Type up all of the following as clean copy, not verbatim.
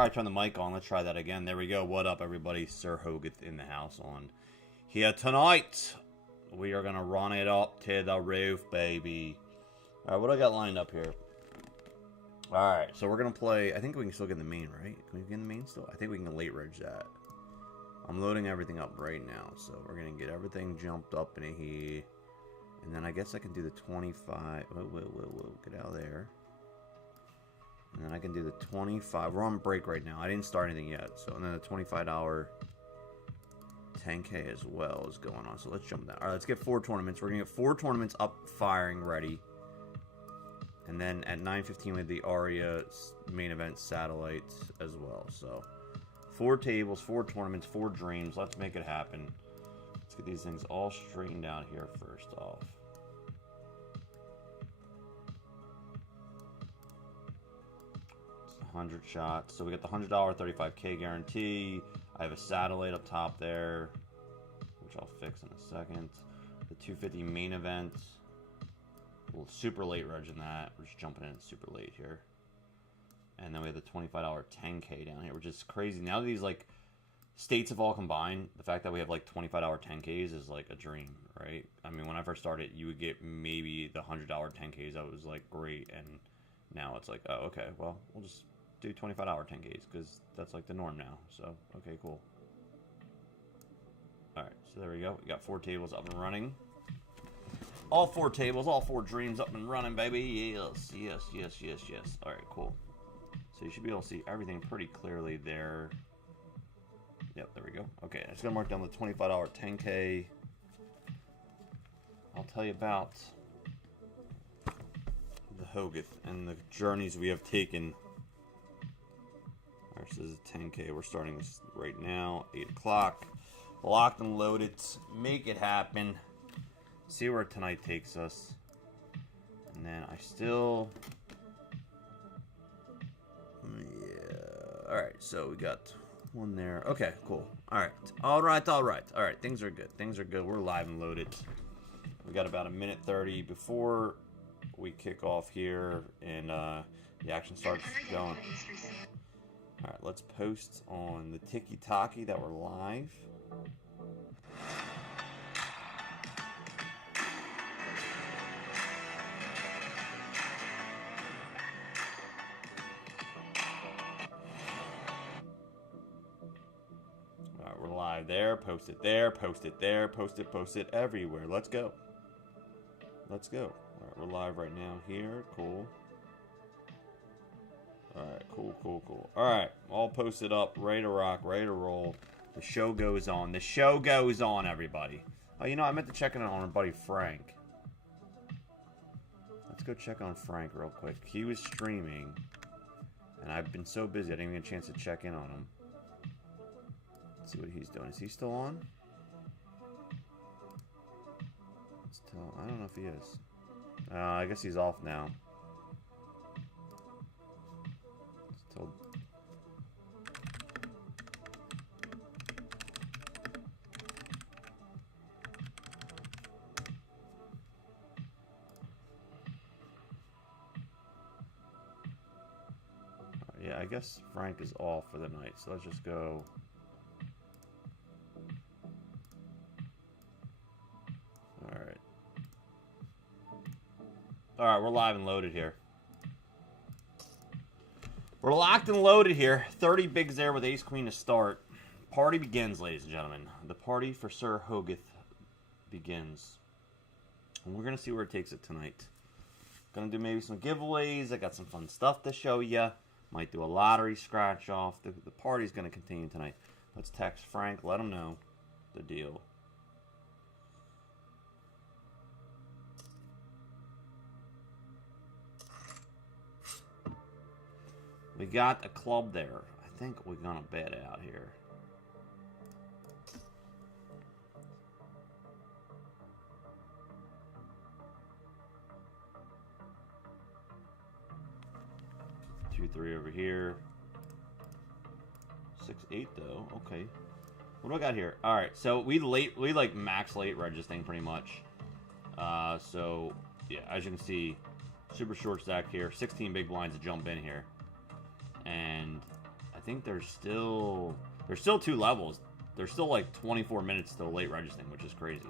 probably turn the mic on. Let's try that again. There we go. What up, everybody? Sir Hoagie in the house on here tonight. We are going to run it up to the roof, baby. All right, what do I got lined up here? All right, so we're going to play. I think we can still get in the main, right? Can we get in the main still? I think we can late reg that. I'm loading everything up right now, so we're going to get everything jumped up in here. And then I guess I can do the 25. Whoa. Get out of there. And then I can do the 25. We're on break right now. I didn't start anything yet. So, and then the $25 10K as well is going on. So let's jump that. All right, let's get 4 tournaments. We're going to get 4 tournaments up, firing, ready. And then at 9:15 with the Aria main event satellites as well. So 4 tables, 4 tournaments, 4 dreams. Let's make it happen. Let's get these things all straightened out here first off. It's 100 shots. So we got the $100 35K guarantee. I have a satellite up top there, which I'll fix in a second. The 250 main event. Well, super late reg in that. We're just jumping in super late here. And then we have the $25 10K down here, which is crazy. Now that these like states have all combined, the fact that we have like $25 10Ks is like a dream, right? I mean, when I first started, you would get maybe the $100 10Ks. That was like great, and now it's like, oh, okay, well, we'll just do $25 10Ks because that's like the norm now. So, okay, cool. All right, so there we go. We got 4 tables up and running. All 4 tables, all 4 dreams up and running, baby. Yes. All right, cool. So you should be able to see everything pretty clearly there. Yep, there we go. Okay, I'm just going to mark down the $25 10K. I'll tell you about the Hoagie and the journeys we have taken. All right, so this is 10K. We're starting this right now, 8 o'clock. Locked and loaded. Make it happen. See where tonight takes us. And then I still... Yeah. Alright, so we got one there. Okay, cool. Alright. Things are good. We're live and loaded. We got about a minute 30 before we kick off here. And the action starts going. Alright, let's post on the Tiki-Taki that we're live. We're live there, post it there, post it there, post it everywhere. Let's go. All right, we're live right now here. Cool. All right, cool. All right, all posted up, ready to rock, ready to roll. The show goes on. Everybody. Oh, you know, I meant to check in on our buddy Frank. Let's go check on Frank real quick. He was streaming, and I've been so busy I didn't even get a chance to check in on him. See what he's doing. Is he still on? Still, I don't know if he is. I guess he's off now. Still. Yeah, I guess Frank is off for the night. So let's just go. Alright, we're live and loaded here. We're locked and loaded here. 30 bigs there with ace queen to start. Party begins, ladies and gentlemen. The party for Sir Hoagie begins. And we're going to see where it takes it tonight. Going to do maybe some giveaways. I got some fun stuff to show you. Might do a lottery scratch off. The party's going to continue tonight. Let's text Frank. Let him know the deal. We got a club there. I think we're gonna bet out here. Two, 3 over here. 6, 8 though. Okay. What do I got here? All right. So we like max late reg this thing pretty much. So yeah, as you can see, super short stack here. 16 big blinds to jump in here. And I think there's still 2 levels. There's still like 24 minutes till late registering, which is crazy.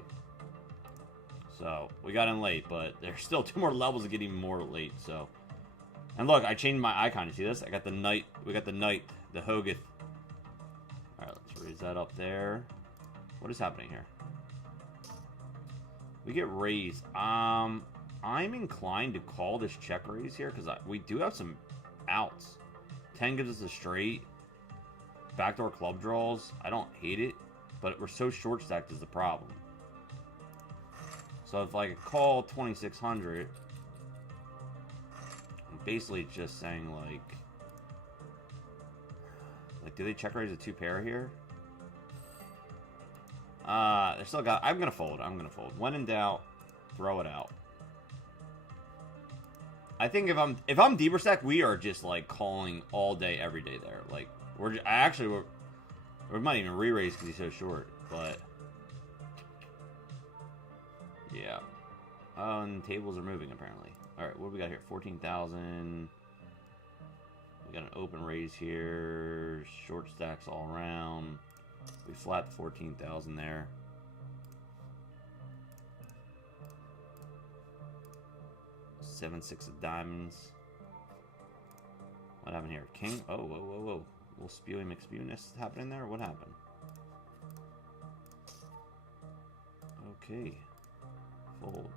So we got in late, but there's still 2 more levels to get even more late. So, and look, I changed my icon. You see this? I got the knight. We got the knight, the Hoagie. All right, let's raise that up there. What is happening here? We get raised. I'm inclined to call this check raise here because we do have some outs. 10 gives us a straight. Backdoor club draws. I don't hate it, but we're so short stacked is the problem. So if I could call 2600, I'm basically just saying like do they check raise a 2 pair here? They still got. I'm gonna fold. When in doubt, throw it out. I think if I'm deeper stack, we are just like calling all day, every day there. Like we might even re-raise because he's so short. But yeah. Oh, and tables are moving apparently. All right, what do we got here? 14,000. We got an open raise here. Short stacks all around. We flat 14,000 there. Seven, 6 of diamonds. What happened here? King? Oh, whoa, whoa, whoa. A little spewy McSpewness happening there? What happened? Okay. Fold.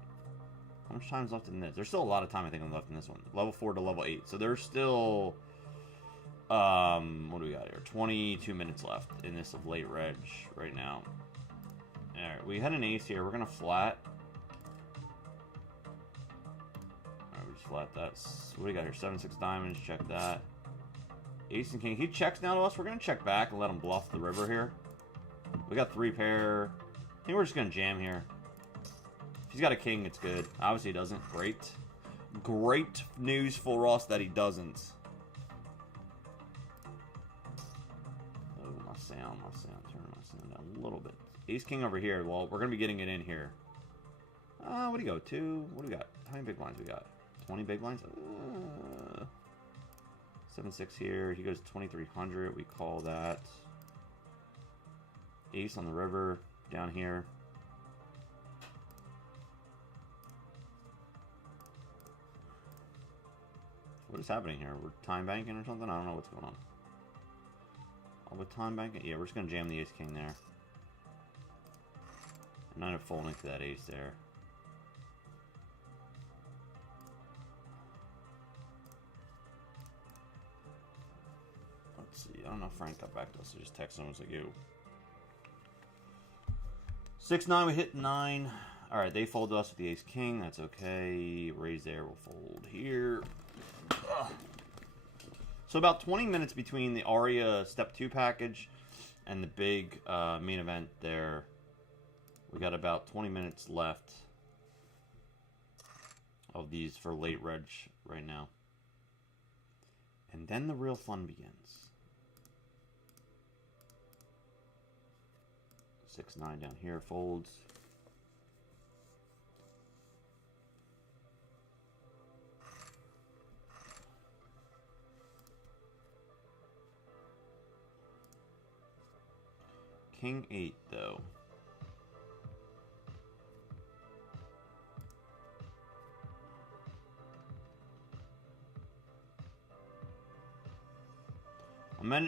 How much time's left in this? There's still a lot of time, I think, left in this one. Level 4 to level 8. So there's still... what do we got here? 22 minutes left in this of late reg right now. Alright, we had an ace here. We're going to flat. Alright, we just flat that. What do we got here? 7, 6 diamonds. Check that. Ace and king. He checks now to us. We're going to check back and let him bluff the river here. We got 3 pair. I think we're just going to jam here. If he's got a king, it's good. Obviously he doesn't. Great. Great news for Ross that he doesn't. Sound, turn my sound down a little bit. Ace king over here. Well, we're gonna be getting it in here. What do you go? 2. What do we got? How many big blinds we got? 20 big blinds. 7, 6 here. He goes 2,300. We call that. Ace on the river down here. What is happening here? We're time banking or something? I don't know what's going on. With time banking? Yeah, we're just going to jam the ace king there. And I'm folding to that ace there. Let's see. I don't know if Frank got back to us. So just text him. I was like, yo. 6-9, we hit 9. Alright, they fold to us with the ace king. That's okay. Raise there. We'll fold here. Ugh. So about 20 minutes between the Aria Step 2 package and the big main event there. We got about 20 minutes left of these for late reg right now. And then the real fun begins. 6-9 down here folds. King 8, though.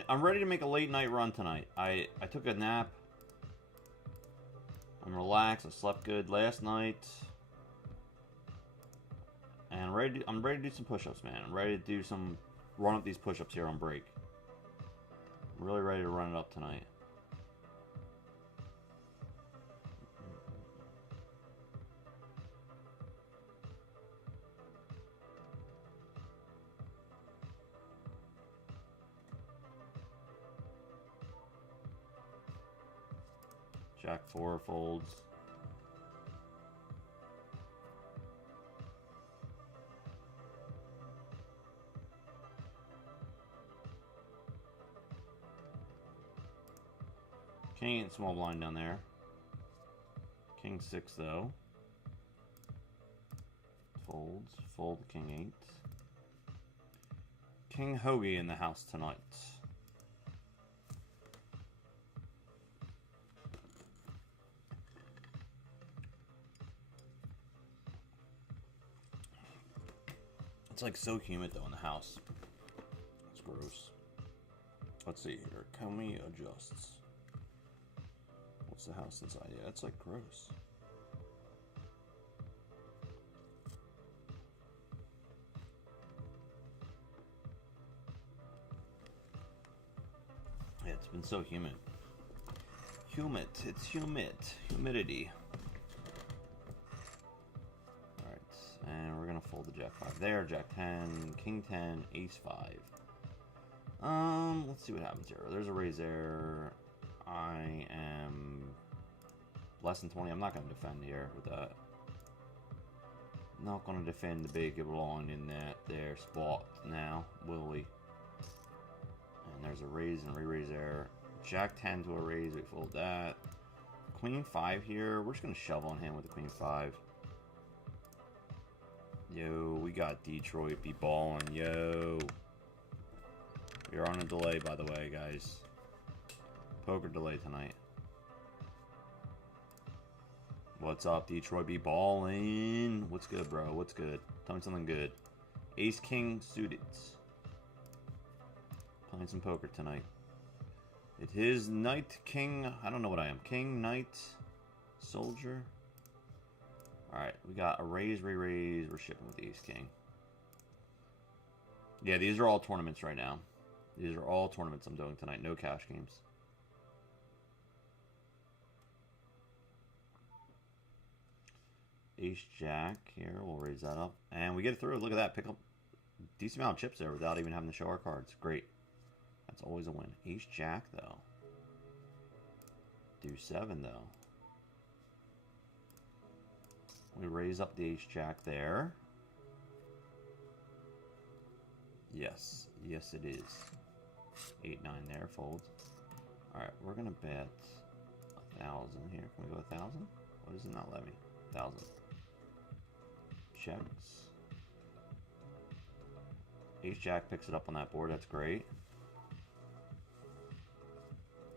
I'm ready to make a late night run tonight. I took a nap. I'm relaxed. I slept good last night. And I'm ready to do some push-ups, man. I'm ready to do some run up these push-ups here on break. I'm really ready to run it up tonight. Jack 4 folds. King 8 small blind down there. King 6 though. Folds. Fold King 8. King Hoagie in the house tonight. It's like so humid though in the house. It's gross. Let's see here. Can we adjust? What's the house inside? Yeah, it's like gross. Yeah, it's been so humid. Humid. It's humid. Humidity. Alright. And we're going to fold the Jack 5 there. Jack 10. King 10. Ace 5. Let's see what happens here. There's a raise there. I am less than 20. I'm not going to defend here with that. Not going to defend the big line in that there spot now, will we? And there's a raise and re-raise there. Jack 10 to a raise, we fold that. Queen 5 here. We're just going to shove on him with the Queen 5. Yo, we got Detroit be balling. Yo. We are on a delay, by the way, guys. Poker delay tonight. What's up, Detroit be balling? What's good, bro? What's good? Tell me something good. Ace King suited. Playing some poker tonight. It is Knight King. I don't know what I am. King, Knight, Soldier. Alright, we got a raise, re-raise. We're shipping with the Ace King. Yeah, these are all tournaments right now. These are all tournaments I'm doing tonight. No cash games. Ace Jack here. We'll raise that up. And we get it through. Look at that. Pick up a decent amount of chips there without even having to show our cards. Great. That's always a win. Ace Jack, though. Do 7, though. We raise up the Ace Jack there. Yes. Yes, it is. 8, 9 there. Folds. Alright, we're going to bet 1,000 here. Can we go 1,000? What does it not let me? 1,000. Checks. Ace Jack picks it up on that board. That's great.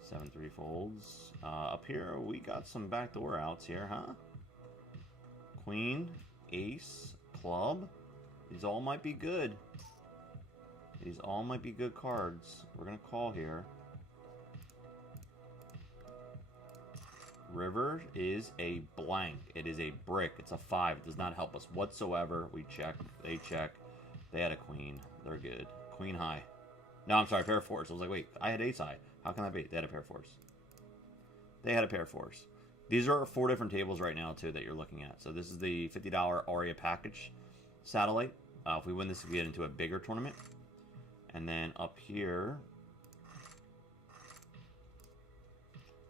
7, 3 folds. Up here, we got some backdoor outs here, huh? Queen, Ace, Club. These all might be good. These all might be good cards. We're going to call here. River is a blank. It is a brick. It's a 5. It does not help us whatsoever. We check. They check. They had a queen. They're good. Queen high. No, I'm sorry. Pair of 4s. I was like, wait, I had ace high. How can that be? They had a pair of 4s. They had a pair of 4s. These are 4 different tables right now, too, that you're looking at. So this is the $50 Aria package satellite. If we win this, we get into a bigger tournament. And then up here,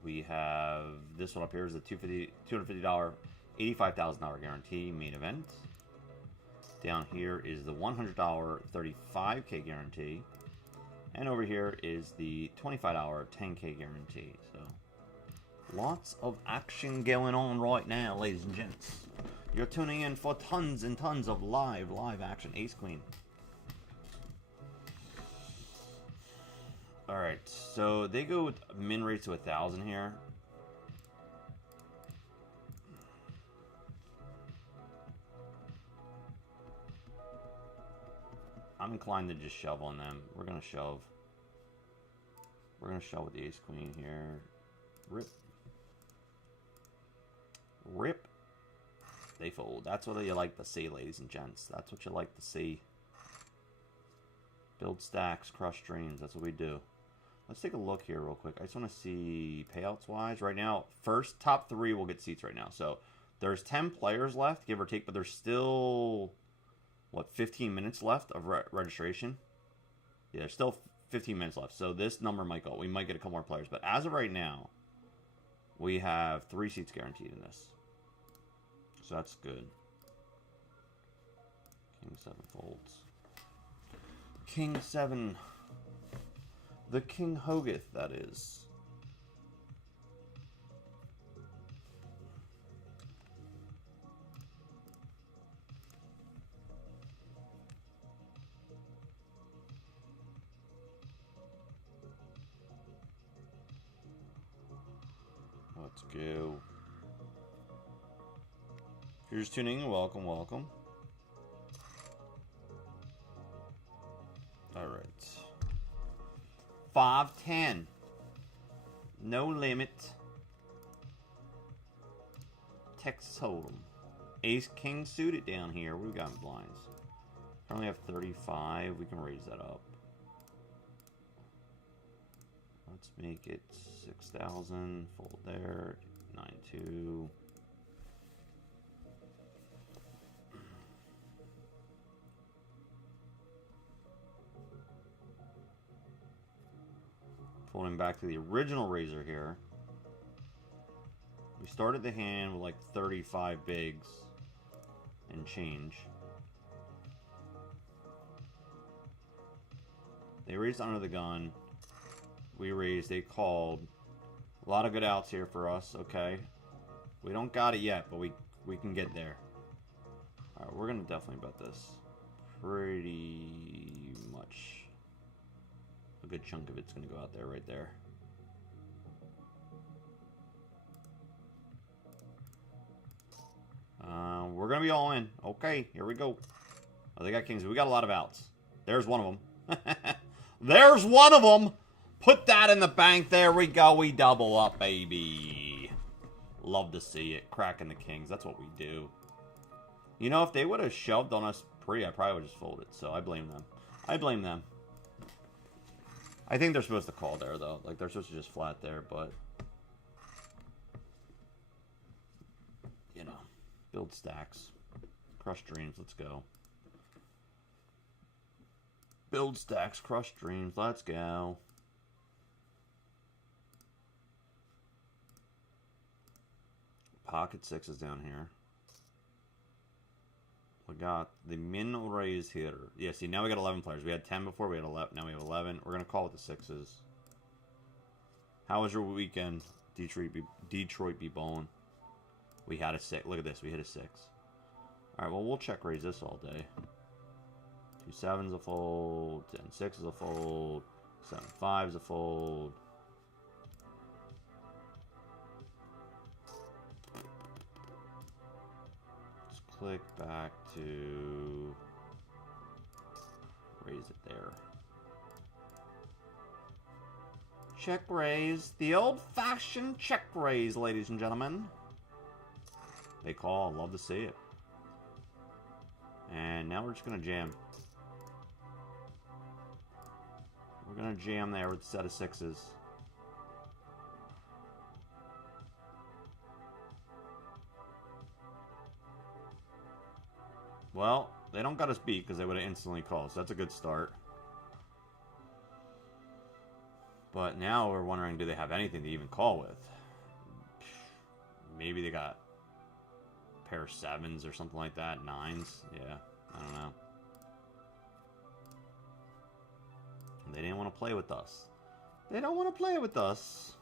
we have this one up here is the $250, $85,000 guarantee main event. Down here is the $100 35K guarantee. And over here is the $25 10K guarantee. So lots of action going on right now, ladies and gents. You're tuning in for tons and tons of live action. Ace Queen. Alright, so they go with min rates to 1,000 here. I'm inclined to just shove on them. We're going to shove. We're going to shove with the Ace Queen here. Rip. Rip. They fold. That's what you like to see, ladies and gents. That's what you like to see. Build stacks, crush dreams. That's what we do. Let's take a look here real quick. I just want to see payouts-wise. Right now, first top 3 will get seats right now. So there's 10 players left, give or take, but there's still, what, 15 minutes left of registration? Yeah, there's still 15 minutes left. So this number might go. We might get a couple more players. But as of right now, we have 3 seats guaranteed in this. So that's good. King 7 folds. King 7. The King Hoagie, that is. Let's go. If you're just tuning in, welcome, welcome. Alright. 5-10. No limit. Texas Hold'em. Ace King suited down here. What do we got in blinds? Currently have 35. We can raise that up. Let's make it 6,000. Fold there. 9-2. Folding back to the original razor here. We started the hand with like 35 bigs and change. They raised under the gun. We raised, they called. A lot of good outs here for us, okay. We don't got it yet, but we can get there. Alright, we're gonna definitely bet this. Pretty much. A good chunk of it's gonna go out there right there. We're gonna be all in. Okay, here we go. Oh, they got kings. We got a lot of outs. There's one of them. There's one of them. Put that in the bank. There we go. We double up, baby. Love to see it. Cracking the kings. That's what we do. You know, if they would have shoved on us pre, I probably would have just folded. So I blame them. I blame them. I think they're supposed to call there, though. Like, they're supposed to just flat there, but... You know. Build stacks. Crush dreams. Let's go. Build stacks. Crush dreams. Let's go. Pocket sixes down here. We got the min raise here. Yeah, see, now we got 11 players. We had 10 before. We had 11. Now we have 11. We're going to call it the sixes. How was your weekend? Detroit be bowling. We had a 6. Look at this. We hit a 6. Alright, well, we'll check raise this all day. 2 sevens a fold. 10 sixes a fold. 7 fives a fold. Let's click back to raise it there. Check raise. The old-fashioned check raise, ladies and gentlemen. They call. Love to see it. And now we're just going to jam. We're going to jam there with a set of sixes. Well, they don't got us beat because they would have instantly called. So that's a good start. But now we're wondering, do they have anything to even call with? Maybe they got a pair of sevens or something like that. Nines. Yeah, I don't know. They didn't want to play with us. They don't want to play with us.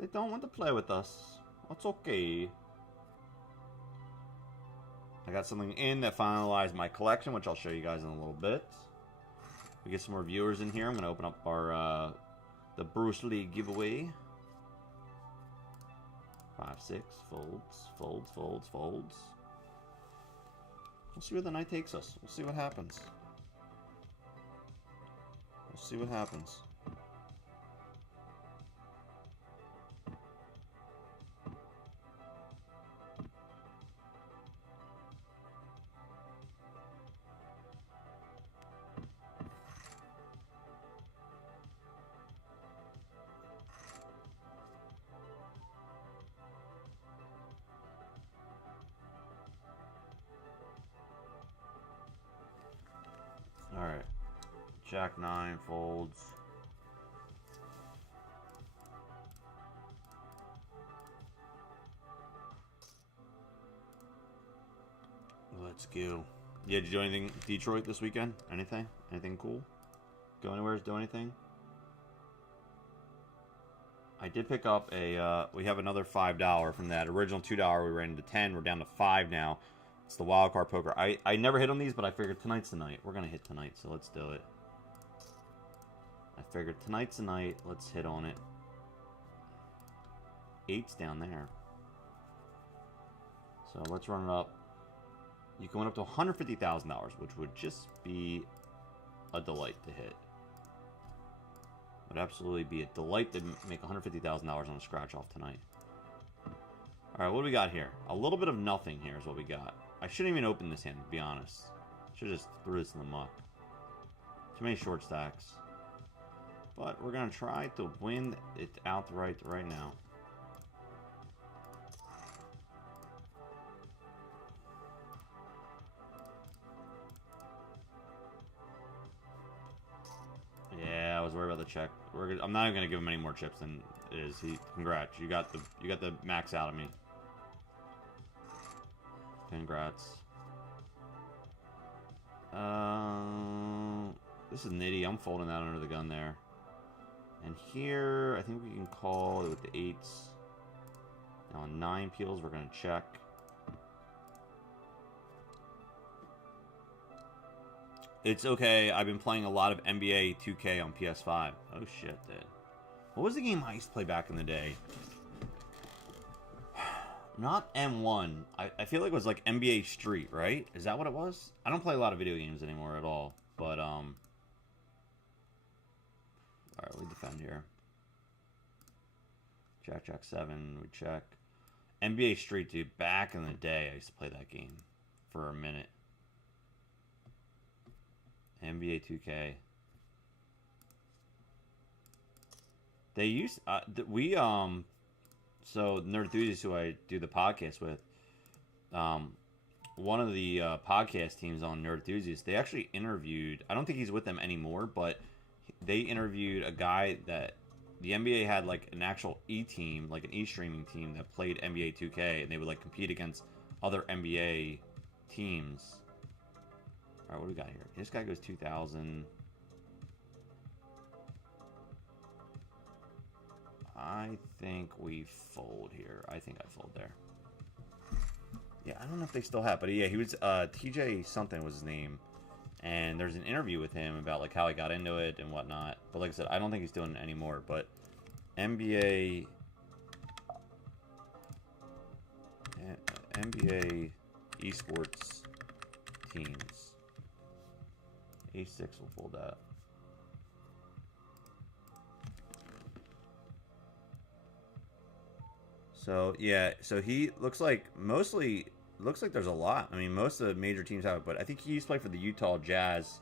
They don't want to play with us. That's okay. I got something in that finalized my collection, which I'll show you guys in a little bit. We get some more viewers in here. I'm going to open up our the Bruce Lee giveaway. 5, 6, folds. We'll see where the night takes us. We'll see what happens. We'll see what happens. Alright. Jack 9 folds. Let's go. Yeah, did you do anything Detroit this weekend? Anything? Anything cool? Go anywhere? Do anything? I did pick up a, we have another $5 from that original $2 we ran into 10. We're down to 5 now. It's the wild card poker. I never hit on these, but I figured tonight's the night. We're going to hit tonight, so let's do it. I figured tonight's the night. Let's hit on it. 8's down there. So let's run it up. You can win up to $150,000, which would just be a delight to hit. Would absolutely be a delight to make $150,000 on a scratch off tonight. Alright, what do we got here? A little bit of nothing here is what we got. I shouldn't even open this hand, to be honest. Should just threw this in the muck. Too many short stacks. But we're going to try to win it outright right now. Yeah, I was worried about the check. I'm not even going to give him any more chips than it is. Congrats. You got the max out of me. Congrats. This is nitty. I'm folding that under the gun there. And here, I think we can call it with the 8s. Now on 9 peels, we're going to check. It's okay. I've been playing a lot of NBA 2K on PS5. Oh shit, dude. What was the game I used to play back in the day? Not M1. I feel like it was like NBA Street, right? Is that what it was? I don't play a lot of video games anymore at all. But, alright, we defend here. Jack, 7, we check. NBA Street, dude. Back in the day, I used to play that game for a minute. NBA 2K. They used so Nerd Enthusiasts, who I do the podcast with, one of the podcast teams on Nerd Enthusiasts, they actually interviewed, I don't think he's with them anymore, but they interviewed a guy that the NBA had like an actual E-team, like an E-streaming team that played NBA 2K, and they would like compete against other NBA teams. Alright, what do we got here? This guy goes 2,000. I think we fold here. I think I fold there. Yeah, I don't know if they still have, but yeah, he was TJ something was his name, and there's an interview with him about like how he got into it and whatnot. But like I said, I don't think he's doing it anymore. But NBA esports teams. A6 will fold that. So yeah, so he looks like there's a lot. I mean, most of the major teams have it, but I think he used to play for the Utah Jazz,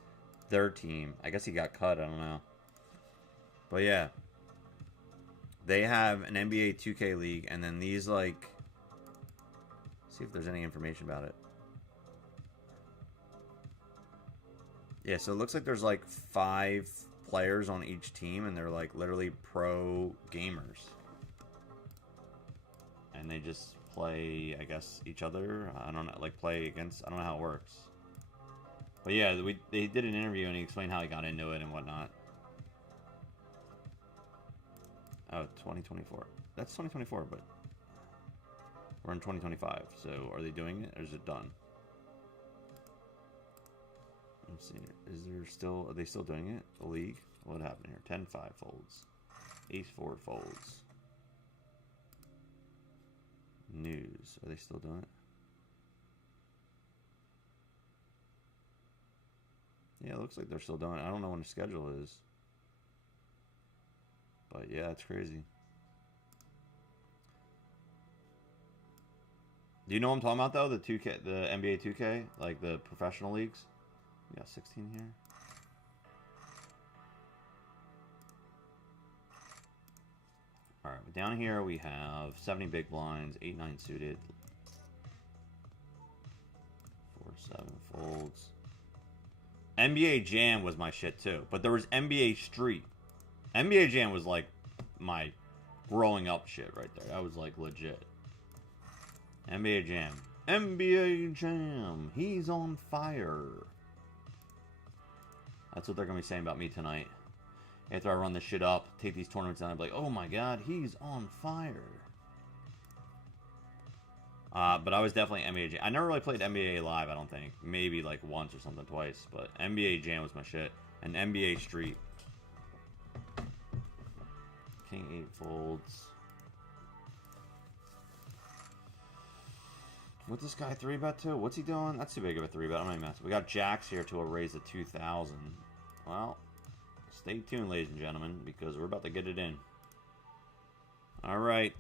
their team. I guess he got cut. I don't know. But yeah, they have an NBA 2K league, and then these like. See if there's any information about it. Yeah, so it looks like there's like 5 players on each team, and they're like literally pro gamers. And they just play, I guess, each other. I don't know, like play against. I don't know how it works. But yeah, they did an interview, and he explained how he got into it and whatnot. Oh, 2024. That's 2024, but we're in 2025. So are they doing it, or is it done? Let's see. Are they still doing it? The league? What happened here? 10-5 folds. Ace-4 folds. News. Are they still doing it? Yeah, it looks like they're still doing it. I don't know when the schedule is. But yeah, it's crazy. Do you know what I'm talking about though? The 2K, the NBA 2K, like the professional leagues? We got 16 here. Alright, down here we have 70 big blinds, 8-9 suited, 4-7 folds. NBA Jam was my shit too, but there was NBA Street. NBA Jam was like my growing up shit right there. That was like legit. NBA Jam. NBA Jam. He's on fire. That's what they're going to be saying about me tonight. After I run this shit up, take these tournaments down, I'll be like, oh my god, he's on fire. But I was definitely NBA Jam. I never really played NBA Live, I don't think. Maybe like once or something, twice. But NBA Jam was my shit. And NBA Street. King 8 folds. What's this guy 3-bet to? What's he doing? That's too big of a 3-bet. I'm not even messing. We got jacks here to a raise of 2,000. Well, stay tuned, ladies and gentlemen, because we're about to get it in. All right.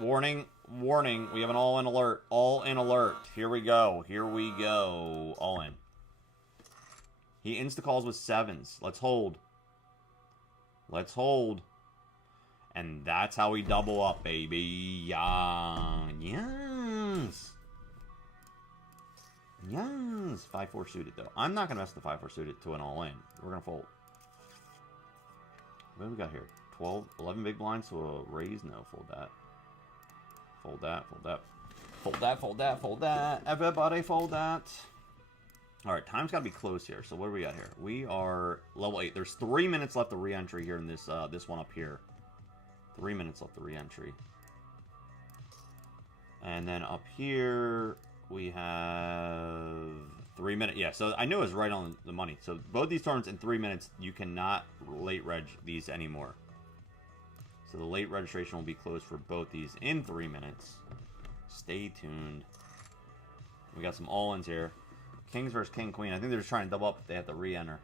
Warning, warning. We have an all-in alert. All-in alert. Here we go. Here we go. All-in. He insta-calls with 7s. Let's hold. Let's hold. And that's how we double up, baby. Yeah. Yes. Yes. 5-4 suited, though. I'm not going to mess the 5-4 suited to an all-in. We're going to fold. What do we got here? 12, 11 big blinds to a raise? No, fold that. Fold that, fold that. Fold that, fold that, fold that. Everybody fold that. Alright, time's got to be close here. So what do we got here? We are level 8. There's 3 minutes left of re-entry here in this this one up here. 3 minutes left of re-entry. And then up here, we have 3 minutes. Yeah, so I knew it was right on the money. So both these tournaments in 3 minutes, you cannot late reg these anymore. So the late registration will be closed for both these in 3 minutes. Stay tuned. We got some all-ins here. Kings versus King, Queen. I think they're just trying to double up if they have to re-enter.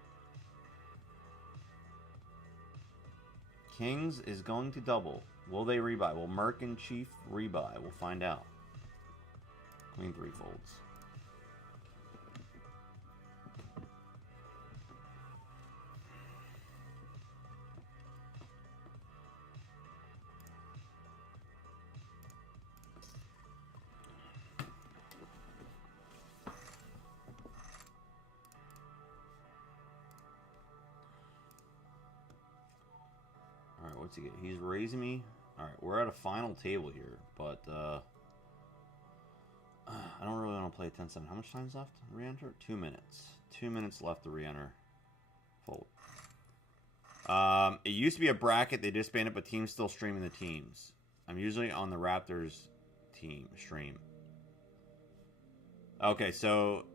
Kings is going to double. Will they rebuy? Will Merc and Chief rebuy? We'll find out. Queen 3 folds. Alright, what's he get? He's raising me. Alright, we're at a final table here, but I don't really want to play 10-7. How much time's left? Re-enter? 2 minutes. 2 minutes left to re-enter. Fold. It used to be a bracket. They disbanded, but teams still streaming the teams. I'm usually on the Raptors team stream. Okay, so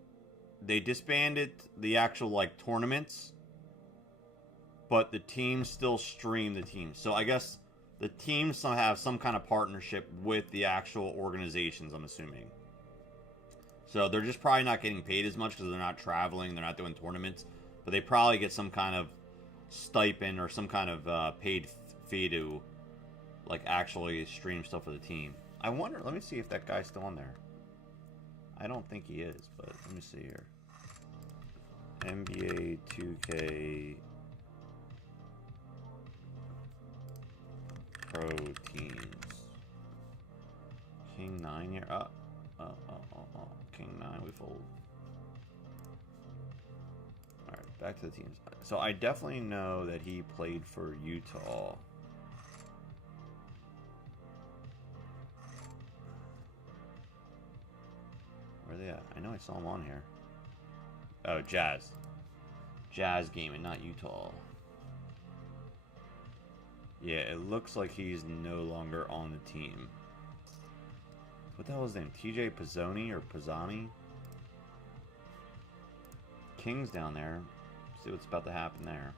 they disbanded the actual like tournaments, but the teams still stream the teams. So I guess the teams have some kind of partnership with the actual organizations, I'm assuming. So they're just probably not getting paid as much because they're not traveling, they're not doing tournaments. But they probably get some kind of stipend or some kind of paid fee to like actually stream stuff for the team. I wonder, let me see if that guy's still on there. I don't think he is, but let me see here. NBA 2K Pro Teams. King 9 here. King 9, we fold. Alright, back to the teams. So I definitely know that he played for Utah. Where are they at? I know I saw him on here. Oh, Jazz. Jazz Gaming, not Utah. Yeah, it looks like he's no longer on the team. What the hell is his name? TJ Pizzoni or Pizzani? King's down there. See what's about to happen there.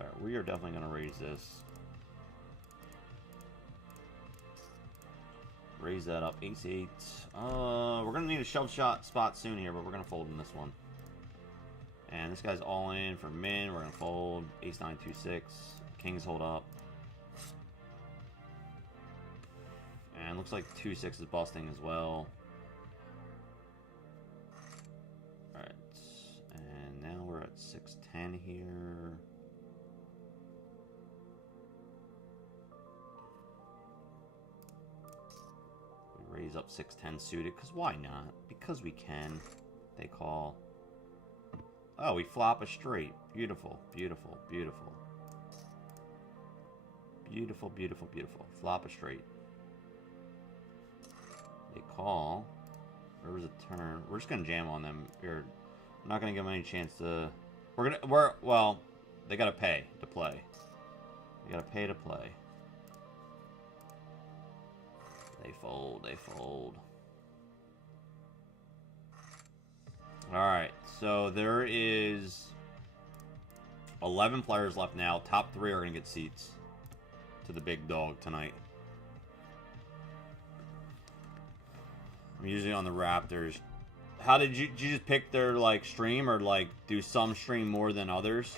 Alright, we are definitely going to raise this. Raise that up. Ace-8. We're going to need a shove shot spot soon here, but we're going to fold in this one. And this guy's all in for min. We're going to fold. Ace-9, 2-6. Kings hold up. And looks like 2-6 is busting as well. Alright. And now we're at 6-10 here. We raise up 6-10 suited, because why not? Because we can. They call. Oh, we flop a straight. Beautiful, beautiful, beautiful. Beautiful, beautiful, beautiful. Flop a straight. They call. There was a turn. We're just gonna jam on them. We're not gonna give them any chance to. Well, they gotta pay to play. They gotta pay to play. They fold. They fold. All right. So there is 11 players left now. Top 3 are gonna get seats to the big dog tonight. I'm usually on the Raptors How did you just pick their like stream, or like do some stream more than others?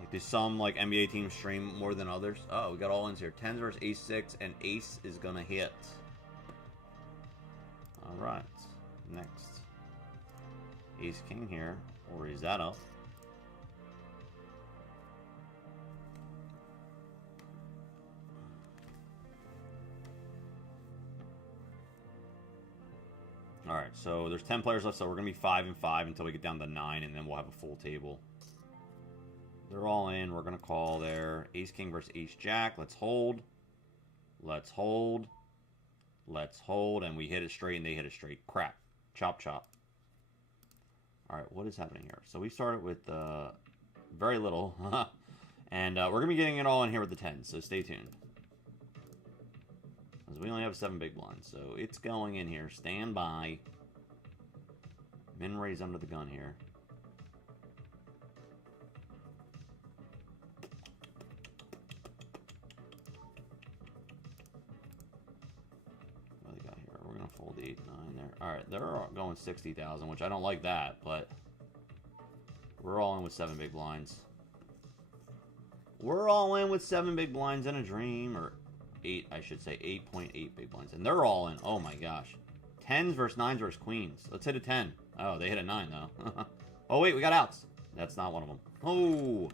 Like do some like NBA teams stream more than others? Oh, we got all ins here. Tens versus ace six, and ace is gonna hit. All right, next ace king here. We'll raise that up. All right, so there's 10 players left, so we're gonna be 5 and 5 until we get down to 9, and then we'll have a full table. They're all in. We're gonna call there. Ace king versus ace jack. Let's hold. Let's hold. Let's hold, and we hit it straight, and they hit it straight. Crap. Chop chop. All right, what is happening here? So we started with very little, and we're gonna be getting it all in here with the 10s. So stay tuned. We only have 7 big blinds, so it's going in here. Stand by. Min raise under the gun here. What do they got here? We're gonna fold 8, 9 there. All right, they're going 60,000, which I don't like that, but we're all in with 7 big blinds. We're all in with 7 big blinds in a dream, or 8, I should say. 8.8 big blinds. And they're all in. Oh my gosh. 10s versus 9s versus queens. Let's hit a 10. Oh, they hit a 9 though. Oh wait, we got outs. That's not one of them. Oh,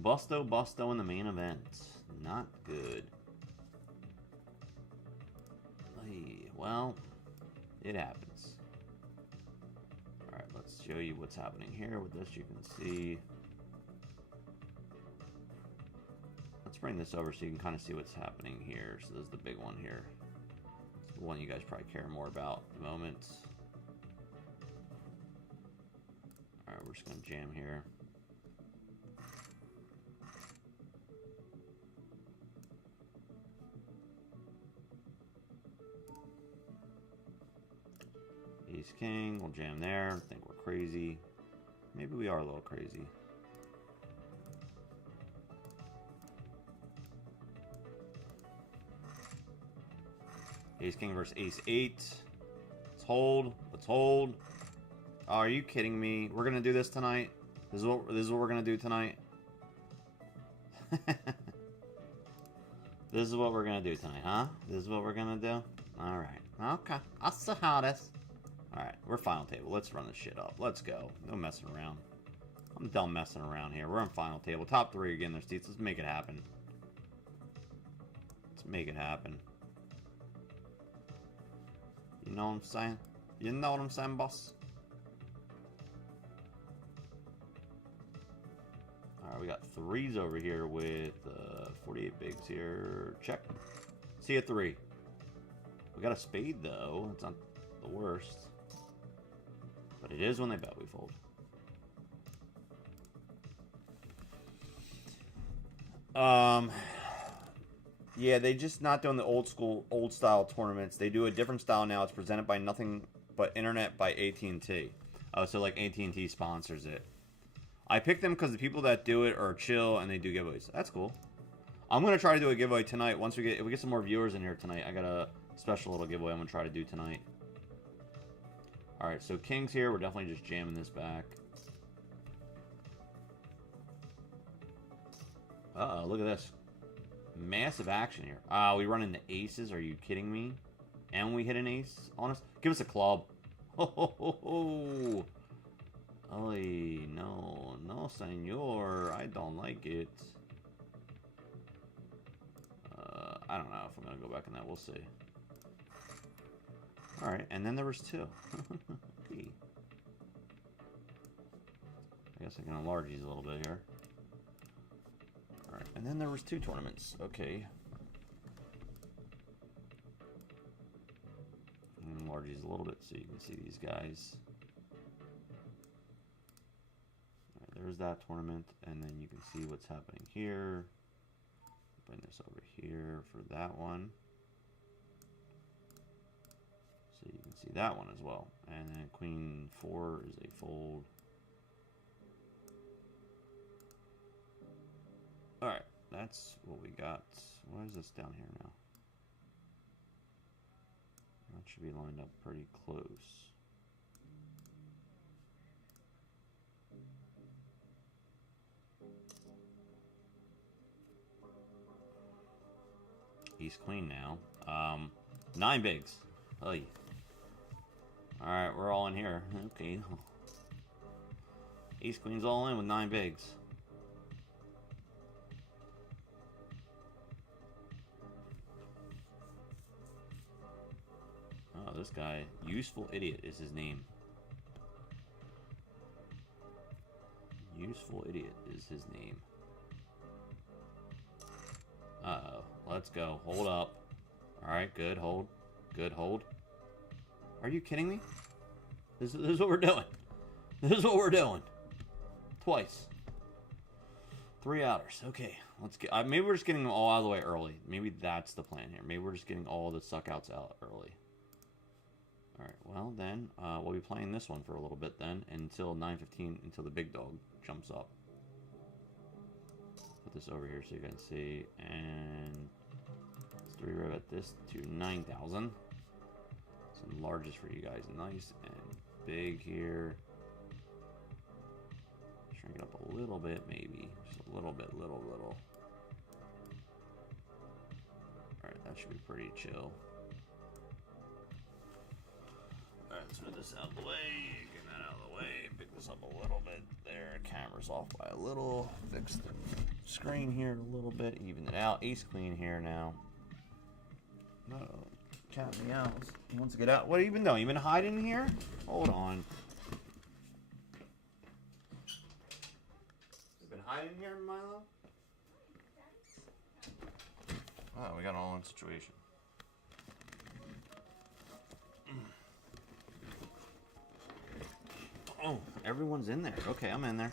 Busto in the main event. Not good. Well, it happens. Alright, let's show you what's happening here. With this, you can see. Let's bring this over so you can kind of see what's happening here. So this is the big one here. It's the one you guys probably care more about at the moment. Alright, we're just going to jam here. Ace king, we'll jam there. Think we're crazy. Maybe we are a little crazy. Ace king versus ace 8. Let's hold. Let's hold. Oh, are you kidding me? We're gonna do this tonight. This is what we're gonna do tonight. This is what we're gonna do tonight, huh? This is what we're gonna do. All right. Okay. I'll see how this. All right. We're final table. Let's run this shit up. Let's go. No messing around. I'm done messing around here. We're on final table. Top 3 again. There's seats. Let's make it happen. Let's make it happen. You know what I'm saying? You know what I'm saying, boss? Alright, we got 3s over here with 48 bigs here. Check. See a 3. We got a spade, though. It's not the worst. But it is when they bet we fold. Yeah, they just not doing the old style tournaments. They do a different style now. It's presented by nothing but internet by AT&T. So like AT&T sponsors it. I picked them because the people that do it are chill and they do giveaways. That's cool. I'm gonna try to do a giveaway tonight. If we get some more viewers in here tonight, I got a special little giveaway I'm gonna try to do tonight. All right, so kings here. We're definitely just jamming this back. Uh-oh, look at this. Massive action here. We run into aces. Are you kidding me? And we hit an ace on us? Give us a club. Ho, ho, ho, ho. Oy, no. No, senor. I don't like it. I don't know if I'm going to go back on that. We'll see. Alright, and then there was 2. Okay. I guess I can enlarge these a little bit here. Alright, and then there was 2 tournaments. Okay. Enlarge these a little bit so you can see these guys. Alright, there's that tournament, and then you can see what's happening here. Bring this over here for that one. So you can see that one as well. And then queen 4 is a fold. Alright, that's what we got. What is this down here now? I'm not should be lined up pretty close. Ace queen now. 9 bigs. Oy. Alright, we're all in here. Okay. Ace queen's all in with 9 bigs. Oh, this guy, Useful Idiot is his name. Useful Idiot is his name. Uh-oh. Let's go. Hold up. Alright, good. Hold. Good. Hold. Are you kidding me? This is what we're doing. This is what we're doing. Twice. 3 outers. Okay. Let's get... maybe we're just getting them all out of the way early. Maybe that's the plan here. Maybe we're just getting all the suckouts out early. Alright, well then, we'll be playing this one for a little bit then, until 9:15, until the big dog jumps up. Put this over here so you can see, and let's 3-rivet this to 9,000. Some larges for you guys, nice and big here. Shrink it up a little bit, maybe, just a little bit, little. Alright, that should be pretty chill. Alright, let's move this out of the way, get that out of the way, pick this up a little bit there, camera's off by a little, fix the screen here a little bit, even it out, ace queen here now. No, cat meows, he wants to get out. What have you been doing? You been hiding here? Hold on. You been hiding here, Milo? Oh, we got an all-in situation. Oh, everyone's in there. Okay, I'm in there.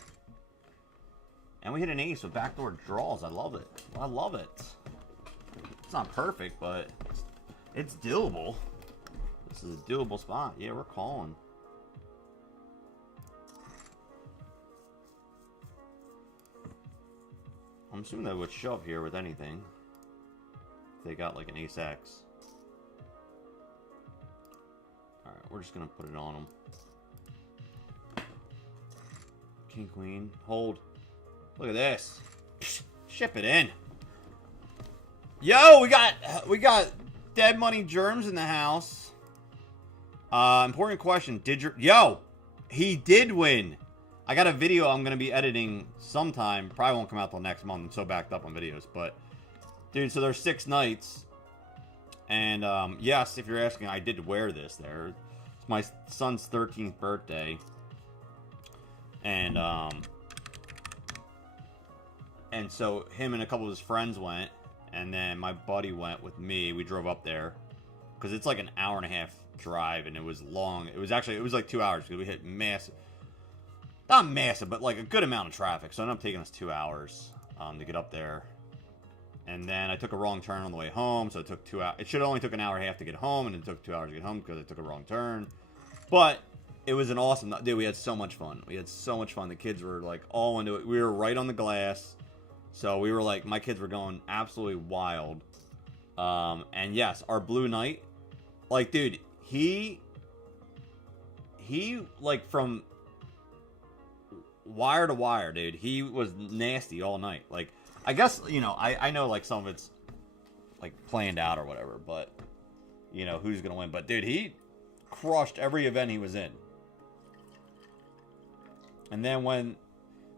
And we hit an ace with backdoor draws. I love it. I love it. It's not perfect, but it's doable. This is a doable spot. Yeah, we're calling. I'm assuming they would shove here with anything. If they got like an ace X. Alright, we're just going to put it on them. King, queen, hold. Look at this. Ship it in. Yo, we got dead money germs in the house. Important question. Yo, he did win. I got a video I'm gonna be editing sometime. Probably won't come out till next month. I'm so backed up on videos, but dude, so there's 6 nights, and yes, if you're asking, I did wear this there. It's my son's 13th birthday. And so him and a couple of his friends went, and then my buddy went with me. We drove up there because it's like an hour and a half drive, and it was long. It was like 2 hours because we hit massive, not massive, but like a good amount of traffic. So it ended up taking us 2 hours to get up there. And then I took a wrong turn on the way home, so it took 2 hours. It should have only took an hour and a half to get home, and it took 2 hours to get home because I took a wrong turn. But it was an awesome, dude, we had so much fun. We had so much fun. The kids were like all into it. We were right on the glass. So we were like, my kids were going absolutely wild. And yes, our Blue Knight, like, dude, he like from wire to wire, dude, he was nasty all night. Like, I guess, you know, I know like some of it's like planned out or whatever, but you know, who's going to win. But dude, he crushed every event he was in. And then when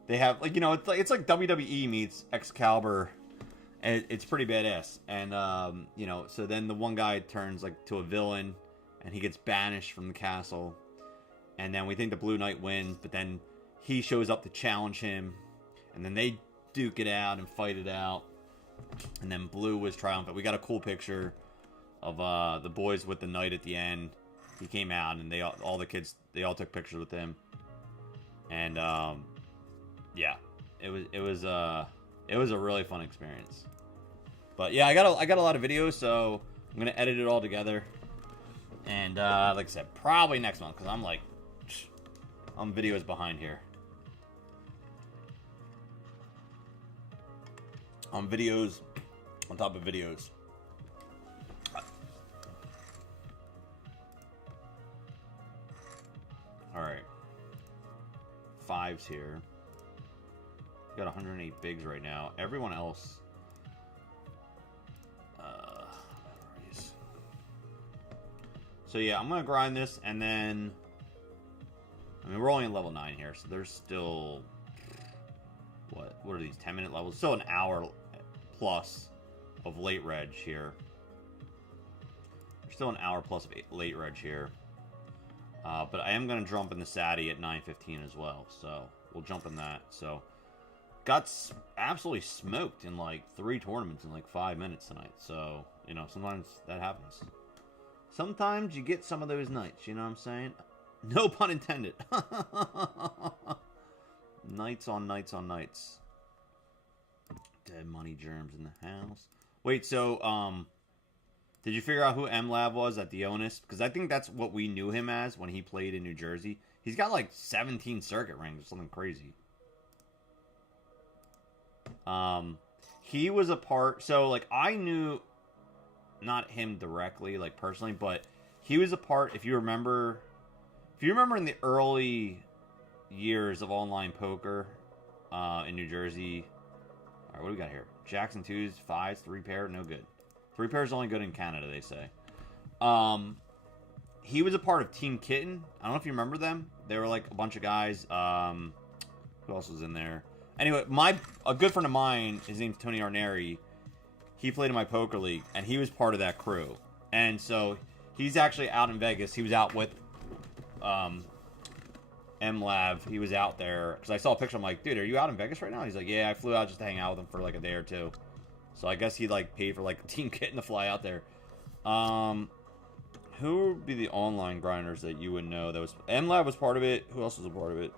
they have, like, you know, it's like WWE meets Excalibur, and it's pretty badass. And you know, so then the one guy turns like to a villain, and he gets banished from the castle. And then we think the Blue Knight wins, but then he shows up to challenge him, and then they duke it out and fight it out. And then Blue was triumphant. We got a cool picture of the boys with the knight at the end. He came out, and all the kids, they all took pictures with him. And yeah, it was a really fun experience. But yeah, I got a lot of videos, so I'm gonna edit it all together. And like I said, probably next month, because I'm videos behind here. On videos, on top of videos. 5s here. We got 108 bigs right now. Everyone else. So yeah, I'm gonna grind this, and then I mean we're only in level 9 here, so there's still what are these 10-minute levels? Still an hour plus of late reg here. There's still an hour plus of late reg here. But I am gonna jump in the Sadie at 9:15 as well, so we'll jump in that. So got absolutely smoked in like 3 tournaments in like 5 minutes tonight. So you know sometimes that happens. Sometimes you get some of those nights, you know what I'm saying? No pun intended. Nights on nights on nights. Dead money germs in the house. Wait, so, did you figure out who MLab was at the Onus? Because I think that's what we knew him as when he played in New Jersey. He's got like 17 circuit rings or something crazy. He was a part... So, like, I knew... Not him directly, like personally, but he was a part. If you remember in the early years of online poker in New Jersey. All right, what do we got here? Jacks and 2s, 5s, 3 pair, no good. 3 pair is only good in Canada, they say. He was a part of Team Kitten. I don't know if you remember them. They were like a bunch of guys. Who else was in there? Anyway, a good friend of mine, his name's Tony Arneri. He played in my poker league, and he was part of that crew. And so he's actually out in Vegas. He was out with MLab. He was out there. Because I saw a picture. I'm like, dude, are you out in Vegas right now? He's like, yeah, I flew out just to hang out with him for like a day or two. So I guess he like paid for like Team Kitten to fly out there. Who would be the online grinders that you would know? That was MLab was part of it. Who else was a part of it?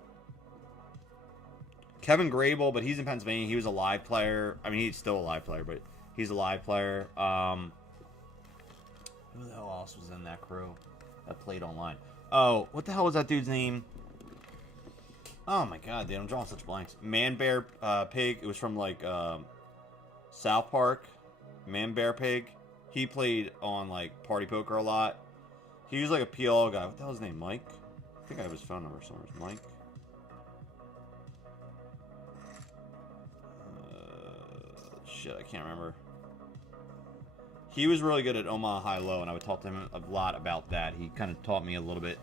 Kevin Grable, but he's in Pennsylvania. He was a live player. I mean, he's still a live player, but... He's a live player. Who the hell else was in that crew that played online? Oh, what the hell was that dude's name? Oh my god, dude, I'm drawing such blanks. Man Bear Pig. It was from like South Park. Man Bear Pig. He played on like Party Poker a lot. He was like a PL guy. What the hell's his name? Mike? I think I have his phone number somewhere. Mike? Shit, I can't remember. He was really good at Omaha High-Low, and I would talk to him a lot about that. He kind of taught me a little bit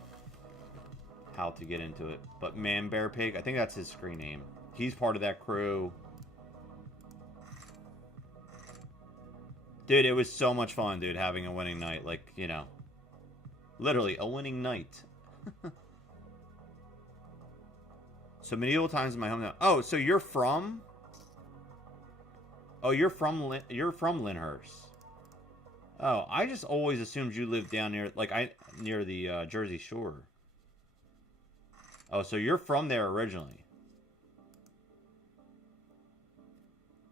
how to get into it. But Man Bear Pig, I think that's his screen name. He's part of that crew. Dude, it was so much fun, dude, having a winning night. Like, you know, literally a winning night. So medieval times in my hometown. Oh, so you're from... Oh, you're from Lyndhurst. Oh, I just always assumed you lived down near, like, near the Jersey Shore. Oh, so you're from there originally.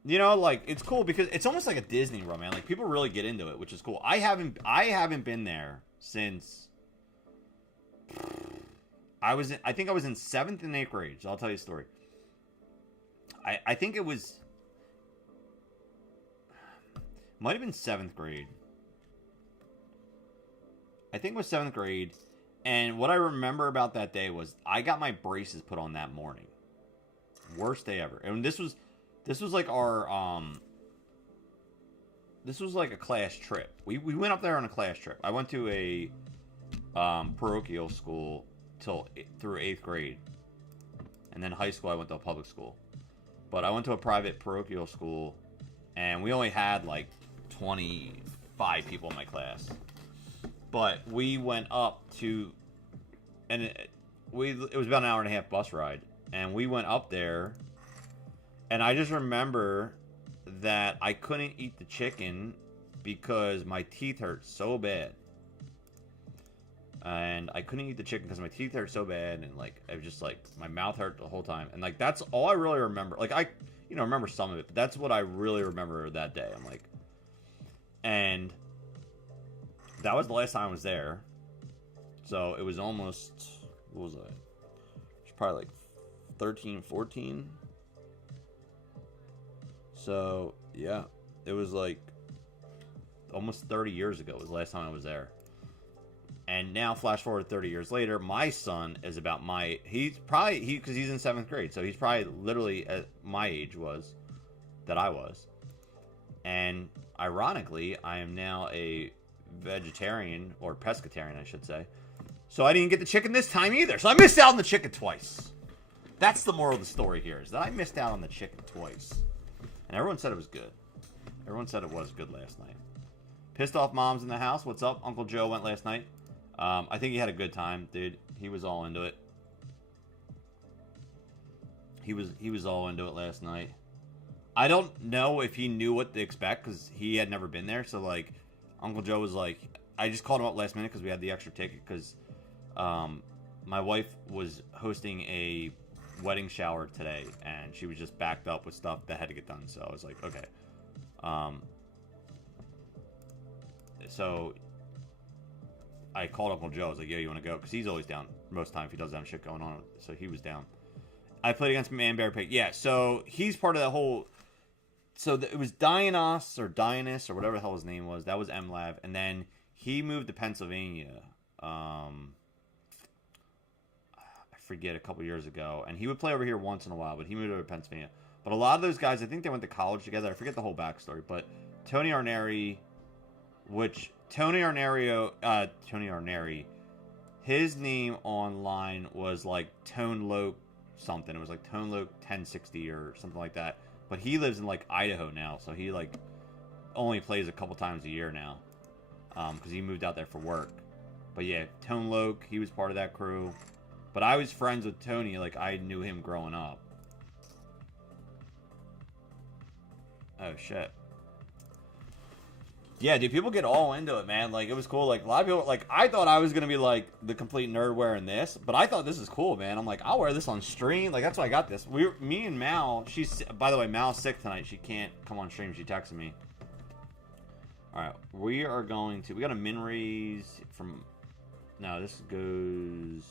You know, like, it's cool because it's almost like a Disney World, man. Like, people really get into it, which is cool. I haven't been there since I think I was in 7th and 8th grade. So I'll tell you a story. I think it was might have been 7th grade. I think it was 7th grade. And what I remember about that day was I got my braces put on that morning. Worst day ever. And this was like our this was like a class trip. We went up there on a class trip. I went to a parochial school through 8th grade. And then high school I went to a public school. But I went to a private parochial school and we only had like 25 people in my class. But we went up to, and it was about an hour and a half bus ride. And we went up there, and I just remember that I couldn't eat the chicken because my teeth hurt so bad. And I couldn't eat the chicken because my teeth hurt so bad, and like I was just like my mouth hurt the whole time. And like that's all I really remember. Like I, remember some of it, but that's what I really remember that day. I'm like, and that was the last time I was there. So it was almost, what was I? It was probably like 13, 14. So yeah, it was like almost 30 years ago was the last time I was there. And now, flash forward 30 years later, my son is about my... because he's in 7th grade, so he's probably literally at my age that I was. And ironically, I am now a vegetarian, or pescatarian, I should say. So I didn't get the chicken this time either. So I missed out on the chicken twice. That's the moral of the story here, is that I missed out on the chicken twice. And everyone said it was good. Everyone said it was good last night. Pissed off moms in the house. What's up? Uncle Joe went last night. I think he had a good time, dude. He was all into it. He was all into it last night. I don't know if he knew what to expect because he had never been there. So, like, Uncle Joe was like... I just called him up last minute because we had the extra ticket because my wife was hosting a wedding shower today and she was just backed up with stuff that had to get done. So I was like, okay. So I called Uncle Joe. I was like, yo, you want to go? Because he's always down most of the time if he doesn't have shit going on. So he was down. I played against Man Bear Pig. Yeah, so he's part of that whole... So it was Dionysus or whatever the hell his name was. That was MLab. And then he moved to Pennsylvania. I forget, a couple years ago. And he would play over here once in a while, but he moved over to Pennsylvania. But a lot of those guys, I think they went to college together. I forget the whole backstory. But Tony Arneri, his name online was like Tone Loke something. It was like Tone Loke 1060 or something like that. But he lives in like Idaho now, so he like only plays a couple times a year now, because he moved out there for work. But yeah, Tone Loke, he was part of that crew. But I was friends with Tony, like I knew him growing up. Oh shit. Yeah, dude, people get all into it, man. Like, it was cool. Like, a lot of people, like, I thought I was going to be, like, the complete nerd wearing this. But I thought this is cool, man. I'm like, I'll wear this on stream. Like, that's why I got this. Me and Mal, by the way, Mal's sick tonight. She can't come on stream. She texted me. All right, we got a min raise from, no, this goes,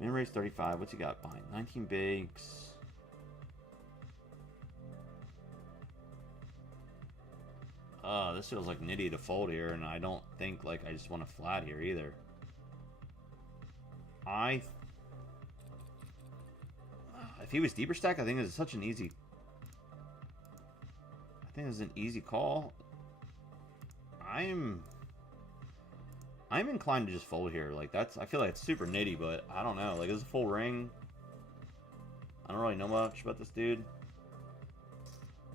min raise 35. What's he got behind? 19 bigs. This feels like nitty to fold here, and I don't think, like, I just want to flat here either. If he was deeper stack, I think it's such an easy... I think it's an easy call. I'm inclined to just fold here. Like, I feel like it's super nitty, but I don't know. Like, it's a full ring. I don't really know much about this dude.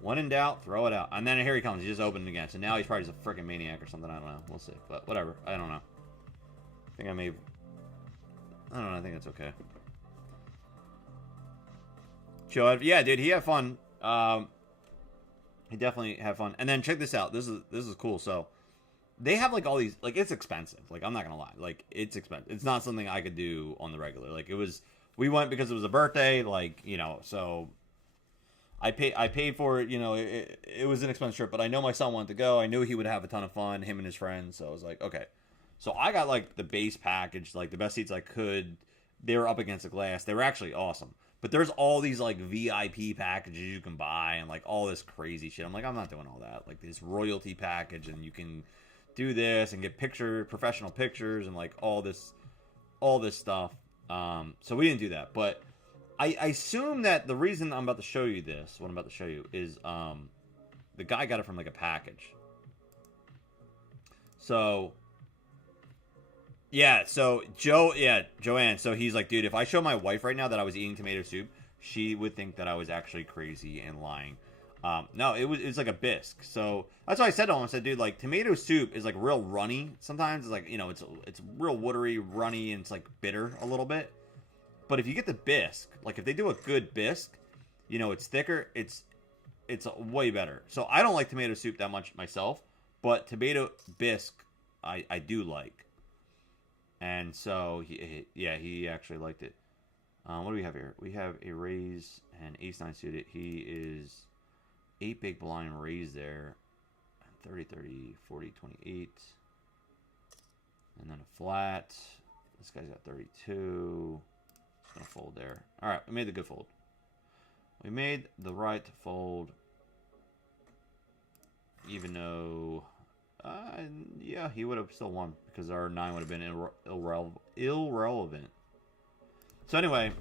When in doubt, throw it out. And then here he comes. He just opened it again. So now he's probably just a freaking maniac or something. I don't know. We'll see. But whatever. I don't know. I think I don't know. I think it's okay. Chill. Yeah, dude. He had fun. He definitely had fun. And then check this out. This is cool. So they have like all these. Like, it's expensive. Like, I'm not gonna lie. Like, it's expensive. It's not something I could do on the regular. Like, it was. We went because it was a birthday. Like, you know. So. I paid for it, you know, it was an expensive trip, but I know my son wanted to go. I knew he would have a ton of fun, him and his friends, so I was like, okay. So I got, like, the base package, like, the best seats I could. They were up against the glass. They were actually awesome. But there's all these, like, VIP packages you can buy and, like, all this crazy shit. I'm like, I'm not doing all that. Like, this royalty package, and you can do this and get professional pictures and, like, all this stuff. So we didn't do that, but... I assume that the reason I'm about to show you this, what I'm about to show you, is the guy got it from like a package. So, yeah, so Joanne, so he's like, dude, if I show my wife right now that I was eating tomato soup, she would think that I was actually crazy and lying. No, it was like a bisque. So that's why I said to him, I said, dude, like tomato soup is like real runny. Sometimes it's like, you know, it's real watery, runny, and it's like bitter a little bit. But if you get the bisque, like if they do a good bisque, you know, it's thicker, it's way better. So I don't like tomato soup that much myself, but tomato bisque I do like. And so he actually liked it. What do we have here? We have a raise and ace-9 suited. He is 8 big blind raise there. 30, 30, 40, 28. And then a flat. This guy's got 32. Gonna fold there. All right, we made the good fold. We made the right fold, even though Yeah, he would have still won because our 9 would have been irrelevant. So anyway,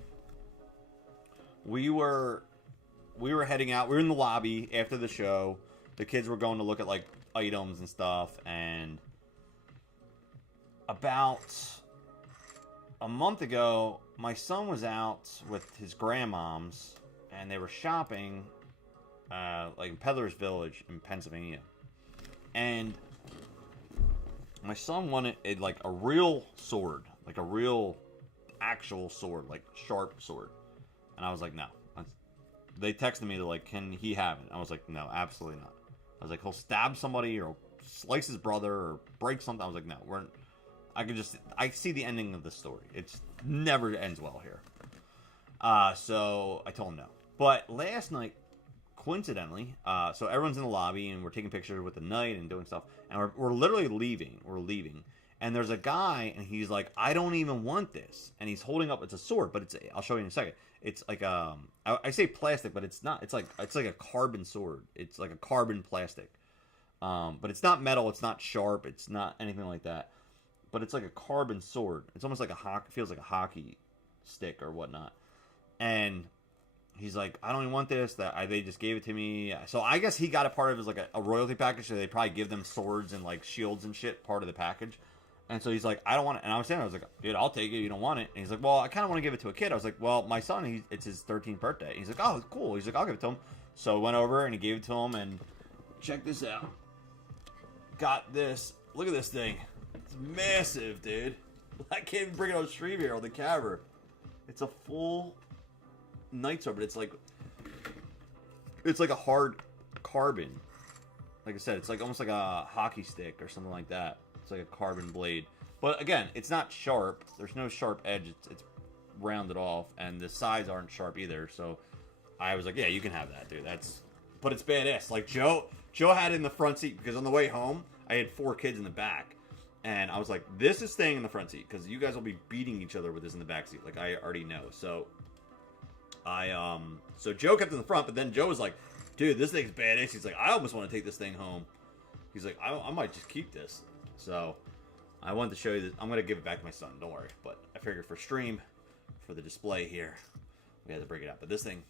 we were heading out. We were in the lobby after the show. The kids were going to look at like items and stuff, and about a month ago, my son was out with his grandmoms, and they were shopping, like in Peddler's Village in Pennsylvania, and my son wanted like a real sword, like a real actual sword, like sharp sword, and I was like, no. They texted me, they're like, can he have it? I was like, no, absolutely not. I was like, he'll stab somebody or slice his brother or break something. I was like, no, I see the ending of the story. It's never ends well here. So I told him no. But last night, coincidentally, so everyone's in the lobby and we're taking pictures with the knight and doing stuff, and we're literally leaving. We're leaving, and there's a guy, and he's like, I don't even want this, and he's holding up. It's a sword, but I'll show you in a second. It's like I say plastic, but it's not. It's like a carbon sword. It's like a carbon plastic, but it's not metal. It's not sharp. It's not anything like that. But it's like a carbon sword. It's almost like feels like a hockey stick or whatnot. And he's like, I don't even want this. They just gave it to me. So I guess he got a part of it as like a royalty package. So they probably give them swords and like shields and shit part of the package. And so he's like, I don't want it. And I was like, dude, I'll take it. You don't want it. And he's like, well, I kind of want to give it to a kid. I was like, well, my son, it's his 13th birthday. And he's like, oh, cool. He's like, I'll give it to him. So I went over and he gave it to him. And check this out. Got this. Look at this thing. It's massive, dude. I can't even bring it on stream here on the camera. It's a full knight sword, but it's like a hard carbon. Like I said, it's like almost like a hockey stick or something like that. It's like a carbon blade. But again, it's not sharp. There's no sharp edge. It's rounded off, and the sides aren't sharp either. So I was like, yeah, you can have that, dude. But it's badass. Like Joe had it in the front seat because on the way home, I had 4 kids in the back. And I was like, this is staying in the front seat because you guys will be beating each other with this in the back seat. Like, I already know. So so Joe kept it in the front, but then Joe was like, dude, this thing's badass. He's like, I almost want to take this thing home. He's like, I might just keep this. So I wanted to show you this. I'm going to give it back to my son. Don't worry. But I figured for stream, for the display here, we had to break it out. But this thing,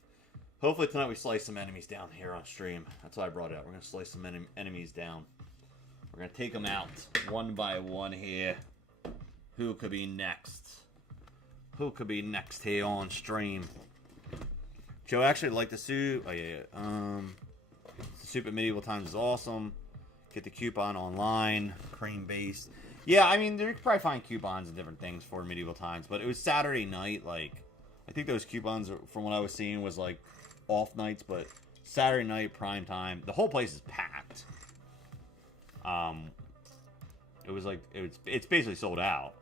hopefully tonight we slice some enemies down here on stream. That's why I brought it out. We're going to slice some enemies down. We're going to take them out one by one here. Who could be next? Who could be next here on stream? Joe actually liked the suit. Oh, yeah. The soup at Medieval Times is awesome. Get the coupon online. Cream-based. Yeah, I mean, you could probably find coupons and different things for Medieval Times. But it was Saturday night. Like, I think those coupons, from what I was seeing, was like off nights. But Saturday night, prime time. The whole place is packed. It was like it's basically sold out,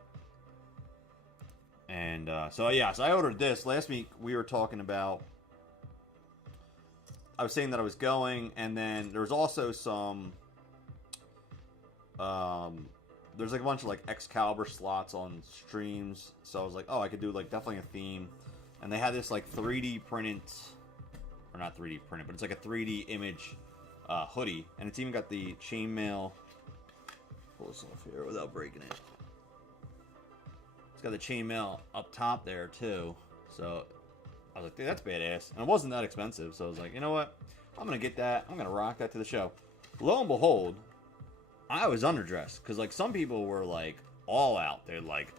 and so yeah, so I ordered this last week. We were talking about, I was saying that I was going, and then there was also some there's like a bunch of like Excalibur slots on streams, so I was like, oh, I could do like definitely a theme, and they had this like 3D printed, or not 3D printed, but it's like a 3D image hoodie, and it's even got the chainmail. Pull this off here without breaking it. It's got the chainmail up top there too. So I was like, dude, that's badass. And it wasn't that expensive, so I was like, you know what? I'm gonna get that. I'm gonna rock that to the show. Lo and behold, I was underdressed because like some people were like all out. They're like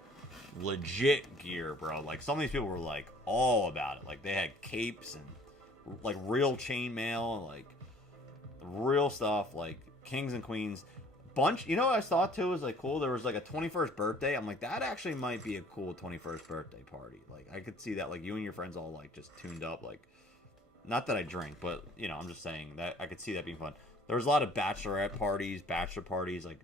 legit gear, bro. Like some of these people were like all about it. Like they had capes and like real chainmail, like real stuff, like kings and queens. Bunch, you know what I thought too was like cool. There was like a 21st birthday. I'm like, that actually might be a cool 21st birthday party. Like I could see that, like you and your friends all like just tuned up. Like, not that I drink, but you know, I'm just saying that I could see that being fun. There was a lot of bachelorette parties, bachelor parties. Like,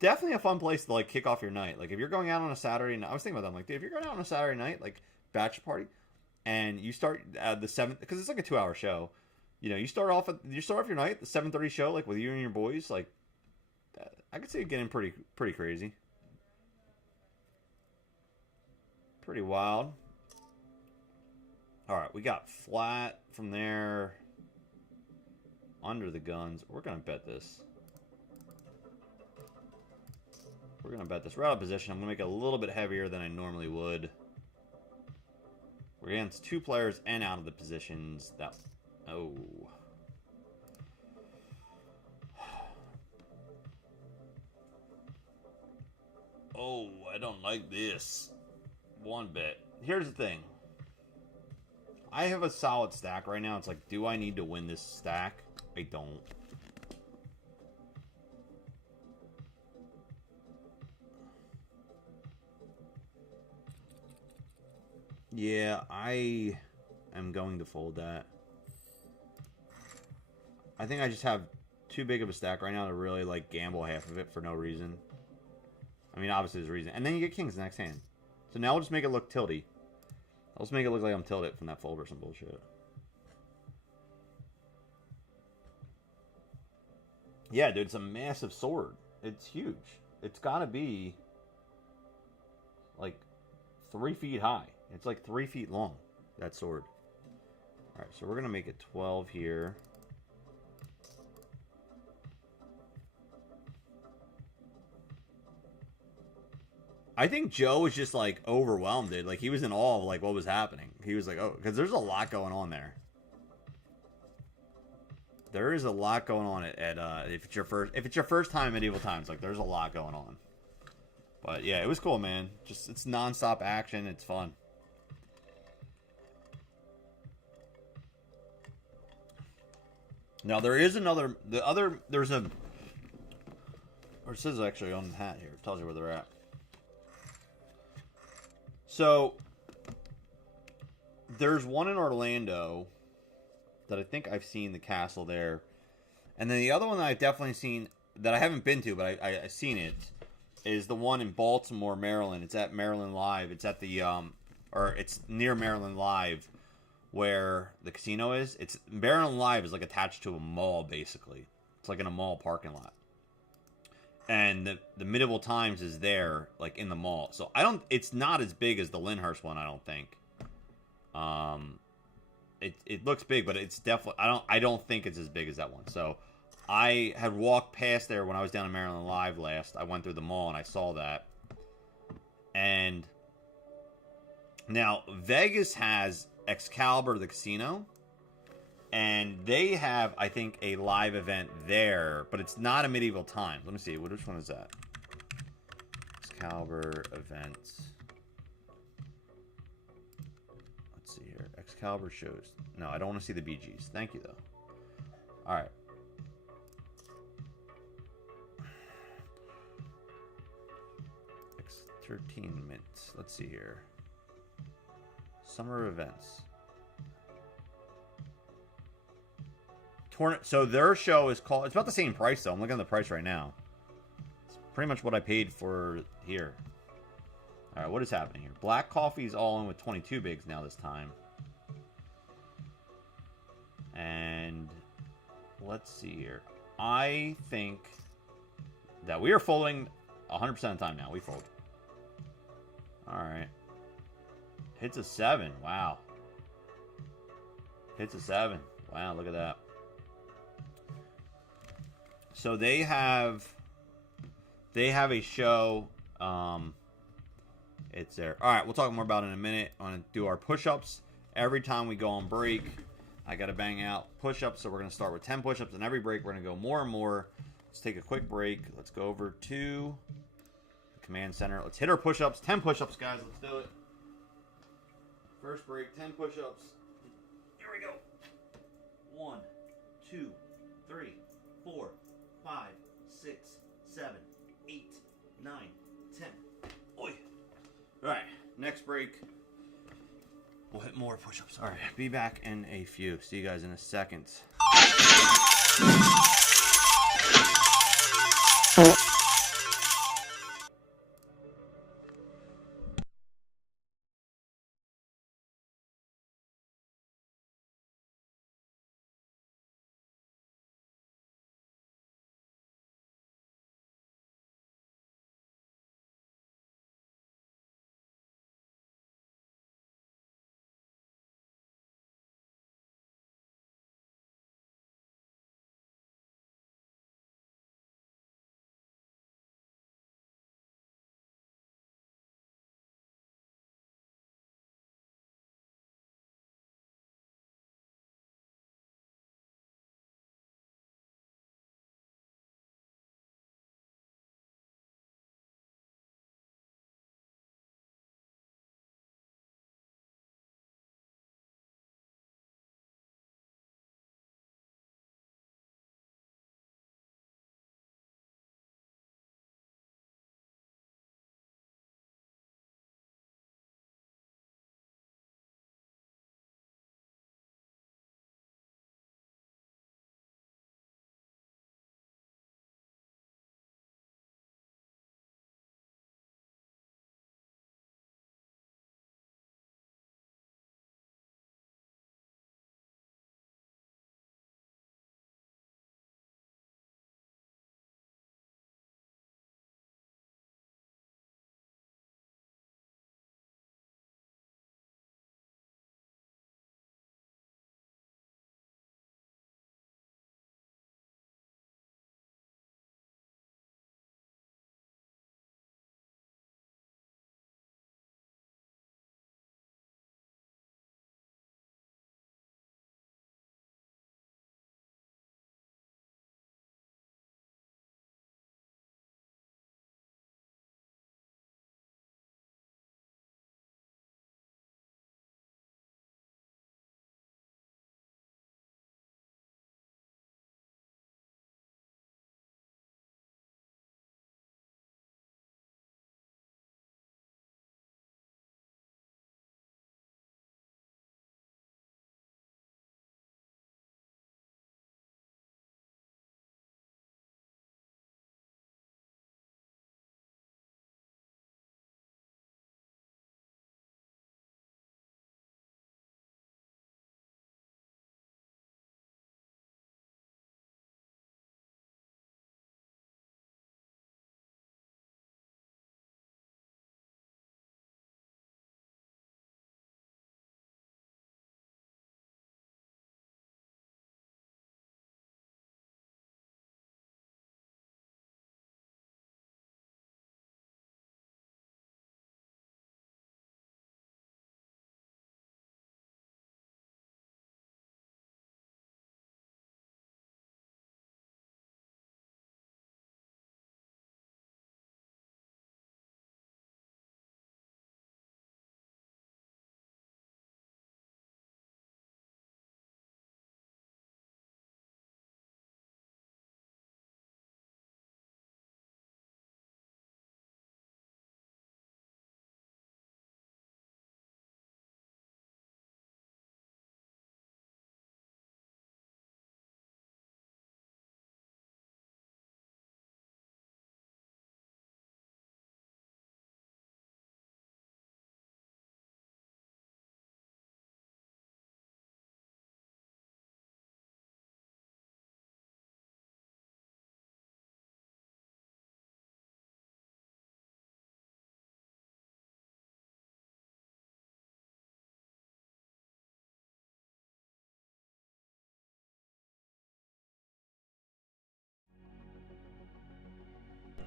definitely a fun place to like kick off your night. Like if you're going out on a Saturday night, I was thinking about that. I'm like, dude, if you're going out on a Saturday night, like bachelor party, and you start at the 7th, because it's like a 2-hour show. You know, you start off your night, the 7:30 show, like with you and your boys, like. I could see it getting pretty crazy. Pretty wild. Alright, we got flat from there. Under the guns. We're going to bet this. we're going to bet this. We're out of position. I'm going to make it a little bit heavier than I normally would. We're against 2 players and out of the positions. That... Oh. Oh, I don't like this. One bit. Here's the thing. I have a solid stack right now. It's like, do I need to win this stack? I don't. Yeah, I am going to fold that. I think I just have too big of a stack right now to really, like, gamble half of it for no reason. I mean, obviously there's a reason. And then you get kings next hand. So now we'll just make it look tilty. I'll just make it look like I'm tilted from that fold or some bullshit. Yeah, dude, it's a massive sword. It's huge. It's gotta be like 3 feet high. It's like 3 feet long, that sword. Alright, so we're gonna make it 12 here. I think Joe was just like overwhelmed, dude. Like he was in awe of like what was happening. He was like, oh, because there's a lot going on there. There is a lot going on at if it's your first time at Medieval Times, like there's a lot going on. But yeah, it was cool, man. Just it's nonstop action. It's fun. Now there is another. There's a. Or it says actually on the hat here. It tells you where they're at. So there's one in Orlando that I think I've seen the castle there. And then the other one that I've definitely seen that I haven't been to, but I've seen it, is the one in Baltimore, Maryland. It's at Maryland Live. It's at the, or it's near Maryland Live where the casino is. It's Maryland Live is like attached to a mall, basically. It's like in a mall parking lot. And the Medieval Times is there, like in the mall. So it's not as big as the Lyndhurst one, I don't think. It looks big, but it's definitely I don't think it's as big as that one. So I had walked past there when I was down in Maryland Live last. I went through the mall and I saw that. And now Vegas has Excalibur the casino, and they have, I think, a live event there, but it's not a Medieval Times. Let me see, which one is that? Excalibur events. See here. Excalibur shows. No, I don't want to see the BGs. Thank you, though. Alright. X13 minutes. Let's see here. Summer events. So their show is called... It's about the same price, though. I'm looking at the price right now. It's pretty much what I paid for here. Alright, what is happening here? Black Coffee's all in with 22 bigs now this time. And let's see here. I think that we are folding 100% of the time now. We fold. Alright. Hits a 7. Wow. Hits a 7. Wow, look at that. So they have a show. It's there. All right, we'll talk more about it in a minute. I want to do our push-ups. Every time we go on break, I got to bang out push-ups. So we're going to start with 10 push-ups, and every break we're going to go more and more. Let's take a quick break. Let's go over to the command center. Let's hit our push-ups. 10 push-ups, guys. Let's do it. First break, 10 push-ups. Here we go. 1, 2, 3, 4, 5, 6, 7, 8, 9, 10. Oi. Alright, next break. We'll hit more push-ups. Alright, be back in a few. See you guys in a second.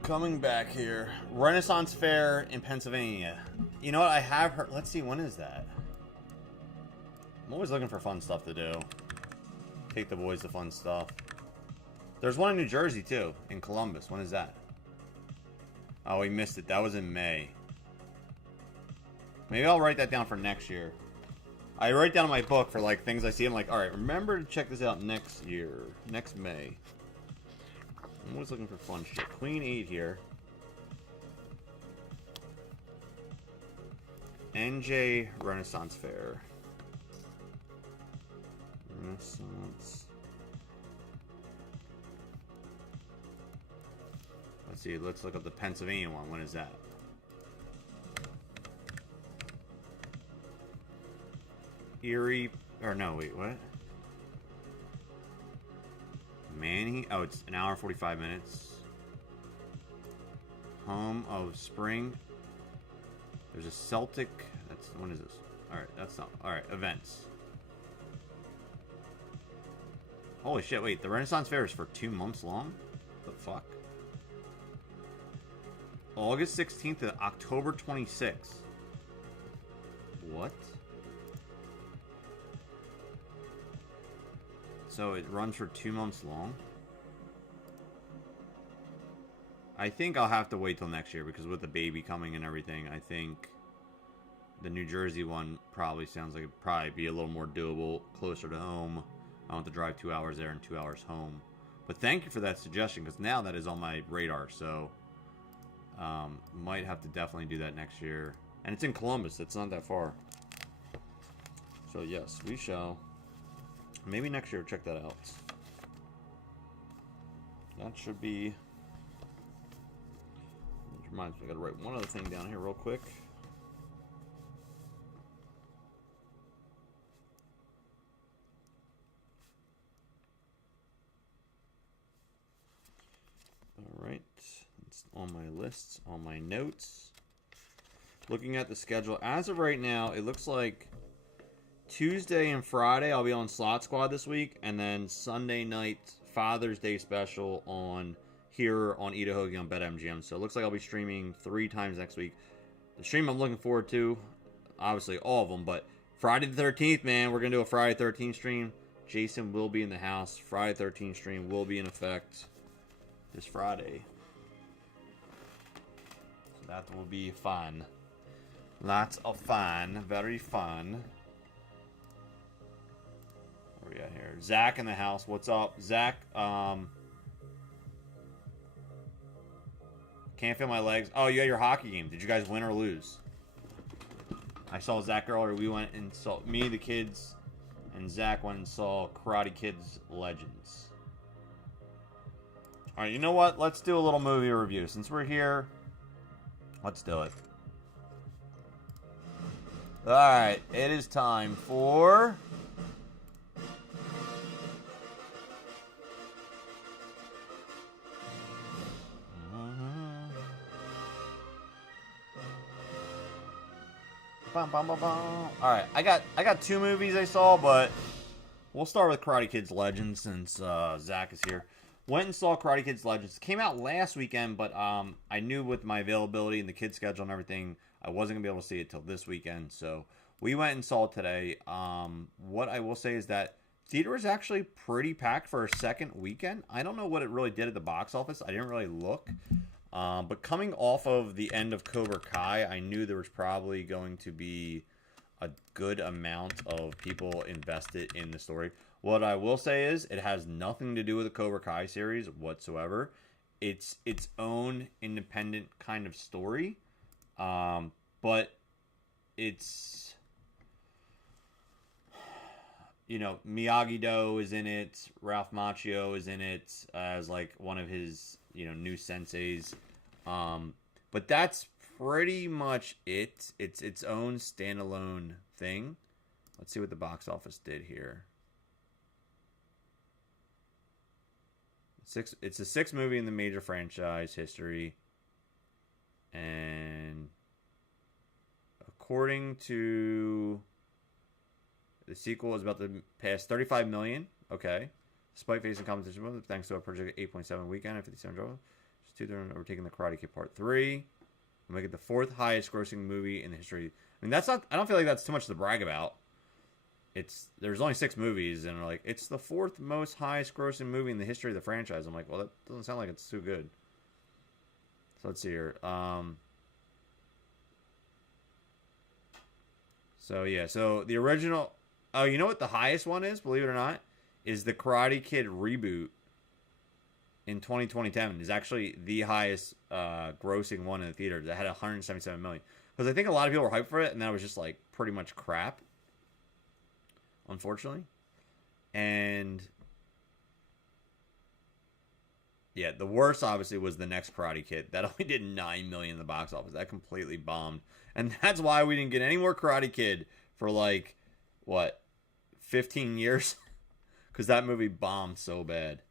Coming back here. Renaissance Fair in Pennsylvania. You know what? I have heard. Let's see, when is that? I'm always looking for fun stuff to do. Take the boys to fun stuff. There's one in New Jersey, too. In Columbus. When is that? Oh, we missed it. That was in May. Maybe I'll write that down for next year. I write down in my book for, like, things I see. I'm like, alright, remember to check this out next year. Next May. I'm always looking for fun shit. Queen 8 here. NJ Renaissance Fair. Renaissance. Let's see. Let's look up the Pennsylvania one. When is that? Erie. Or no, wait, what? Manny. Oh, it's an hour and 45 minutes. Home of Spring. There's a Celtic. That's, when is this? Alright, that's not. Alright, events. Holy shit, wait. The Renaissance Fair is for 2 months long? What the fuck? August 16th to October 26th. What? So it runs for 2 months long? I think I'll have to wait till next year because with the baby coming and everything, I think the New Jersey one probably sounds like it'd probably be a little more doable, closer to home. I don't have to drive 2 hours there and 2 hours home. But thank you for that suggestion because now that is on my radar. So might have to definitely do that next year. And it's in Columbus. It's not that far. So yes, we shall. Maybe next year, check that out. That should be. Which reminds me, I gotta write one other thing down here real quick. Alright, it's on my lists, on my notes. Looking at the schedule, as of right now, it looks like Tuesday and Friday I'll be on Slot Squad this week, and then Sunday night Father's Day special on here on Eat a Hoagie on BetMGM. So it looks like I'll be streaming 3 times next week. The stream I'm looking forward to, obviously all of them, but Friday the 13th, man, we're gonna do a Friday 13th stream. Jason will be in the house. Friday 13th stream will be in effect this Friday. So that will be fun. Lots of fun. Very fun. Where we at here? Zach in the house. What's up? Zach, can't feel my legs. Oh, you got your hockey game. Did you guys win or lose? I saw Zach earlier. We went and saw, me, the kids, and Zach went and saw Karate Kids Legends. Alright, you know what? Let's do a little movie review. Since we're here, let's do it. Alright, it is time for... Alright, I got 2 movies I saw, but we'll start with Karate Kids Legends since Zach is here. Went and saw Karate Kids Legends. Came out last weekend, but I knew with my availability and the kids' schedule and everything, I wasn't going to be able to see it till this weekend. So we went and saw it today. What I will say is that theater is actually pretty packed for a second weekend. I don't know what it really did at the box office. I didn't really look. But coming off of the end of Cobra Kai, I knew there was probably going to be a good amount of people invested in the story. What I will say is it has nothing to do with the Cobra Kai series whatsoever. It's its own independent kind of story. But it's, you know, Miyagi-Do is in it. Ralph Macchio is in it as like one of his, you know, new senseis. But that's pretty much it. It's its own standalone thing. Let's see what the box office did here. It's the 6th movie in the major franchise history. And according to the sequel, is about to pass 35 million. Okay. Despite facing competition, thanks to a projected 8.7 weekend at 57 draws. overtaking the Karate Kid Part 3. And make it the 4th highest grossing movie in the history. I mean, that's not. I don't feel like that's too much to brag about. There's only 6 movies, and like it's the 4th most highest grossing movie in the history of the franchise. I'm like, well, that doesn't sound like it's too good. So let's see here. So yeah, so the original. Oh, you know what the highest one is? Believe it or not, is the Karate Kid reboot in 2010 is actually the highest grossing one in the theaters. It had 177 million. Because I think a lot of people were hyped for it, and that was just like pretty much crap, unfortunately. And yeah, the worst obviously was the next Karate Kid. That only did 9 million in the box office. That completely bombed, and that's why we didn't get any more Karate Kid for like what 15 years, because that movie bombed so bad.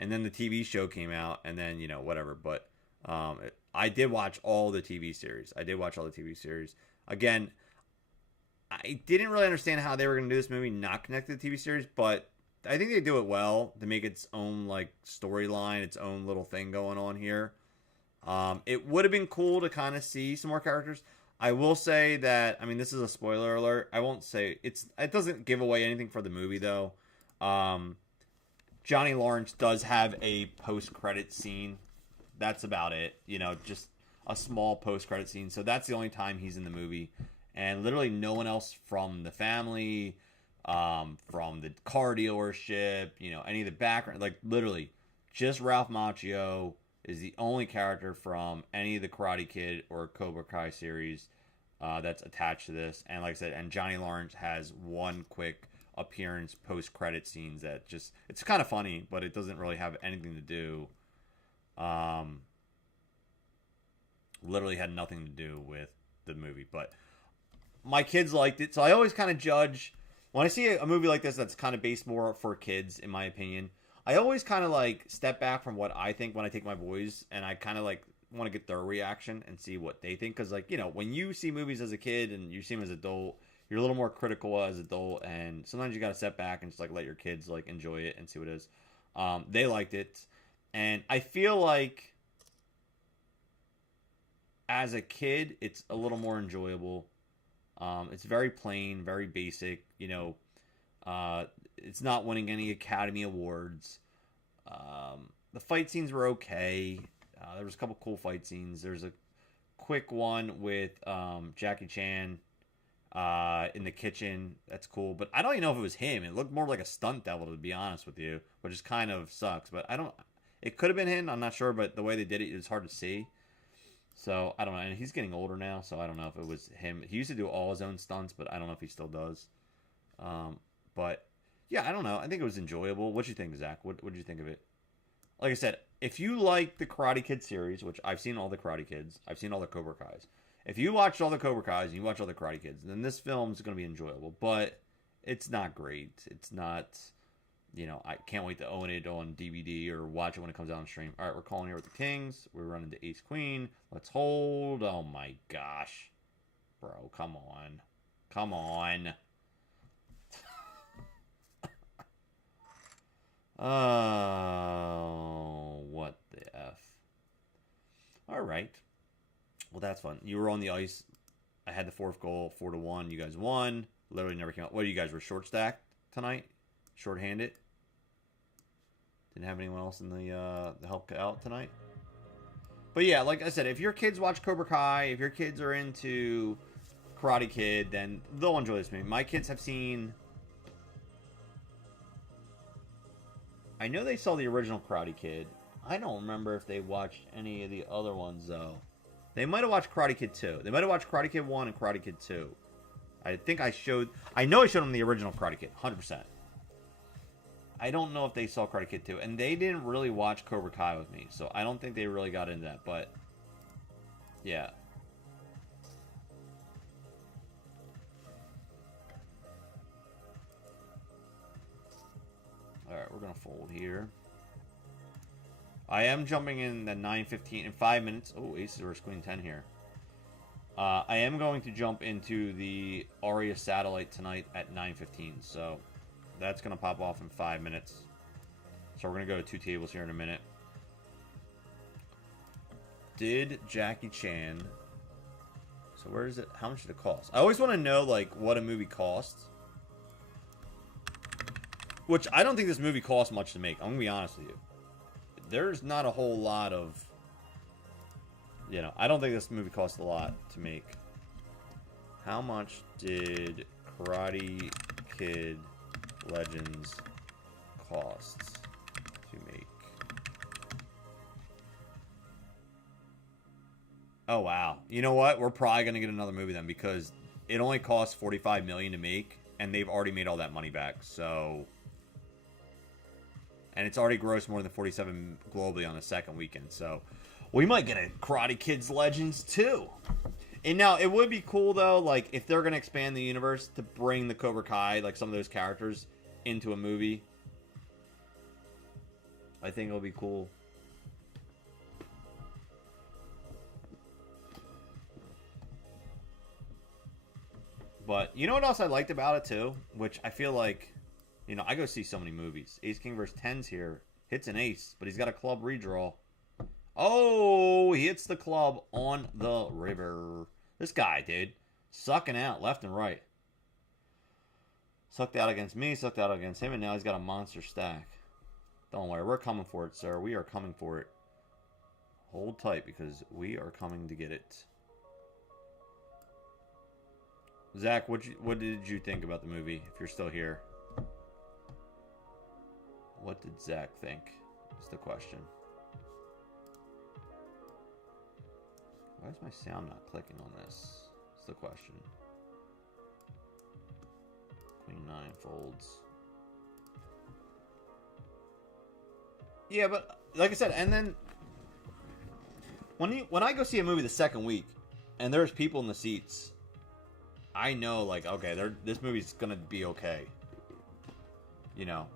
And then the TV show came out, and then, you know, whatever. But I did watch all the TV series. Again, I didn't really understand how they were going to do this movie not connected to the TV series, but I think they do it well to make its own, like, storyline, its own little thing going on here. It would have been cool to kind of see some more characters. I will say that, I mean, this is a spoiler alert. I won't say, it doesn't give away anything for the movie, though. Johnny Lawrence does have a post-credit scene. That's about it. You know, just a small post-credit scene. So that's the only time he's in the movie. And literally no one else from the family, from the car dealership, you know, any of the background. Like, literally, just Ralph Macchio is the only character from any of the Karate Kid or Cobra Kai series that's attached to this. And like I said, and Johnny Lawrence has one quick appearance post-credit scenes that just, it's kind of funny, but it doesn't really have anything to do, literally had nothing to do with the movie. But my kids liked it, so I always kind of judge when I see a movie like this that's kind of based more for kids, in my opinion. I always kind of like step back from what I think when I take my boys, and I kind of like want to get their reaction and see what they think, because like, you know, when you see movies as a kid and you see them as an adult, you're a little more critical as an adult, and sometimes you got to step back and just like let your kids like enjoy it and see what it is. They liked it, and I feel like as a kid, it's a little more enjoyable. It's very plain, very basic. You know, it's not winning any Academy Awards. The fight scenes were okay. There was a couple cool fight scenes. There's a quick one with Jackie Chan in the kitchen. That's cool, but I don't even know if it was him. It looked more like a stunt double, to be honest with you, which is kind of sucks. But it could have been him, I'm not sure, but the way they did it, it's hard to see. So I don't know, and he's getting older now, so I don't know if it was him. He used to do all his own stunts, but I don't know if he still does. But yeah, I don't know. I think it was enjoyable. What do you think, Zach? What did you think of it? Like I said, if you like the Karate Kid series, which I've seen all the Karate Kids, I've seen all the Cobra Kais. If you watched all the Cobra Kais and you watch all the Karate Kids, then this film is going to be enjoyable. But it's not great. It's not, you know, I can't wait to own it on DVD or watch it when it comes out on stream. All right, we're calling here with the Kings. We're running to Ace Queen. Let's hold. Oh my gosh. Bro, come on. Come on. Oh, what the F. All right. Well, that's fun. You were on the ice. I had the fourth goal, 4-1. You guys won. Literally never came out. What, you guys were short stacked tonight? Short-handed? Didn't have anyone else in the help out tonight? But yeah, like I said, if your kids watch Cobra Kai, if your kids are into Karate Kid, then they'll enjoy this movie. My kids have seen... I know they saw the original Karate Kid. I don't remember if they watched any of the other ones, though. They might have watched Karate Kid 2. They might have watched Karate Kid 1 and Karate Kid 2. I know I showed them the original Karate Kid, 100%. I don't know if they saw Karate Kid 2. And they didn't really watch Cobra Kai with me, so I don't think they really got into that, but... yeah. Alright, we're going to fold here. I am jumping in at 9:15 in 5 minutes. Oh, aces versus queen 10 here. I am going to jump into the Aria Satellite tonight at 9:15. So that's going to pop off in 5 minutes. So we're going to go to 2 tables here in a minute. did Jackie Chan... So where is it? How much did it cost? I always want to know, like, what a movie costs. Which, I don't think this movie costs much to make. I'm going to be honest with you. There's not a whole lot of... You know, I don't think this movie costs a lot to make. How much did Karate Kid Legends cost to make? Oh, wow. You know what? We're probably going to get another movie then, because it only costs $45 million to make, and they've already made all that money back, so... And it's already grossed more than 47 globally on the second weekend, so... We might get a Karate Kids Legends, too. And now, it would be cool, though, like, if they're going to expand the universe, to bring the Cobra Kai, like, some of those characters, into a movie. I think it'll be cool. But you know what else I liked about it too? Which I feel like, you know, I go see so many movies. Ace King vs. 10's here. Hits an ace, but he's got a club redraw. Oh, he hits the club on the river. This guy, dude. Sucking out left and right. Sucked out against me, sucked out against him, and now he's got a monster stack. Don't worry, we're coming for it, sir. We are coming for it. Hold tight, because we are coming to get it. Zach, what did you think about the movie, if you're still here? What did Zach think, is the question. Why is my sound not clicking on this? Is the question. Queen 9 folds. Yeah, but, like I said, and then... When I go see a movie the second week, and there's people in the seats... I know, like, okay, this movie's gonna be okay. You know,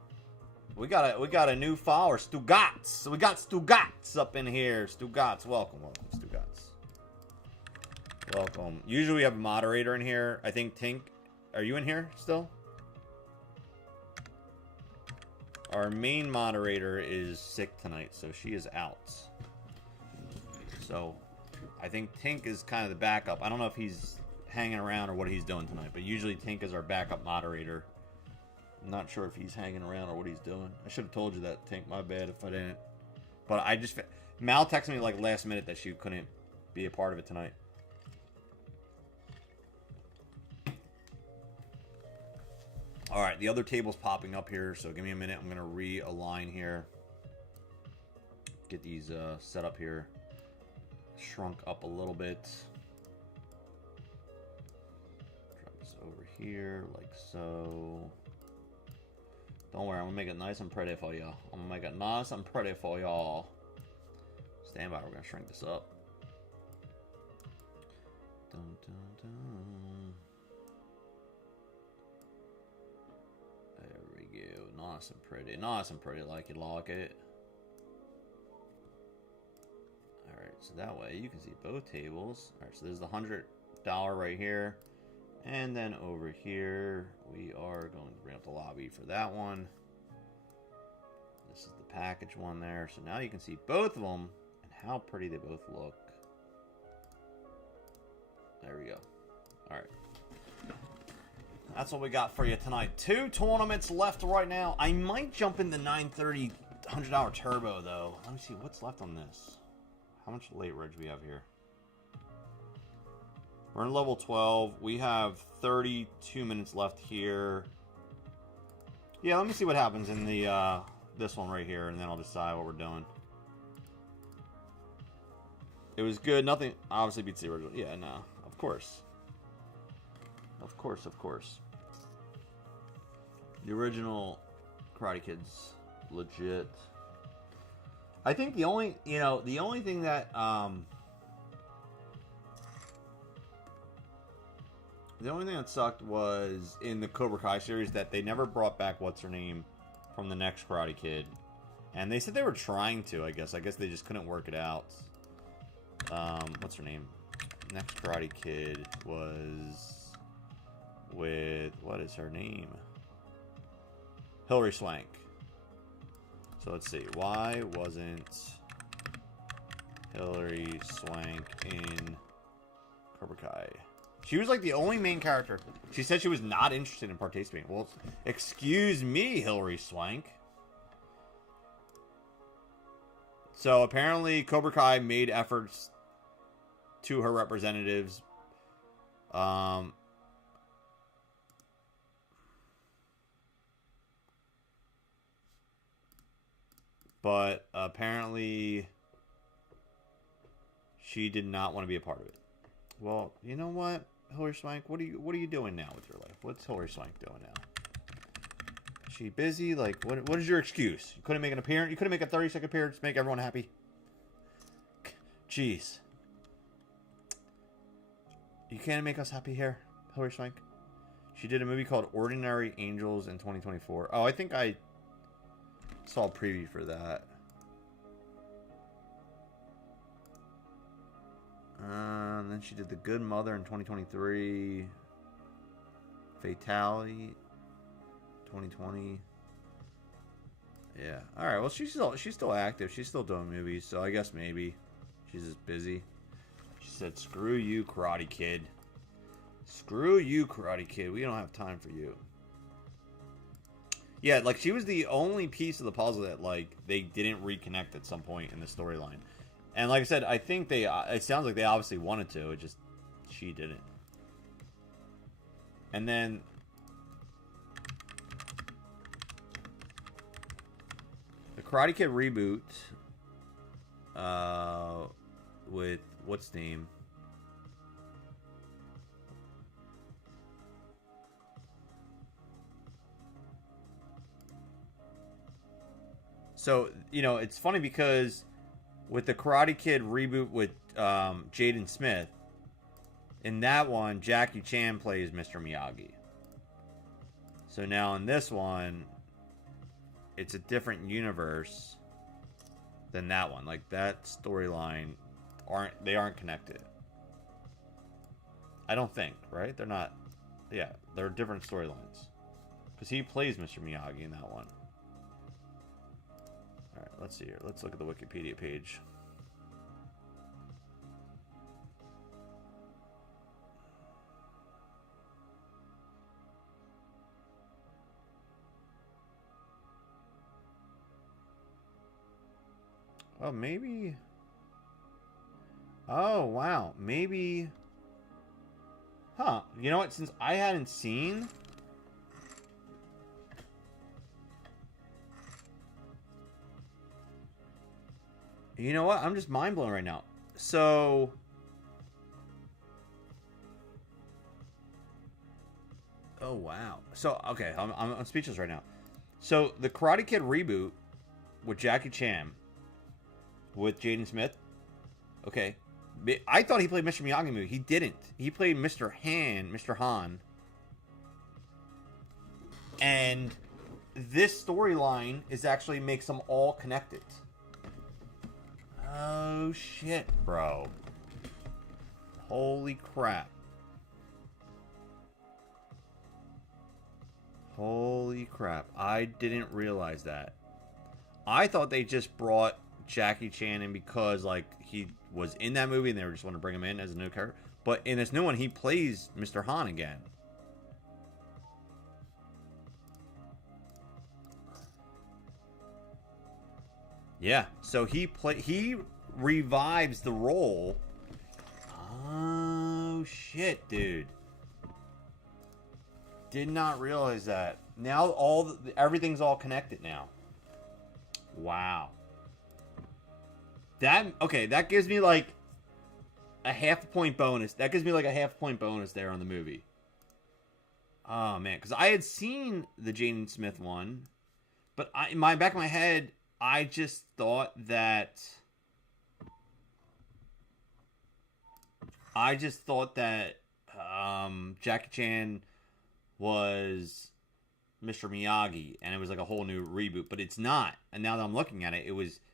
we got a new follower, Stugatz. We got Stugatz up in here. Stugatz, welcome, Stugatz. Welcome. Usually we have a moderator in here. I think Tink, are you in here still? Our main moderator is sick tonight, so she is out. So, I think Tink is kind of the backup. I don't know if he's hanging around or what he's doing tonight, but usually Tink is our backup moderator. I'm not sure if he's hanging around or what he's doing. I should have told you that, Tink. My bad if I didn't. But I just... Mal texted me like last minute that she couldn't be a part of it tonight. Alright, the other table's popping up here, so give me a minute. I'm going to realign here. Get these set up here. Shrunk up a little bit. Over here, like so. Don't worry, I'm gonna make it nice and pretty for y'all. I'm gonna make it nice and pretty for y'all. Stand by, we're gonna shrink this up. Dun, dun, dun. There we go. Nice and pretty. Nice and pretty, like you like it. Alright, so that way you can see both tables. Alright, so there's the $100 right here. And then over here, we are going to bring up the lobby for that one. This is the package one there. So now you can see both of them and how pretty they both look. There we go. All right. That's what we got for you tonight. 2 tournaments left right now. I might jump in the 930 $100 turbo, though. Let me see what's left on this. How much late reg we have here? We're in level 12. We have 32 minutes left here. Yeah, let me see what happens in the this one right here, and then I'll decide what we're doing. It was good. Nothing obviously beats the original. Yeah, no. Of course. Of course, of course. The original Karate Kid's legit. I think the only, the only thing that the only thing that sucked was in the Cobra Kai series that they never brought back what's-her-name from the next Karate Kid. And they said they were trying to, I guess. I guess they just couldn't work it out. What's her name? Next Karate Kid was with, what is her name? Hilary Swank. So let's see. Why wasn't Hilary Swank in Cobra Kai. She was like the only main character. She said she was not interested in participating. Well, excuse me, Hilary Swank. So apparently Cobra Kai made efforts to her representatives. But apparently she did not want to be a part of it. Well, you know what, Hilary Swank, what are you doing now with your life? What's Hilary Swank doing now? Is she busy? Like, what is your excuse? You couldn't make an appearance? You couldn't make a 30-second appearance to make everyone happy? Jeez. You can't make us happy here, Hilary Swank. She did a movie called Ordinary Angels in 2024. Oh, I think I saw a preview for that. And then she did The Good Mother in 2023. Fatality 2020. Yeah. All right. Well, she's still active. She's still doing movies. So I guess maybe she's just busy. She said, "Screw you, Karate Kid. Screw you, Karate Kid. We don't have time for you." Yeah, like she was the only piece of the puzzle that like they didn't reconnect at some point in the storyline. And like I said, I think they it sounds like they obviously wanted to, it just she didn't. And then the Karate Kid reboot with what's his name? So, you know, it's funny because with the Karate Kid reboot with Jaden Smith, in that one, Jackie Chan plays Mr. Miyagi. So now in this one, it's a different universe than that one. Like, that storyline aren't connected. I don't think, right? They're not. Yeah, they're different storylines. Because he plays Mr. Miyagi in that one. Alright, let's see here. Let's look at the Wikipedia page. Well, maybe... Oh, wow. Maybe... Huh. You know what? Since I hadn't seen... You know what? I'm just mind blown right now. So... Oh, wow. So, okay. I'm speechless right now. So, the Karate Kid reboot with Jackie Chan with Jaden Smith. Okay. I thought he played Mr. Miyagi in the movie. He didn't. He played Mr. Han. And this storyline is actually makes them all connected. Oh, shit, bro. Holy crap. Holy crap. I didn't realize that. I thought they just brought Jackie Chan in because, like, he was in that movie and they just want to bring him in as a new character. But in this new one, he plays Mr. Han again. Yeah, so he revives the role. Oh, shit, dude. Did not realize that. Now everything's all connected now. Wow. That gives me like a half a point bonus. That gives me like a half point bonus there on the movie. Oh man, because I had seen the Jaden Smith one, but in my back of my head, I just thought that Jackie Chan was Mr. Miyagi, and it was like a whole new reboot, but it's not. And now that I'm looking at it,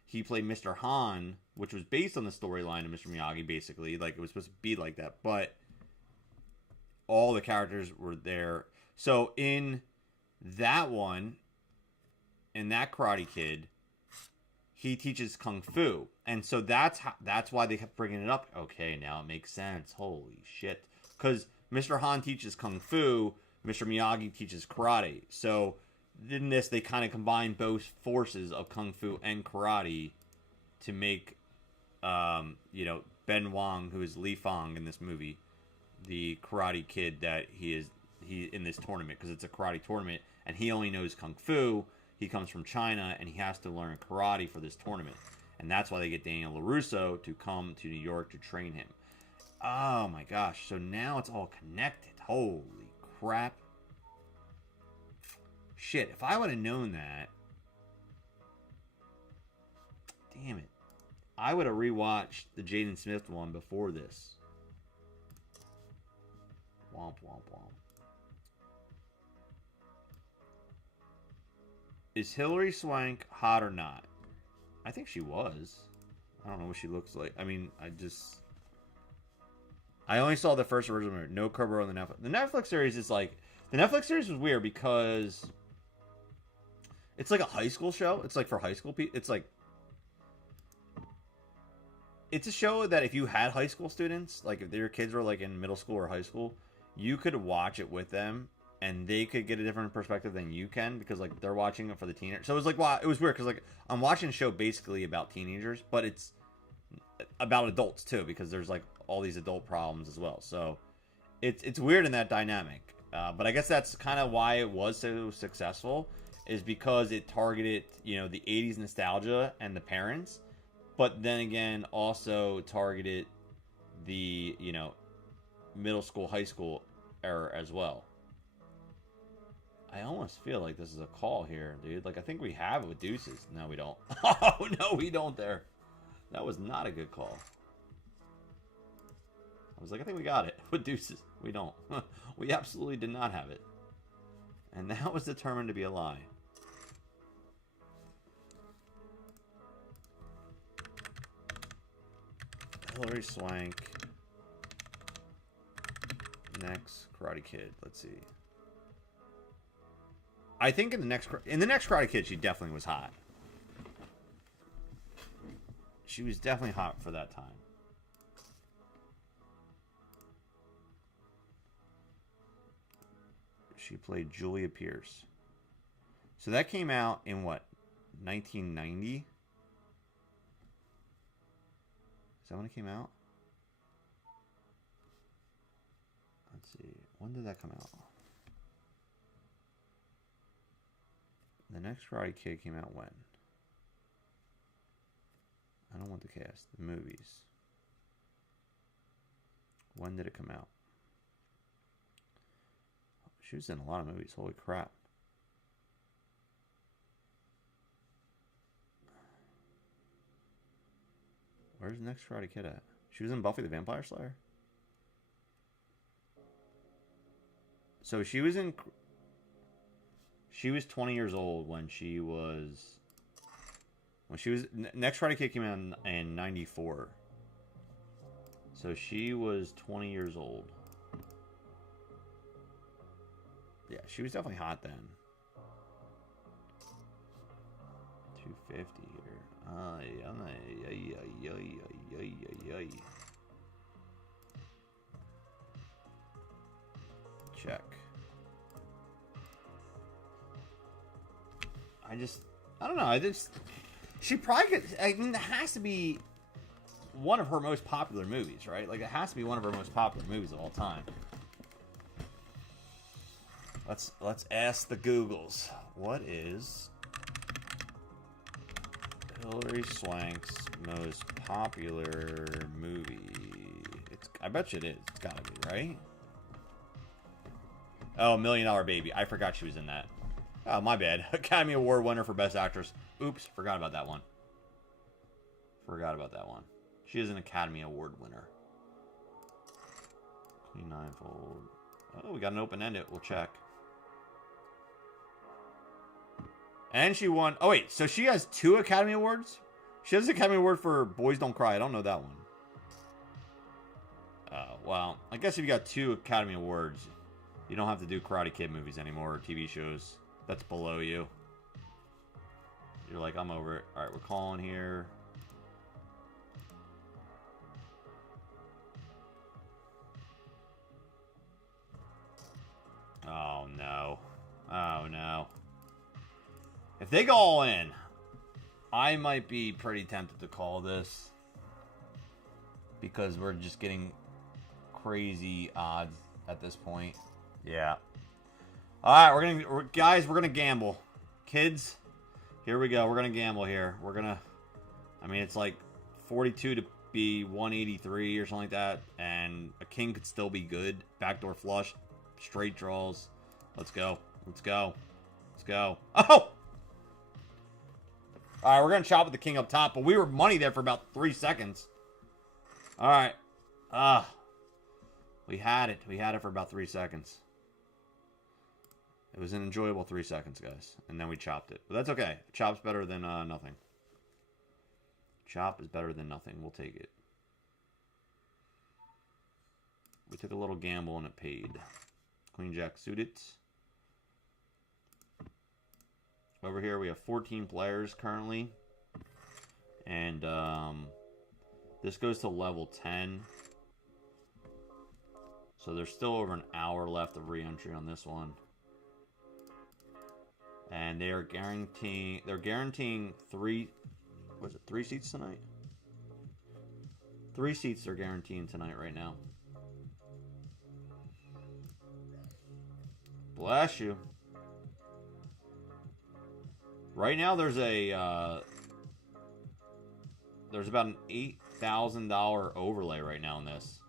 he played Mr. Han, which was based on the storyline of Mr. Miyagi, basically. Like, it was supposed to be like that, but all the characters were there. So in that one, in that Karate Kid, he teaches kung fu, and so that's why they kept bringing it up. Okay, now it makes sense. Holy shit! Because Mr. Han teaches kung fu, Mr. Miyagi teaches karate. So in this, they kind of combine both forces of kung fu and karate to make, Ben Wong, who is Li Fang in this movie, the karate kid that he in this tournament, because it's a karate tournament, and he only knows kung fu. He comes from China, and he has to learn karate for this tournament. And that's why they get Daniel LaRusso to come to New York to train him. Oh, my gosh. So now it's all connected. Holy crap. Shit, if I would have known that... Damn it. I would have rewatched the Jaden Smith one before this. Womp, womp, womp. Is Hilary Swank hot or not? I think she was. I don't know what she looks like. I mean, I only saw the first original. No cover on the Netflix. The Netflix series is like... The Netflix series was weird because... It's like a high school show. It's like for high school people. It's like... It's a show that if you had high school students, like if your kids were like in middle school or high school, you could watch it with them. And they could get a different perspective than you can because, like, they're watching it for the teenagers. So it was like, wow, it was weird because, like, I'm watching a show basically about teenagers, but it's about adults too because there's like all these adult problems as well. So it's weird in that dynamic. But I guess that's kind of why it was so successful, is because it targeted, the 80s nostalgia and the parents, but then again also targeted the, middle school, high school era as well. I almost feel like this is a call here, dude. Like, I think we have it with deuces. No, we don't. Oh, no, we don't there. That was not a good call. I was like, I think we got it with deuces. We don't. We absolutely did not have it. And that was determined to be a lie. Hilary Swank. Next Karate Kid. Let's see. I think in the next Karate Kid, she definitely was hot. She was definitely hot for that time. She played Julia Pierce. So that came out in what? 1990? Is that when it came out? Let's see. When did that come out? The next Karate Kid came out when? I don't want the cast. The movies. When did it come out? She was in a lot of movies. Holy crap. Where's the next Karate Kid at? She was in Buffy the Vampire Slayer? So she was in... She was 20 years old when she was... Next Karate Kid came out in 94. So she was 20 years old. Yeah, she was definitely hot then. 250 here. Check. I don't know. She probably could. I mean, that has to be one of her most popular movies, right? Like, it has to be one of her most popular movies of all time. Let's ask the Googles. What is Hilary Swank's most popular movie? I bet you it is. It's gotta be, right? Oh, $1 Million Baby. I forgot she was in that. Oh, my bad. Academy Award winner for Best Actress. Oops, forgot about that one. She is an Academy Award winner. Clean Ninefold. Oh, we got an open-ended. We'll check. And she won... Oh, wait. So she has 2 Academy Awards? She has an Academy Award for Boys Don't Cry. I don't know that one. Well, I guess if you got 2 Academy Awards, you don't have to do Karate Kid movies anymore or TV shows. That's below you. You're like, I'm over it. All right, we're calling here. Oh, no. Oh, no. If they go all in, I might be pretty tempted to call this. Because we're just getting crazy odds at this point. Yeah. All right, guys, we're gonna gamble. Kids, here we go. We're gonna gamble here. We're gonna, I mean, it's like 42 to be 183 or something like that, and a king could still be good. Backdoor flush, straight draws. Let's go. Let's go. Let's go. Oh! All right, we're gonna chop with the king up top, but we were money there for about 3 seconds. All right. We had it. We had it for about 3 seconds. It was an enjoyable 3 seconds, guys. And then we chopped it. But that's okay. Chop's better than nothing. Chop is better than nothing. We'll take it. We took a little gamble and it paid. Queen Jack suited. Over here we have 14 players currently. And this goes to level 10. So there's still over an hour left of re-entry on this one. And they are guaranteeing 3 seats tonight? 3 seats they're guaranteeing tonight right now. Bless you. Right now there's a there's about an $8,000 overlay right now in this.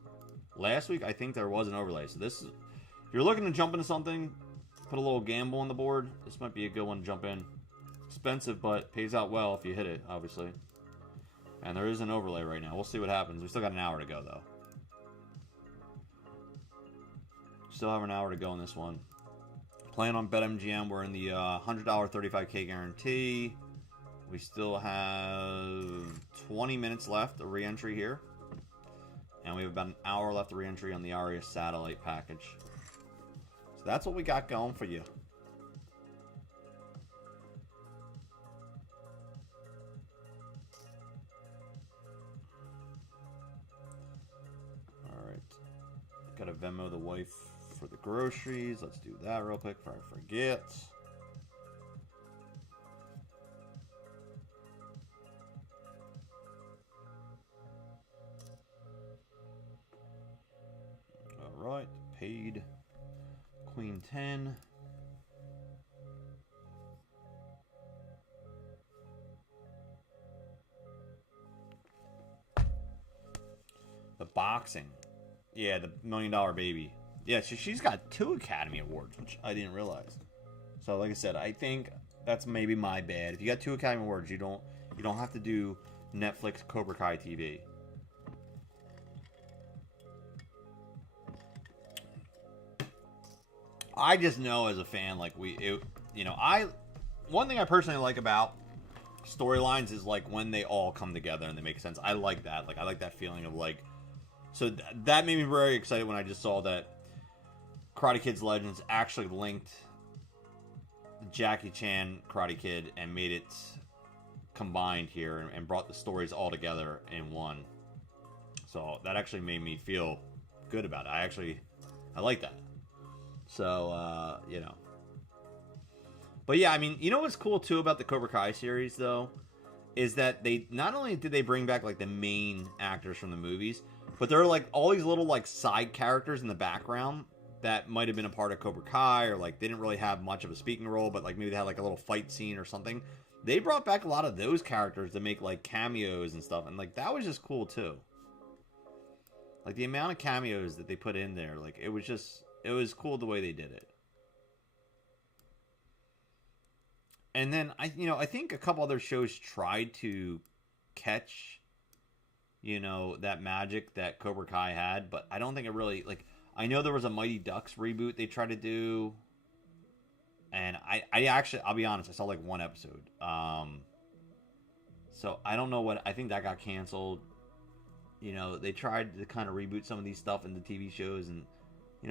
Last week I think there was an overlay. So this is, if you're looking to jump into something, put a little gamble on the board, this might be a good one to jump in. Expensive, but pays out well if you hit it, obviously. And there is an overlay right now. We'll see what happens. We still got an hour to go, though. Still have an hour to go on this one. Playing on BetMGM, we're in the $100 35K guarantee. We still have 20 minutes left of re-entry here. And we have about an hour left of re-entry on the Aria satellite package. So that's what we got going for you. Alright. Gotta Venmo the wife for the groceries. Let's do that real quick before I forget. Alright, paid. Queen 10. The boxing. Yeah, the $1 Million Baby. Yeah, so she's got 2 Academy Awards, which I didn't realize. So like I said, I think that's maybe my bad. If you got 2 Academy Awards, you don't have to do Netflix Cobra Kai TV. I just know as a fan, like one thing I personally like about storylines is like when they all come together and they make sense. I like that. Like I like that feeling of like, so that made me very excited when I just saw that Karate Kid's Legends actually linked Jackie Chan Karate Kid and made it combined here and brought the stories all together in one. So that actually made me feel good about it. I like that. So, But yeah, I mean, you know what's cool too about the Cobra Kai series though? Is that they, not only did they bring back like the main actors from the movies, but there are like all these little like side characters in the background that might have been a part of Cobra Kai, or like they didn't really have much of a speaking role, but like maybe they had like a little fight scene or something. They brought back a lot of those characters to make like cameos and stuff, and like that was just cool too. Like the amount of cameos that they put in there, like it was cool the way they did it. And then I think a couple other shows tried to catch, that magic that Cobra Kai had, but I don't think it really, like, I know there was a Mighty Ducks reboot they tried to do, and I actually, I'll be honest, I saw like 1 episode. So I don't know I think that got canceled. They tried to kind of reboot some of these stuff in the TV shows, and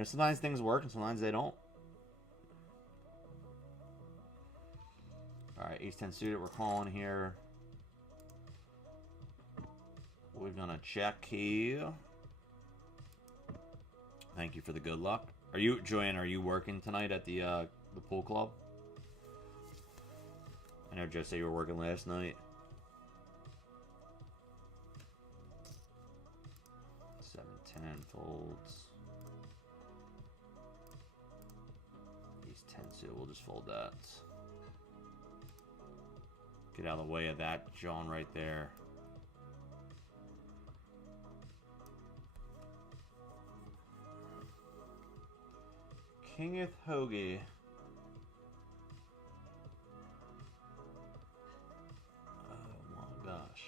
sometimes things work and sometimes they don't. Alright, ace-10 suited, we're calling here. We're gonna check here. Thank you for the good luck. Are you, Joanne, are you working tonight at the pool club? I know Joe said you were working last night. 7-10 folds. Ace-10 suited, we'll just fold that. Get out of the way of that John right there. Kingeth Hoagie. Oh my gosh.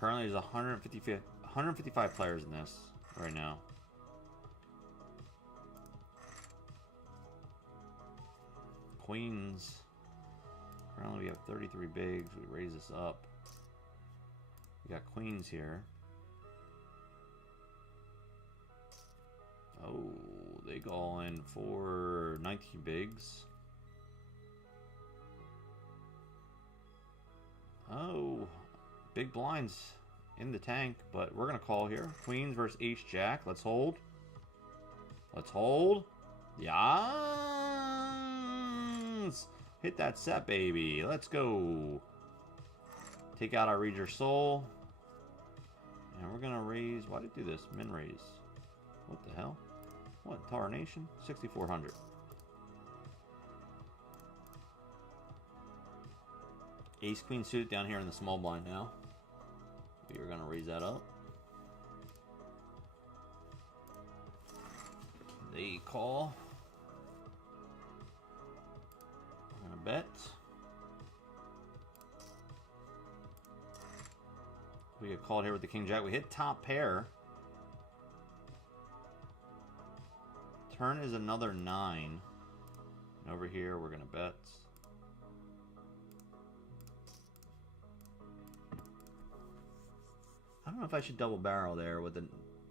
Currently, there's 155 players in this right now. Queens. Currently, we have 33 bigs. We raise this up. We got queens here. Oh, they go all in for 19 bigs. Oh, big blinds in the tank, but we're going to call here. Queens versus Ace-Jack. Let's hold. Let's hold. Yes! Hit that set, baby. Let's go. Take out our Read Your Soul. And we're going to raise... Why did it do this? Min raise. What the hell? What? Tarnation? 6,400. Ace Queen suited down here in the small blind now. We are going to raise that up. They call. I'm going to bet. We get called here with the King Jack. We hit top pair. Turn is another 9. And over here, we're going to bet. I don't know if I should double barrel there with a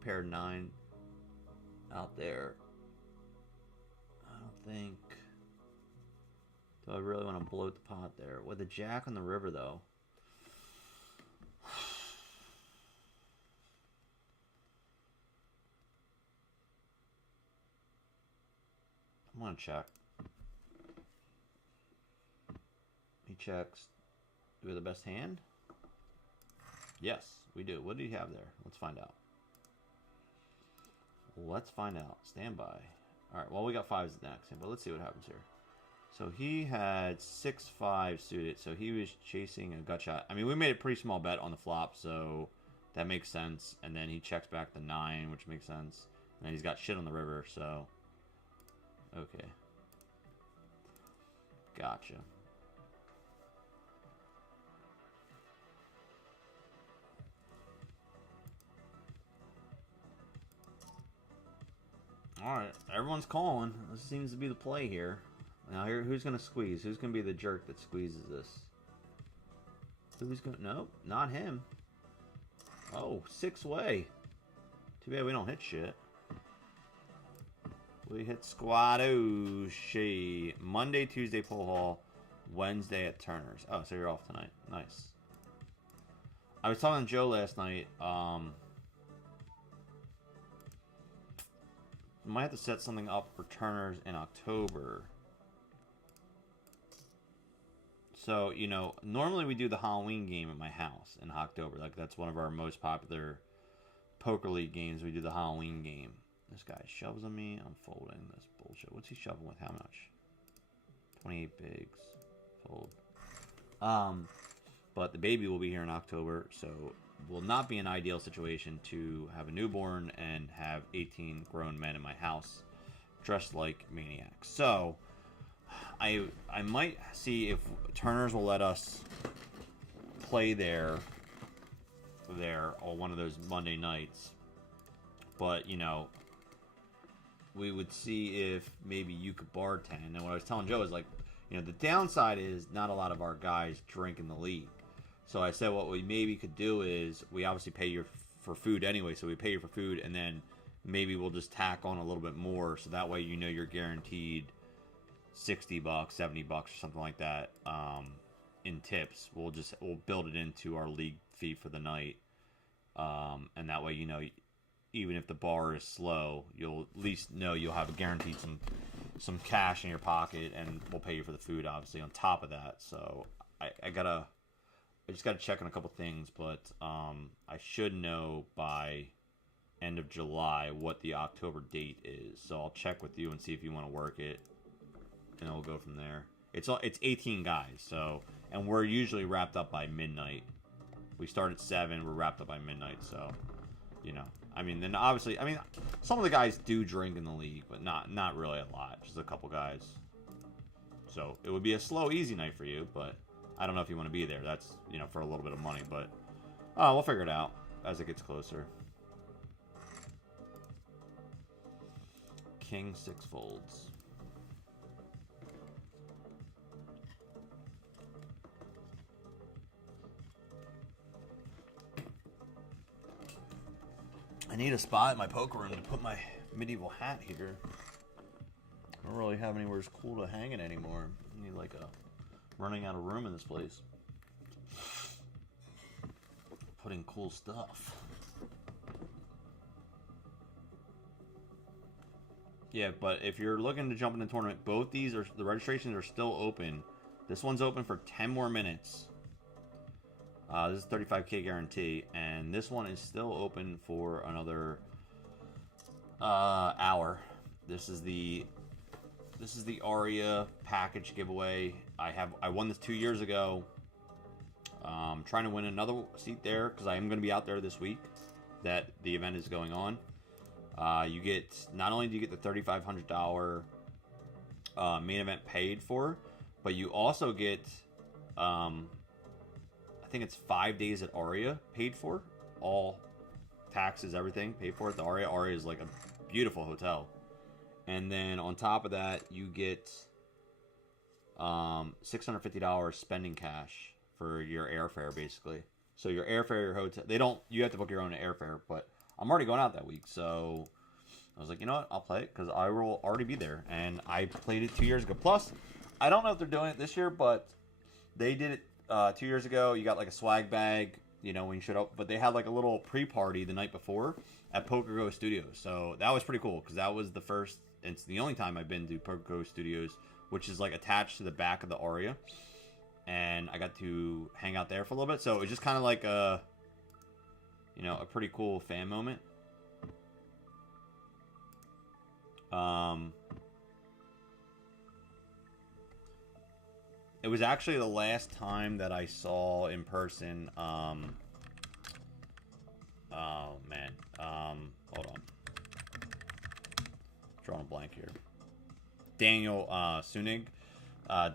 pair 9 out there. I don't think. Do I really want to bloat the pot there? With a jack on the river, though. I'm going to check. He checks. Do we have the best hand? Yes, we do. What do you have there? Let's find out. Let's find out. Stand by. Alright, well, we got 5s next, but let's see what happens here. So he had 6-5 suited, so he was chasing a gut shot. I mean, we made a pretty small bet on the flop, so that makes sense. And then he checks back the 9, which makes sense. And then he's got shit on the river, so... Okay. Gotcha. Alright, everyone's calling. This seems to be the play here. Now here, who's going to squeeze? Who's going to be the jerk that squeezes this? Who's going to... Nope, not him. Oh, 6-way. Too bad we don't hit shit. We hit Squadoshi. Monday, Tuesday, Pool Hall. Wednesday at Turner's. Oh, so you're off tonight. Nice. I was talking to Joe last night. Might have to set something up for Turner's in October. So, you know, normally we do the Halloween game at my house in October. Like, that's one of our most popular poker league games. We do the Halloween game. This guy shoves on me. I'm folding this bullshit. What's he shoving with? How much? 28 bigs. Fold. But the baby will be here in October, so will not be an ideal situation to have a newborn and have 18 grown men in my house dressed like maniacs. So I might see if Turner's will let us play there on one of those Monday nights. But, you know, we would see if maybe you could bartend. And what I was telling Joe is, like, you know, the downside is not a lot of our guys drink in the league. So I said what we maybe could do is we obviously pay you for food anyway, so we pay you for food, and then maybe we'll just tack on a little bit more, so that way you know you're guaranteed $60, $70 or something like that in tips. We'll build it into our league fee for the night, and that way you know even if the bar is slow, you'll at least know you'll have guaranteed some cash in your pocket, and we'll pay you for the food obviously on top of that. So I just gotta check on a couple things, but I should know by end of July what the October date is. So I'll check with you and see if you want to work it, and we'll go from there. It's 18 guys, so, and we're usually wrapped up by midnight. We start at 7, we're wrapped up by midnight, so you know. I mean, then obviously, I mean, some of the guys do drink in the league, but not really a lot, just a couple guys. So it would be a slow, easy night for you, but I don't know if you want to be there. That's, you know, for a little bit of money, but we'll figure it out as it gets closer. King 6 folds. I need a spot in my poker room to put my medieval hat here. I don't really have anywhere cool to hang it anymore. I need like a running out of room in this place. Putting cool stuff. Yeah, but if you're looking to jump in the tournament, both these are, the registrations are still open. This one's open for 10 more minutes. This is 35K guarantee, and this one is still open for another hour. This is the Aria package giveaway. I won this 2 years ago. Trying to win another seat there because I am going to be out there this week that the event is going on. You get, not only do you get the $3,500 main event paid for, but you also get I think it's 5 days at Aria paid for, all taxes, everything paid for at the Aria. Aria is like a beautiful hotel. And then on top of that, you get $650 spending cash for your airfare, basically. So your airfare, your hotel, you have to book your own airfare, but I'm already going out that week, so I was like, you know what, I'll play it because I will already be there, and I played it 2 years ago. Plus, I don't know if they're doing it this year, but they did it 2 years ago. You got like a swag bag, you know, when you showed up, but they had like a little pre-party the night before at Poker Go Studios, so that was pretty cool because that was the first, and it's the only time I've been to Poker Go Studios, which is like attached to the back of the Aria, and I got to hang out there for a little bit, so it was just kind of like a, you know, a pretty cool fan moment. It was actually the last time that I saw in person, oh man, hold on. Drawing a blank here. Daniel Sunig.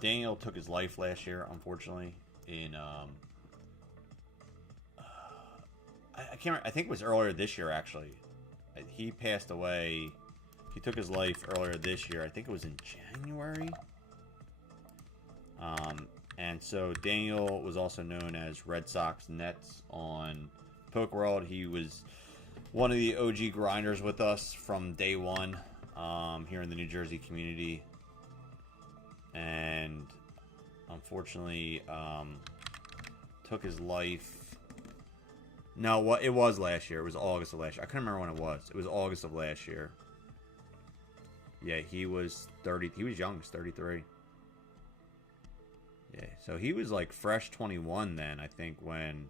Daniel took his life last year, unfortunately, in, I can't remember, I think it was earlier this year, actually. He passed away, he took his life earlier this year, I think it was in January. And so Daniel was also known as Red Sox Nets on Poke World. He was one of the OG grinders with us from day one here in the New Jersey community. And unfortunately took his life. No, it was last year. It was August of last year. I couldn't remember when it was. It was August of last year. Yeah, he was 30. He was young. He was 33. Yeah, so he was like fresh 21 then, I think, when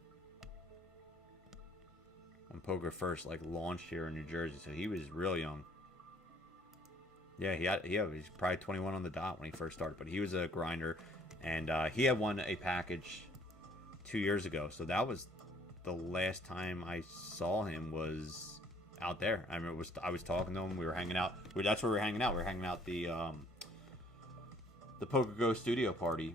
poker first like launched here in New Jersey. So he was real young. Yeah, he's probably 21 on the dot when he first started, but he was a grinder, and he had won a package 2 years ago. So that was the last time I saw him, was out there. I mean, I was talking to him. We were hanging out. That's where we were hanging out. We were hanging out the Poker Go studio party.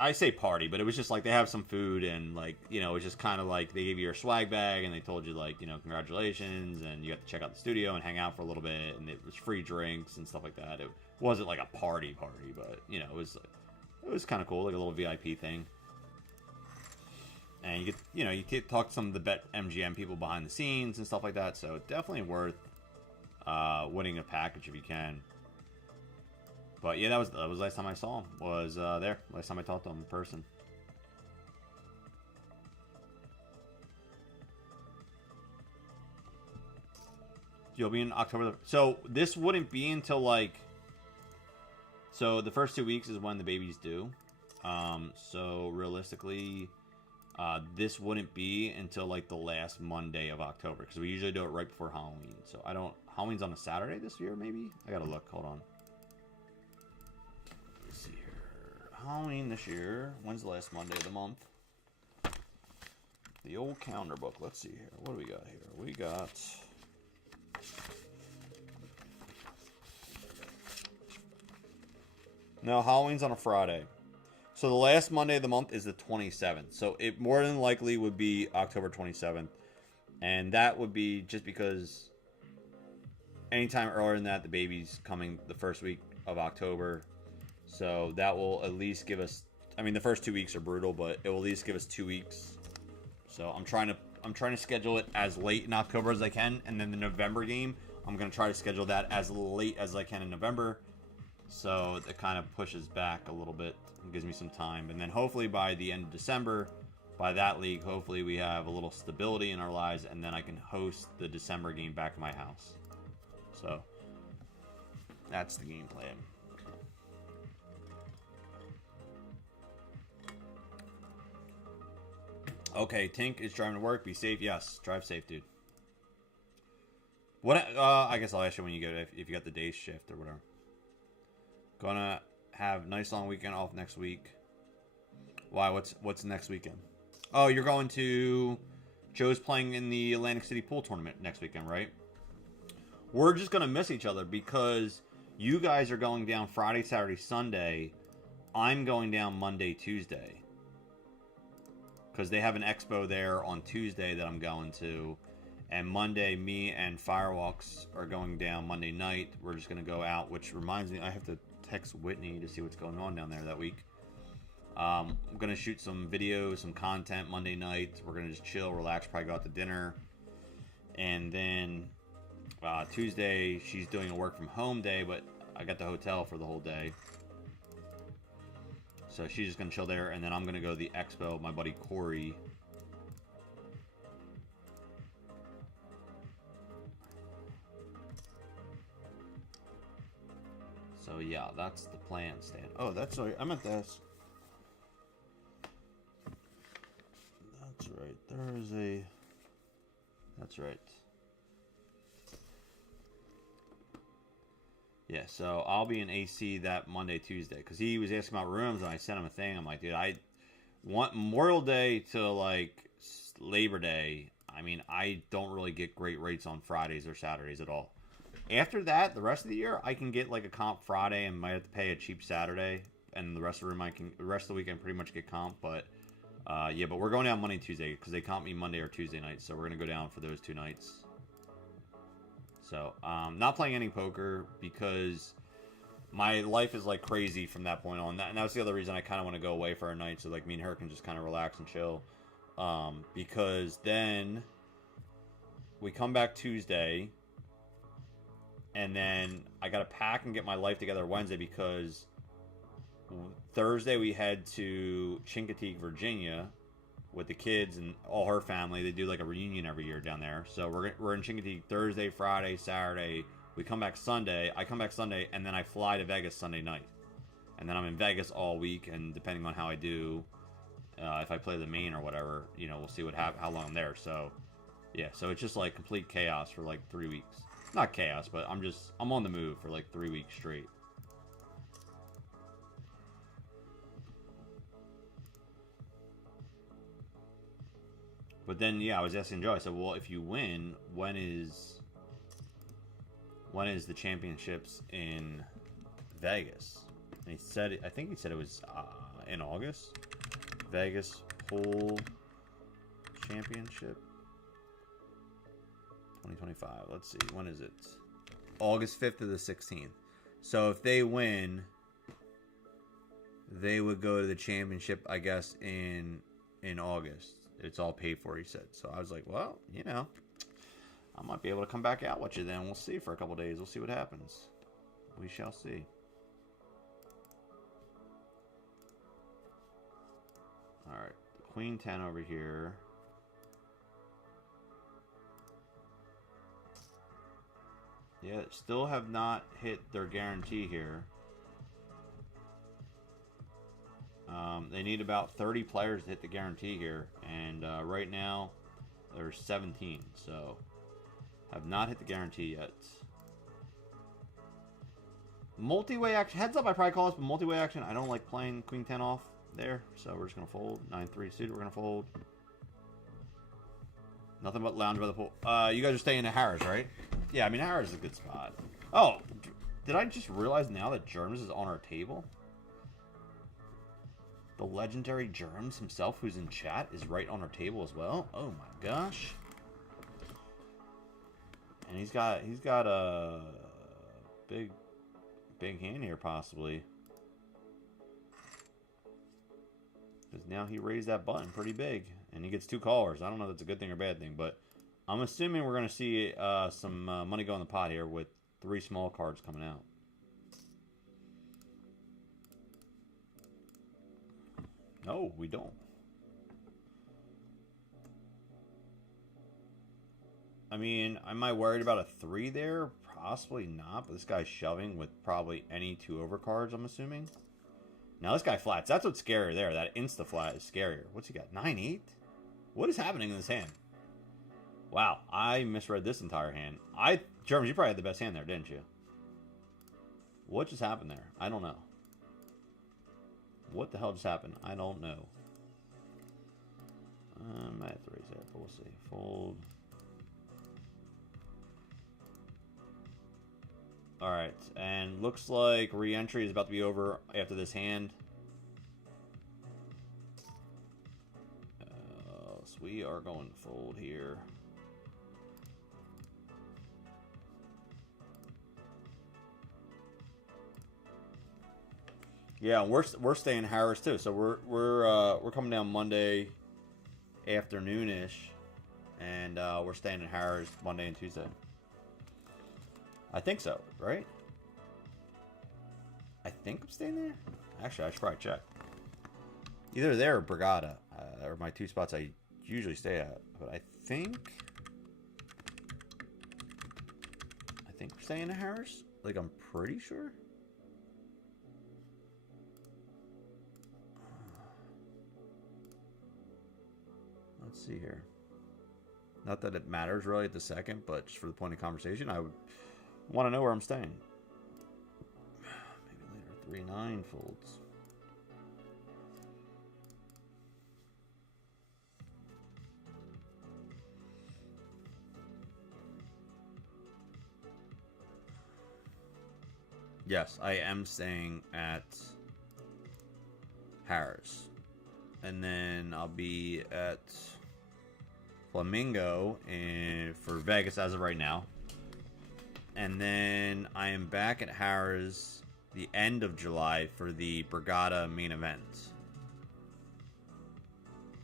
I say party, but it was just like they have some food, and like, you know, it was just kind of like they gave you your swag bag and they told you like, you know, congratulations, and you got to check out the studio and hang out for a little bit, and it was free drinks and stuff like that. It wasn't like a party, but you know, it was kind of cool, like a little VIP thing. And you get, you get to talk to some of the BetMGM people behind the scenes and stuff like that. So definitely worth winning a package if you can. But yeah, that was the last time I saw him. Was there last time I talked to him in person. You'll be in October. So this wouldn't be until like. So the first 2 weeks is when the baby's due. So realistically, this wouldn't be until like the last Monday of October, because we usually do it right before Halloween. So Halloween's on a Saturday this year, maybe. I gotta look. Hold on. Let's see here. Halloween this year. When's the last Monday of the month? The old calendar book. Let's see here. What do we got here? We got. No, Halloween's on a Friday. So the last Monday of the month is the 27th. So it more than likely would be October 27th. And that would be just because anytime earlier than that, the baby's coming the first week of October. So that will at least give us, I mean, the first 2 weeks are brutal, but it will at least give us 2 weeks. So I'm trying to schedule it as late in October as I can. And then the November game, I'm going to try to schedule that as late as I can in November. So it kind of pushes back a little bit and gives me some time. And then hopefully by the end of December, by that league, hopefully we have a little stability in our lives, and then I can host the December game back at my house. So that's the game plan. Okay, Tink is driving to work. Be safe. Yes, drive safe, dude. What? I guess I'll ask you when you get if you got the day shift or whatever. Gonna have nice long weekend off next week. Why? What's next weekend? Oh, you're going to. Joe's playing in the Atlantic City pool tournament next weekend, right? We're just gonna miss each other because you guys are going down Friday, Saturday, Sunday. I'm going down Monday, Tuesday. Because they have an expo there on Tuesday that I'm going to. And Monday, me and Firewalks are going down Monday night. We're just going to go out, which reminds me, I have to text Whitney to see what's going on down there that week. I'm going to shoot some videos, some content Monday night. We're going to just chill, relax, probably go out to dinner. And then Tuesday, she's doing a work from home day, but I got the hotel for the whole day. So she's just going to chill there. And then I'm going to go to the expo with my buddy Corey. So yeah, that's the plan, Stan. Oh, that's right. I meant this. That's right. There's a... That's right. Yeah, so I'll be in AC that Monday, Tuesday. Because he was asking about rooms, and I sent him a thing. I'm like, dude, I want Memorial Day to, like, Labor Day. I mean, I don't really get great rates on Fridays or Saturdays at all. After that, the rest of the year, I can get like a comp Friday and might have to pay a cheap Saturday, and the rest of the week I can pretty much get comp. But yeah, but we're going down Monday, Tuesday because they comp me Monday or Tuesday nights, so we're gonna go down for those 2 nights. So not playing any poker because my life is like crazy from that point on. And that's the other reason I kind of want to go away for a night, so like me and her can just kind of relax and chill. Because then we come back Tuesday. And then I got to pack and get my life together Wednesday because Thursday we head to Chincoteague, Virginia with the kids and all her family. They do like a reunion every year down there. So we're in Chincoteague Thursday, Friday, Saturday. We come back Sunday. I come back Sunday and then I fly to Vegas Sunday night. And then I'm in Vegas all week, and depending on how I do, if I play the main or whatever, we'll see how long I'm there. So yeah, so it's just like complete chaos for like 3 weeks. Not chaos, but I'm on the move for like 3 weeks straight. But then, yeah, I was asking Joe, I said, well, if you win, when is the championships in Vegas? And he said, I think he said it was in August. Vegas Pool Championship. 2025. Let's see. When is it? August 5th to the 16th. So if they win, they would go to the championship, I guess, in August. it's all paid for, he said. So I was like, well, you know, I might be able to come back out with you then. We'll see for a couple days. We'll see what happens. We shall see. Alright, Queen 10 over here. Yeah, still have not hit their guarantee here. They need about 30 players to hit the guarantee here. And right now, there's 17. So, have not hit the guarantee yet. Multi-way action. Heads up, I probably call this, but multi-way action. I don't like playing Queen 10 off there. So, we're just going to fold. 9-3 suited, we're going to fold. Nothing but lounge by the pool. You guys are staying at Harris, right? Yeah, I mean, Harris is a good spot. Oh, did I just realize now that Germs is on our table? The legendary Germs himself, who's in chat, is right on our table as well. Oh my gosh! And he's got a big hand here possibly, because now he raised that button pretty big, and he gets 2 callers. I don't know if that's a good thing or bad thing, but I'm assuming we're going to see some money go in the pot here with 3 small cards coming out. No, we don't. I mean, am I worried about a 3 there? Possibly not, but this guy's shoving with probably any 2 overcards, I'm assuming. Now this guy flats. That's what's scarier there. That insta-flat is scarier. What's he got? 9-8? What is happening in this hand? Wow, I misread this entire hand. Germs, you probably had the best hand there, didn't you? What just happened there? I don't know. What the hell just happened? I don't know. I might have to raise there, but we'll see. Fold. Alright, and looks like re-entry is about to be over after this hand. So we are going to fold here. Yeah, we're staying Harris too. So we're coming down Monday afternoonish, and we're staying at Harris Monday and Tuesday. I think so, right? I think I'm staying there. Actually, I should probably check. Either there or Brigada are my 2 spots I usually stay at. But I think we're staying at Harris. Like, I'm pretty sure. Let's see here. Not that it matters really at the second, but just for the point of conversation, I would want to know where I'm staying. Maybe later. 3-9 folds. Yes, I am staying at Harris. And then I'll be at Flamingo for Vegas as of right now. And then I am back at Harris the end of July for the Brigada main event.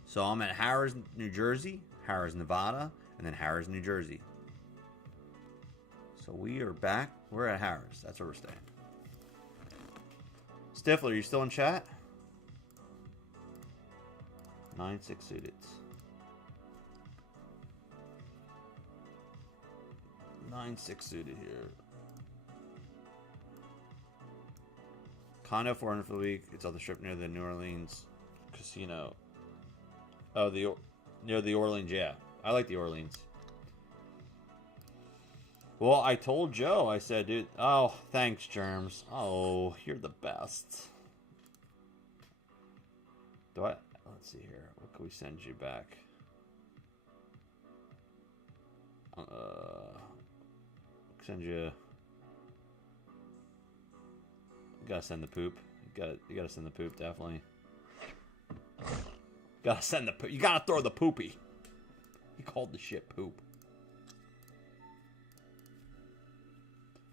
So I'm at Harris, New Jersey, Harris, Nevada, and then Harris, New Jersey. So we are back. We're at Harris. That's where we're staying. Stifler, you still in chat? 9-6 suited. 9-6 suited here. Condo 400 for the week. It's on the strip near the New Orleans casino. Oh, near the Orleans. Yeah, I like the Orleans. Well, I told Joe. I said, dude. Oh, thanks, Germs. Oh, you're the best. Let's see here. What can we send you back? Send you. Gotta send the poop. You gotta send the poop, definitely. Gotta send the poop. You gotta throw the poopy. He called the shit poop.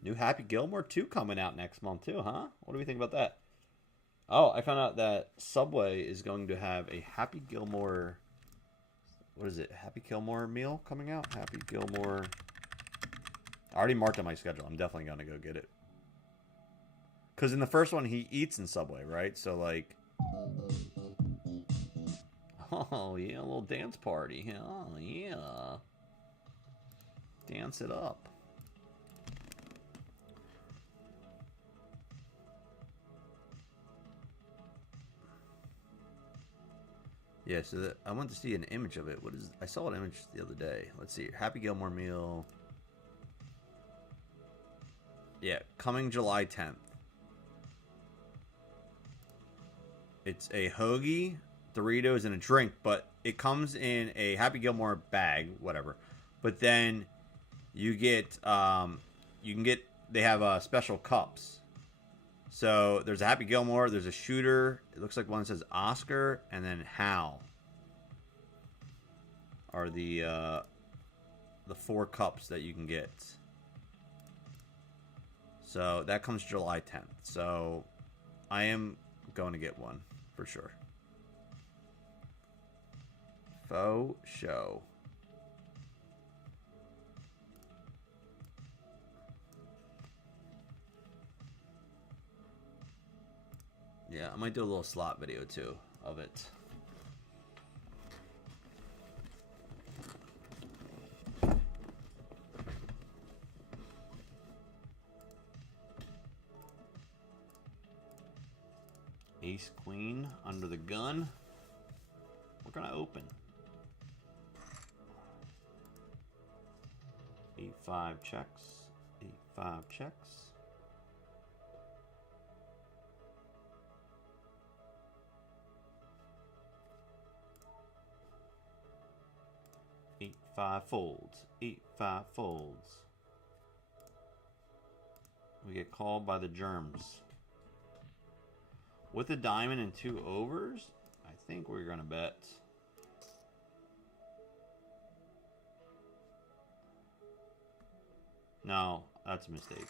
New Happy Gilmore 2 coming out next month too, huh? What do we think about that? Oh, I found out that Subway is going to have a Happy Gilmore what is it? Happy Gilmore meal coming out? Happy Gilmore. I already marked on my schedule. I'm definitely going to go get it. Because in the first one, he eats in Subway, right? So, like... Oh, yeah, a little dance party. Oh, yeah. Dance it up. Yeah, so I want to see an image of it. What is? I saw an image the other day. Let's see. Happy Gilmore meal. Yeah, coming July 10th. It's a hoagie, Doritos, and a drink, but it comes in a Happy Gilmore bag, whatever. But then you get, they have special cups. So there's a Happy Gilmore, there's a shooter. It looks like one that says Oscar, and then Hal are the 4 cups that you can get. So that comes July 10th. So I am going to get one for sure. Faux show. Yeah, I might do a little slot video too of it. Ace Queen under the gun. We're gonna open. 8-5 checks. 8-5 checks. 8-5 folds. 8-5 folds. We get called by the germs. With a diamond and 2 overs, I think we're going to bet. No, that's a mistake.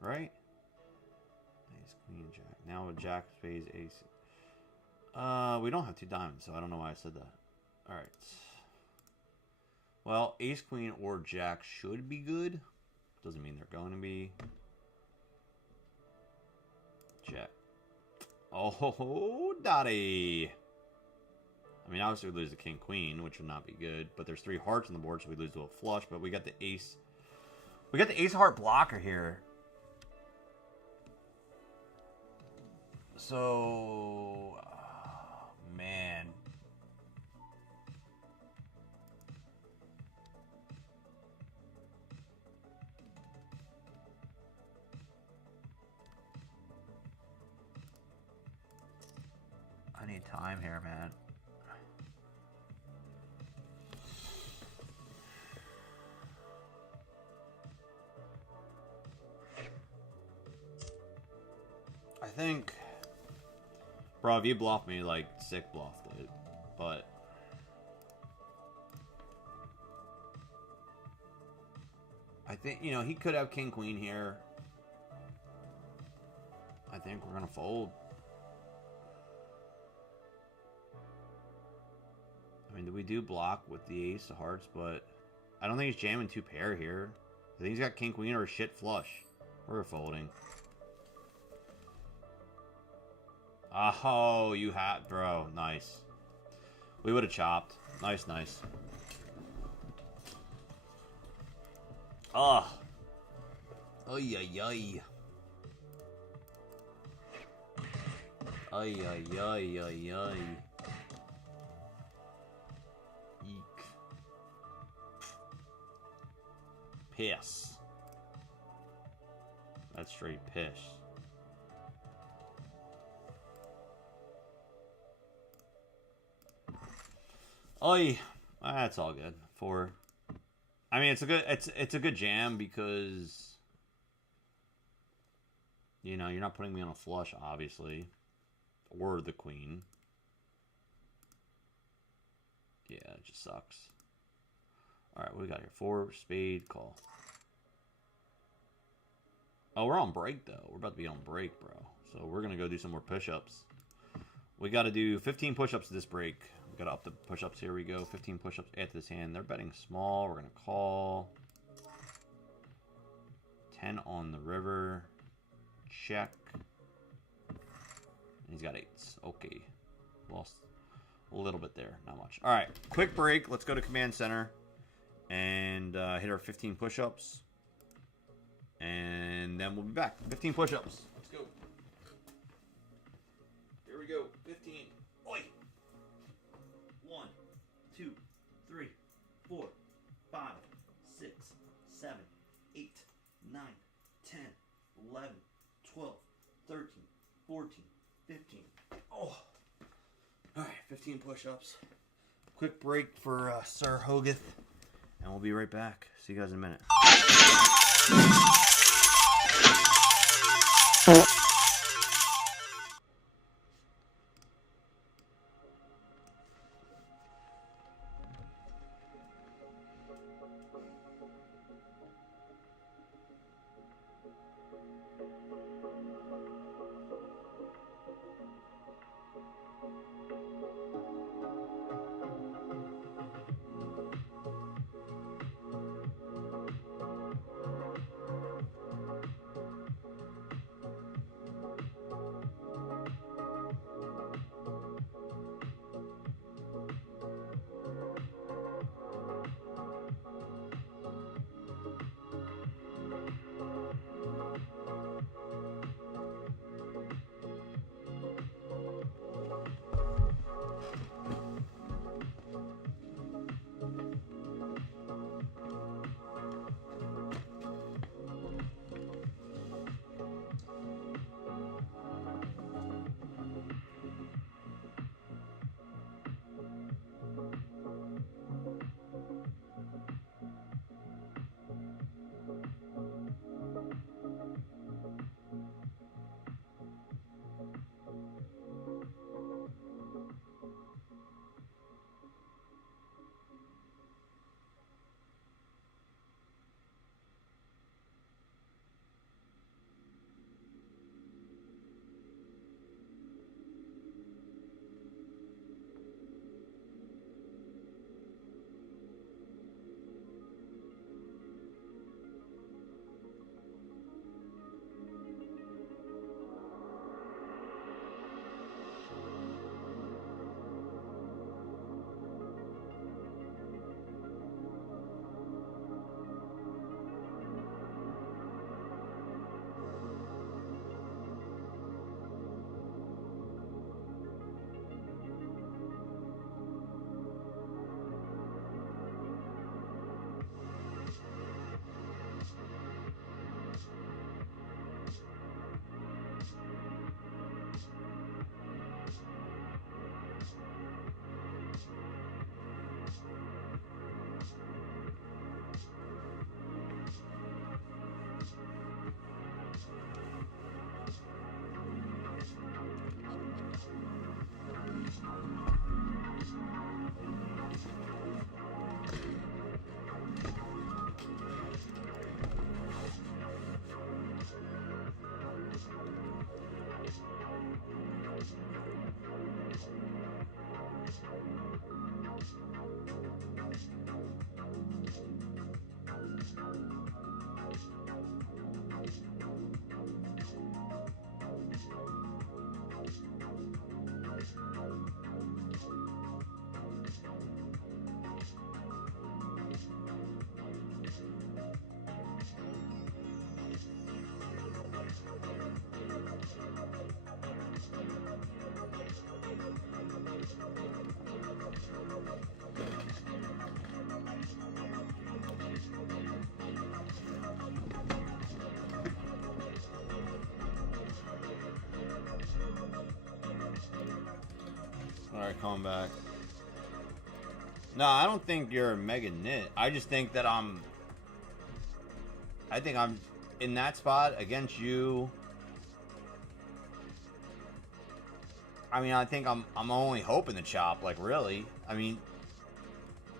Right? Ace, Queen, Jack. Now with Jack, Spades, Ace. We don't have 2 diamonds, so I don't know why I said that. Alright. Well, Ace, Queen, or Jack should be good. Doesn't mean they're going to be. Jack. Oh, Dottie. I mean, obviously we lose the King, Queen, which would not be good. But there's 3 hearts on the board, so we lose to a flush. But we got the Ace. We got the Ace Heart blocker here. So, man. I need time here, man. I think, bro, if you bluffed me, like, sick bluffed it, but I think, you know, he could have King, Queen here. I think we're going to fold. I mean, we do block with the Ace of Hearts, but I don't think he's jamming 2 pair here. I think he's got King, Queen, or a shit flush. We're folding. Oh, you had, bro. Nice. We would have chopped. Nice, nice. Oh. Ay, ay, ay. Ay, ay, ay, ay, ay. Eek. Piss. That's straight piss. Oi, that's all good. 4. I mean, it's a good jam because, you know, you're not putting me on a flush, obviously, or the Queen. Yeah, it just sucks. All right, what we got here? 4 spade call. Oh, we're on break though. We're about to be on break, bro. So we're gonna go do some more push-ups. We got to do 15 push-ups this break. Gotta up the push-ups. Here we go. 15 push-ups. Add to this hand. They're betting small. We're gonna call. 10 on the river. Check. And he's got 8s. Okay. Lost a little bit there. Not much. All right. Quick break. Let's go to Command Center and hit our 15 push-ups. And then we'll be back. 15 push-ups. Let's go. Here we go. 15. Oi! 1, 2, 3, 4, 5, 6, 7, 8, 9, 10, 11, 12, 13, 14, 15. Oh! All right, 15 push-ups. Quick break for Sir Hoagie, and we'll be right back. See you guys in a minute. Alright, coming back. No, I don't think you're a mega nit. I just think that I'm in that spot against you. I mean, I think I'm only hoping to chop, like, really. I mean,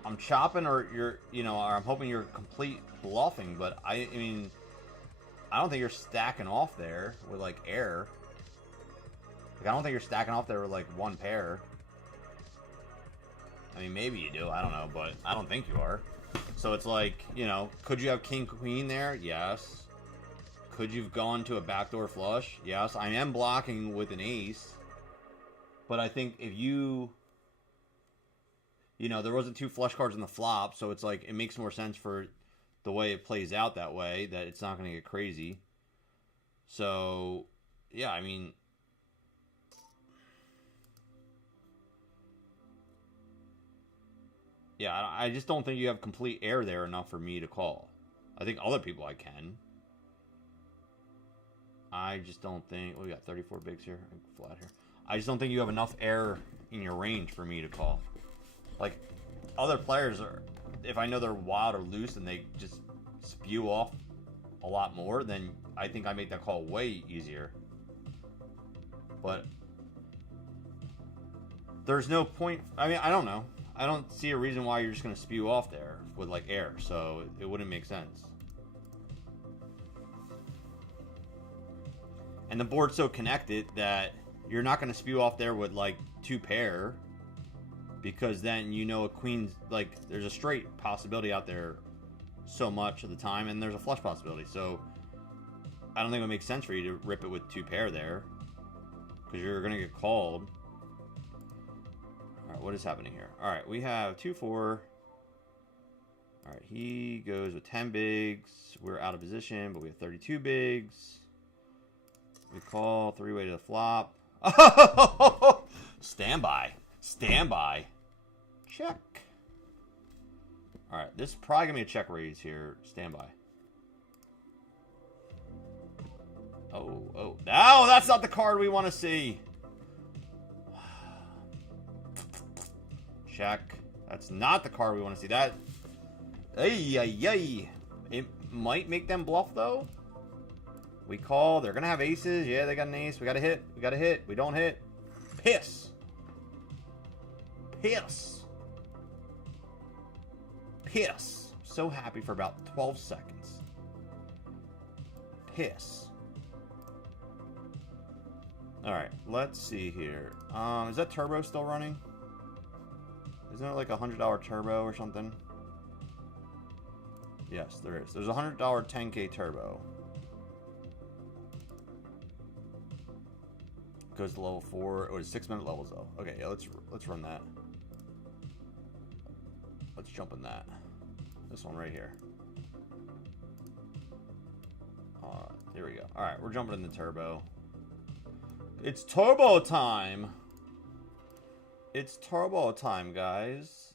I'm chopping or you're, you know, or I'm hoping you're complete bluffing, but I mean, I don't think you're stacking off there with, like, air. Like, I don't think you're stacking off there with, like, one pair. I mean, maybe you do. I don't know, but I don't think you are. So it's like, you know, could you have king queen there? Yes. Could you have gone to a backdoor flush? Yes. I am blocking with an ace. But I think if you know, there wasn't 2 flush cards in the flop, so it's like it makes more sense for the way it plays out that way, that it's not going to get crazy. So, yeah, I mean, yeah, I just don't think you have complete air there enough for me to call. I think other people I can. I just don't think... we got 34 bigs here. Flat here. I just don't think you have enough air in your range for me to call. Like, other players are... if I know they're wild or loose and they just spew off a lot more, then I think I make that call way easier. But there's no point... I mean, I don't know. I don't see a reason why you're just going to spew off there with, like, air. So it wouldn't make sense. And the board's so connected that you're not going to spew off there with, like, 2 pair. Because then, you know, a queen's, like, there's a straight possibility out there so much of the time. And there's a flush possibility. So I don't think it would make sense for you to rip it with 2 pair there. Because you're going to get called. Alright, what is happening here? Alright, we have 2-4. Alright, he goes with 10 bigs. We're out of position, but we have 32 bigs. We call 3-way to the flop. Standby. Standby. Check. Alright, this is probably going to be a check raise here. Standby. Oh. No, that's not the card we want to see. Check. That's not the card we want to see. That. Ay. It might make them bluff, though. We call. They're going to have aces. Yeah, they got an ace. We got to hit. We got to hit. We don't hit. Piss. Piss. Piss. So happy for about 12 seconds. Piss. Alright, let's see here. Is that turbo still running? Isn't there like a $100 turbo or something? Yes, there is. There's a $100 10K turbo. Goes to level 4. Oh, it's 6-minute levels though. Okay, yeah, let's run that. Let's jump in that. This one right here. Here we go. Alright, we're jumping in the turbo. It's turbo time! It's turbo time, guys.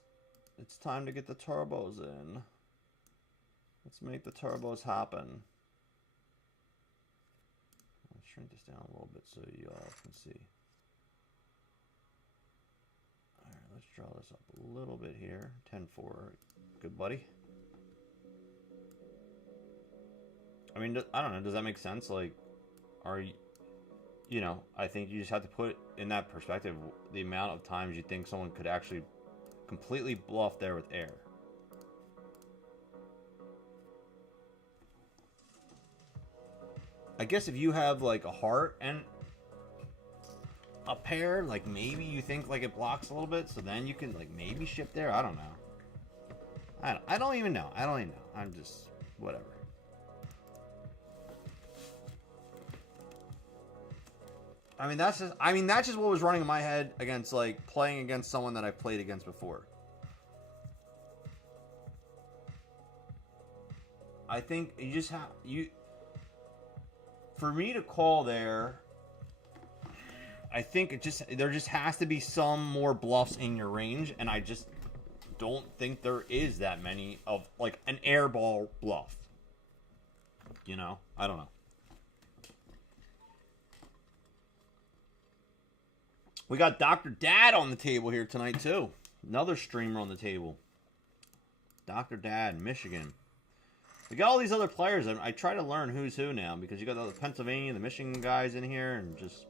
It's time to get the turbos in. Let's make the turbos happen. Let's shrink this down a little bit so you all can see. Alright, let's draw this up a little bit here. 10-4. Good buddy. I mean, I don't know. Does that make sense? Like, are you... You know, I think you just have to put in that perspective the amount of times you think someone could actually completely bluff there with air. I guess if you have like a heart and a pair, like maybe you think like it blocks a little bit, so then you can like maybe ship there. I don't know. I don't even know. I don't even know. I'm just whatever. I mean, that's just what was running in my head against, like, playing against someone that I've played against before. I think you just have, for me to call there, I think there just has to be some more bluffs in your range, and I just don't think there is that many of, like, an airball bluff. You know? I don't know. We got Dr. Dad on the table here tonight, too. Another streamer on the table. Dr. Dad, Michigan. We got all these other players. I try to learn who's who now because you got the Pennsylvania, the Michigan guys in here, and just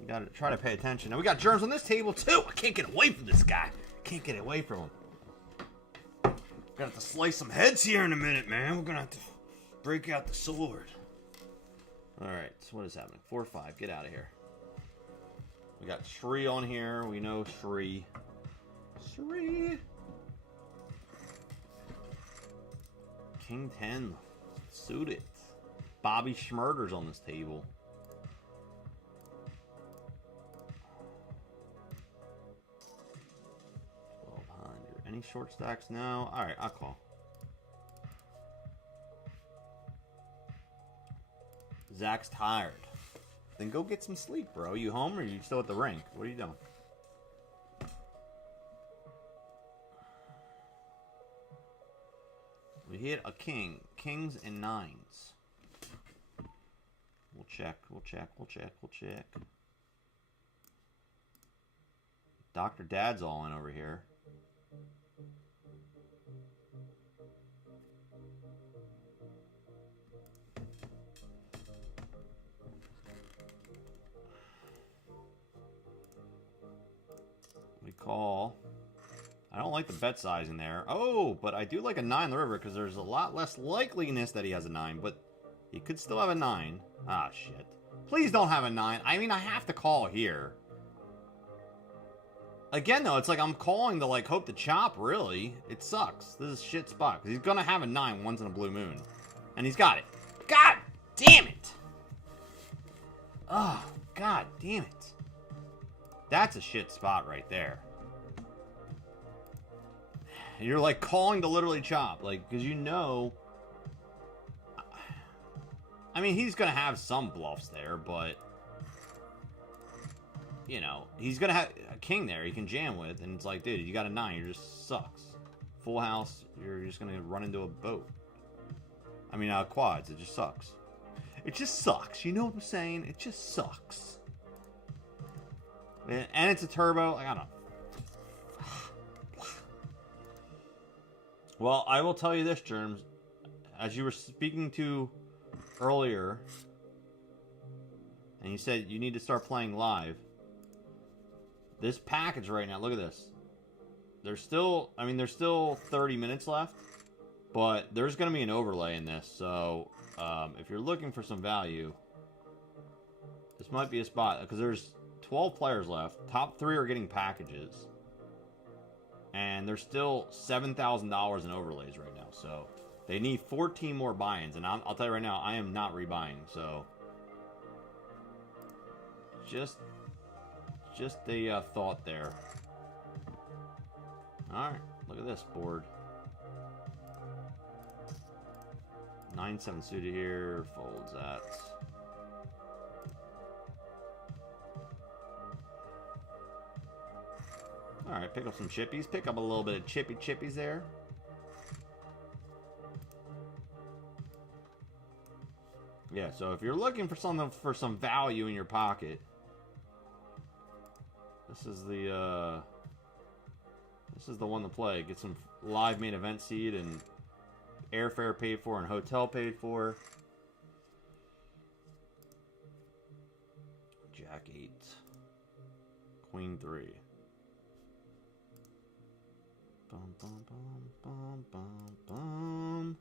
you got to try to pay attention. Now we got Germs on this table, too. I can't get away from this guy. Can't get away from him. Gonna have to slice some heads here in a minute, man. We're gonna have to break out the sword. All right, so what is happening? 4-5. Get out of here. We got Shree on here. We know Shree. Sheree. King 10. Suit it. Bobby Schmurder's on this table. Any short stacks now? Alright, I'll call. Zach's tired. Then go get some sleep, bro. You home or are you still at the rink? What are you doing? We hit a king. Kings and nines. We'll check. We'll check. We'll check. We'll check. Dr. Dad's all in over here. We call. I don't like the bet size in there. Oh, but I do like a 9 on the river because there's a lot less likeliness that he has a 9, but he could still have a 9. Ah, shit. Please don't have a 9. I mean, I have to call here. Again, though, it's like I'm calling to, like, hope to chop, really. It sucks. This is a shit spot because he's going to have a 9 once in a blue moon. And he's got it. God damn it! Oh, god damn it. That's a shit spot right there. You're like calling to literally chop, like, because you know. I mean, he's gonna have some bluffs there, but you know, he's gonna have a king there he can jam with, and it's like, dude, you got a 9, you just sucks. Full house, you're just gonna run into a boat. I mean, quads, it just sucks. It just sucks. You know what I'm saying? It just sucks. And it's a turbo. I don't know. Well, I will tell you this, Germs. As you were speaking to earlier, and you said you need to start playing live. This package right now, look at this. There's still 30 minutes left, but there's going to be an overlay in this. So, if you're looking for some value, this might be a spot because there's 12 players left. Top 3 are getting packages. And there's still $7,000 in overlays right now. So they need 14 more buy-ins. And I'll tell you right now, I am not rebuying. So just a thought there. Alright, look at this board. 9-7 suited here. Folds that. Alright, pick up some chippies. Pick up a little bit of chippies there. Yeah, so if you're looking for something for some value in your pocket, this is the one to play. Get some live main event seed and airfare paid for and hotel paid for. Jack 8. Queen 3. Bum, bum, bum, bum, bum, bum.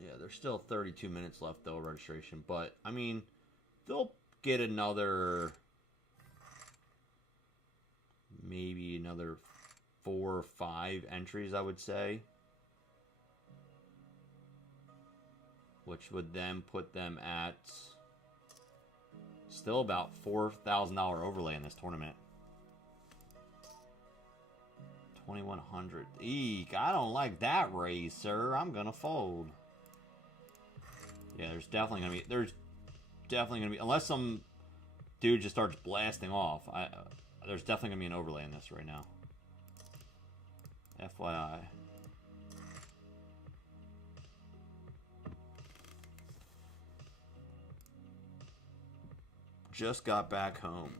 Yeah, there's still 32 minutes left, though, registration. But, I mean, they'll get another... maybe another 4 or 5 entries, I would say. Which would then put them at... still about $4,000 overlay in this tournament. 2,100. Eek, I don't like that raise, sir. I'm gonna fold. Yeah, there's definitely gonna be, unless some dude just starts blasting off. There's definitely gonna be an overlay in this right now. FYI. Just got back home.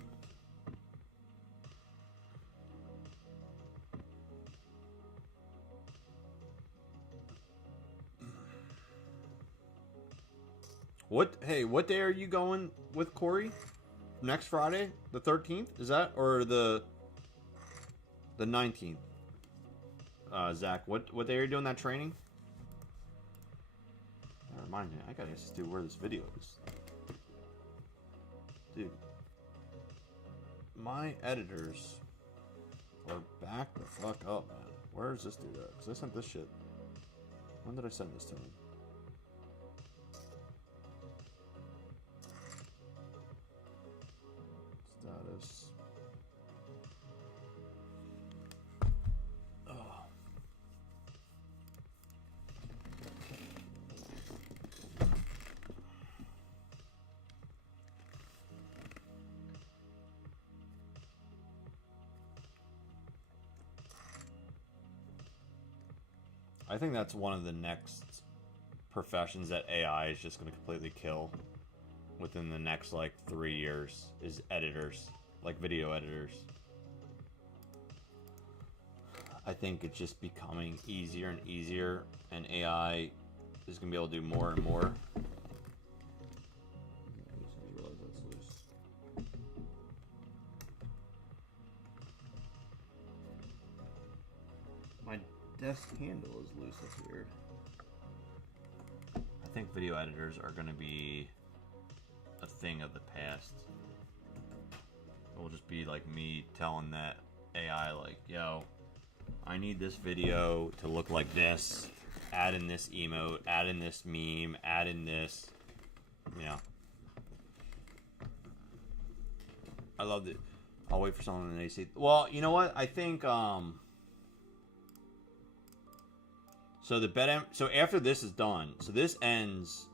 What day are you going with Corey? Next Friday, the 13th? Is that, or the 19th? Zach, what day are you doing that training? That reminds me, I gotta see where this video is. Dude. my editors are back the fuck up, man. Where is this dude at? Because I sent this shit. When did I send this to him? Status. Oh. I think that's one of the next professions that AI is just going to completely kill within the next, like, 3 years, is editors, like video editors. I think it's just becoming easier and easier, and AI is going to be able to do more and more. I just realized that's loose. My desk handle is loose, that's weird. I think video editors are going to be a thing of the past. It will just be like me telling that AI, like, yo, I need this video to look like this, add in this emote, add in this meme, add in this, you know. I loved it. I'll wait for someone in the AC. Well, you know what? I think, so the so after this is done, so this ends,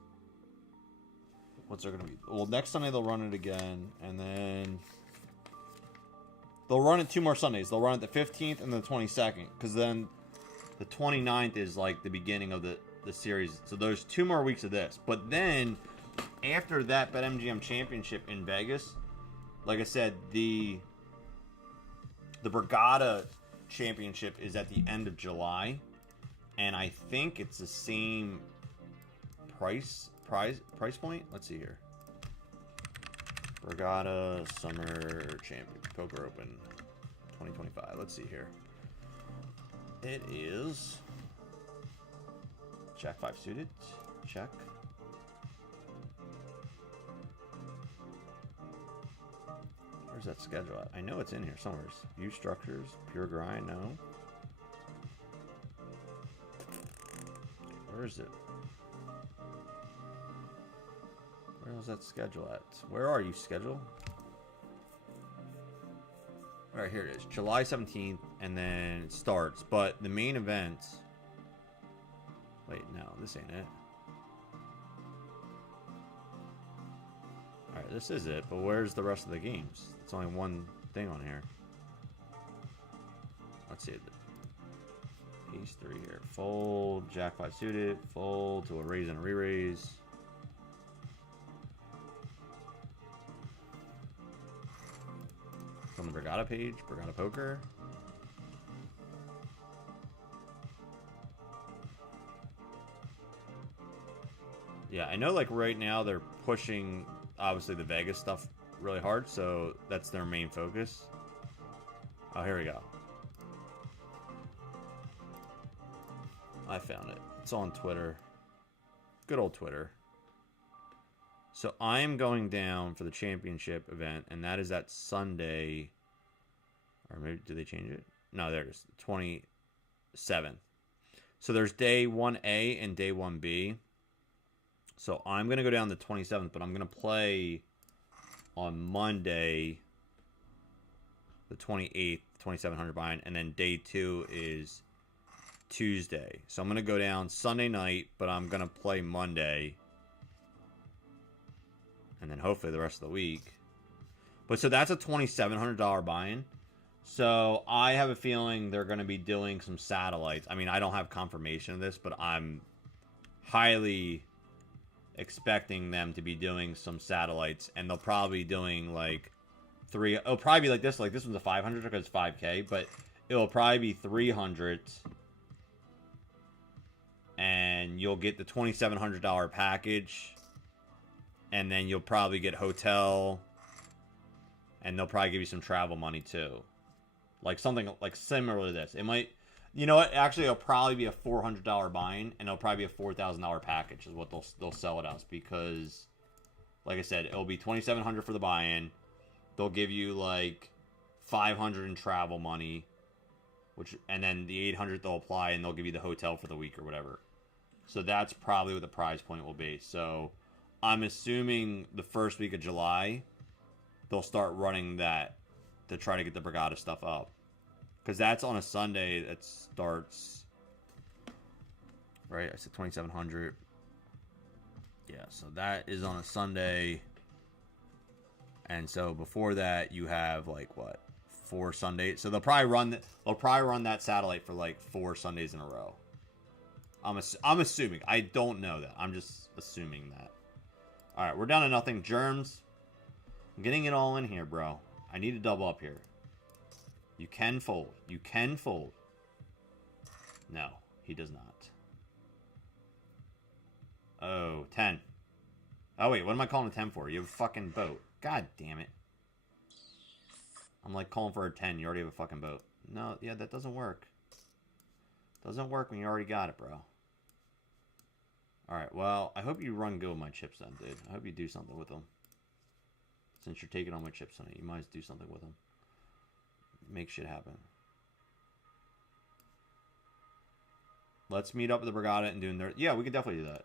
what's there going to be? Well, next Sunday they'll run it again, and then they'll run it 2 more Sundays. They'll run it the 15th and the 22nd, because then the 29th is like the beginning of the series. So there's 2 more weeks of this. But then, after that BetMGM Championship in Vegas, like I said, the Brigada Championship is at the end of July. And I think it's the same price point. Let's see here. Brigada Summer Champion Poker Open 2025. Let's see here. It is Jack 5 suited. Check. Where's that schedule at? I know it's in here somewhere. Use structures, pure grind, no. Where is it? Where was that schedule at? Where are you, schedule? Alright, here it is. July 17th, and then it starts. But the main event... Wait, no, this ain't it. Alright, this is it, but where's the rest of the games? It's only one thing on here. Let's see. Ace 3 here. Fold, Jack 5 suited, fold to a raise and a re-raise. From the Brigada page, Brigada Poker. Yeah, I know, like, right now they're pushing, obviously, the Vegas stuff really hard, so that's their main focus. Oh, here we go. I found it. It's on Twitter. Good old Twitter. So I'm going down for the championship event, and that is that Sunday. Or maybe, did they change it? No, there it is. 27th. So there's day 1A and day 1B. So I'm going to go down the 27th, but I'm going to play on Monday, the 28th, 2700 buy-in, and then day 2 is Tuesday. So I'm going to go down Sunday night, but I'm going to play Monday. And then hopefully the rest of the week. But so that's a $2,700 buy-in. So I have a feeling they're going to be doing some satellites. I mean, I don't have confirmation of this, but I'm highly expecting them to be doing some satellites. And they'll probably be doing like 3... It'll probably be like this. Like this one's a 500 because it's 5K. But it'll probably be 300. And you'll get the $2,700 package. And then you'll probably get hotel. And they'll probably give you some travel money too. Like something like similar to this. It might, you know what? Actually, it'll probably be a $400 buy-in, and it'll probably be a $4,000 package is what they'll sell it as. Because, like I said, it'll be $2,700 for the buy-in. they'll give you like 500 in travel money, and then the 800 they'll apply, and they'll give you the hotel for the week or whatever. So that's probably what the prize point will be. So I'm assuming the first week of July, they'll start running that to try to get the Brigada stuff up. Because that's on a Sunday that starts, right? I said 2,700. Yeah, so that is on a Sunday. And so before that, you have like what, 4 Sundays? So they'll probably run that satellite for like 4 Sundays in a row. I'm assuming. I don't know that. I'm just assuming that. All right, we're down to nothing. Germs. I'm getting it all in here, bro. I need to double up here. You can fold. You can fold. No, he does not. Oh, 10. Oh, wait. What am I calling a 10 for? You have a fucking boat. God damn it. I'm like calling for a 10. You already have a fucking boat. No, yeah, that doesn't work. Doesn't work when you already got it, bro. Alright, well, I hope you run go with my chips then, dude. I hope you do something with them. Since you're taking all my chips on it, you might as well do something with them. Make shit happen. Let's meet up with the Brigada and do their... Yeah, we could definitely do that.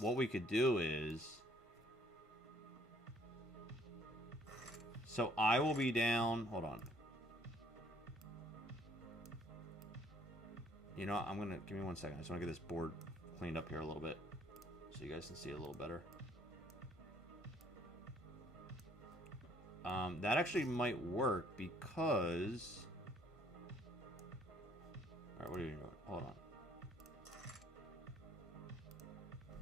What we could do is... So I will be down... Hold on. You know, I'm going to... Give me 1 second. I just want to get this board cleaned up here a little bit. So you guys can see it a little better. That actually might work because... Alright, what are you doing? Hold on.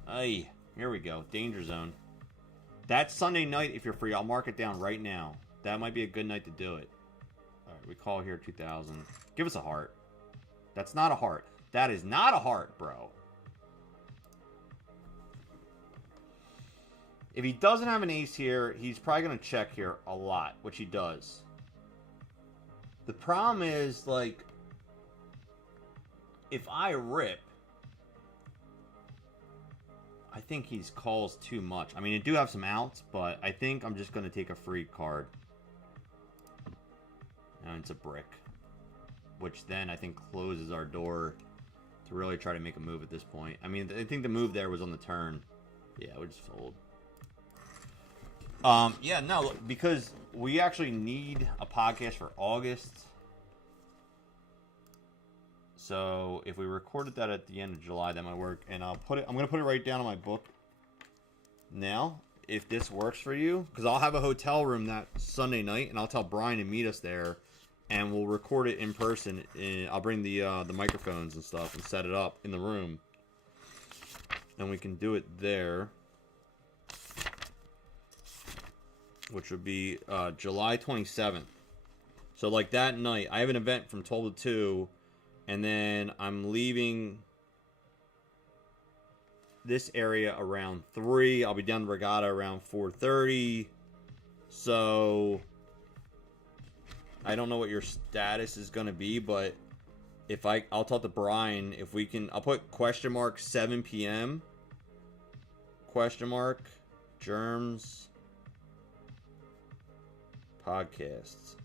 Ay, here we go. Danger zone. That's Sunday night if you're free. I'll mark it down right now. That might be a good night to do it. Alright, we call here 2,000. Give us a heart. That's not a heart. That is not a heart, bro. If he doesn't have an ace here, he's probably going to check here a lot, which he does. The problem is, like, if I rip, I think he calls too much. I mean, I do have some outs, but I think I'm just going to take a free card. And it's a brick. Which then I think closes our door to really try to make a move at this point. I mean, I think the move there was on the turn. Yeah, we'll just fold. Yeah, no, because we actually need a podcast for August. So if we recorded that at the end of July, that might work. And I'm gonna put it right down on my book now. If this works for you, because I'll have a hotel room that Sunday night, and I'll tell Brian to meet us there, and we'll record it in person. And I'll bring the microphones and stuff and set it up in the room, and we can do it there. Which would be July 27th. So like that night, I have an event from 12 to 2, and then I'm leaving this area around 3. I'll be down to Regatta around 4:30. So I don't know what your status is going to be, but if I'll talk to Brian if we can. I'll put question mark 7 p.m. question mark germs podcasts.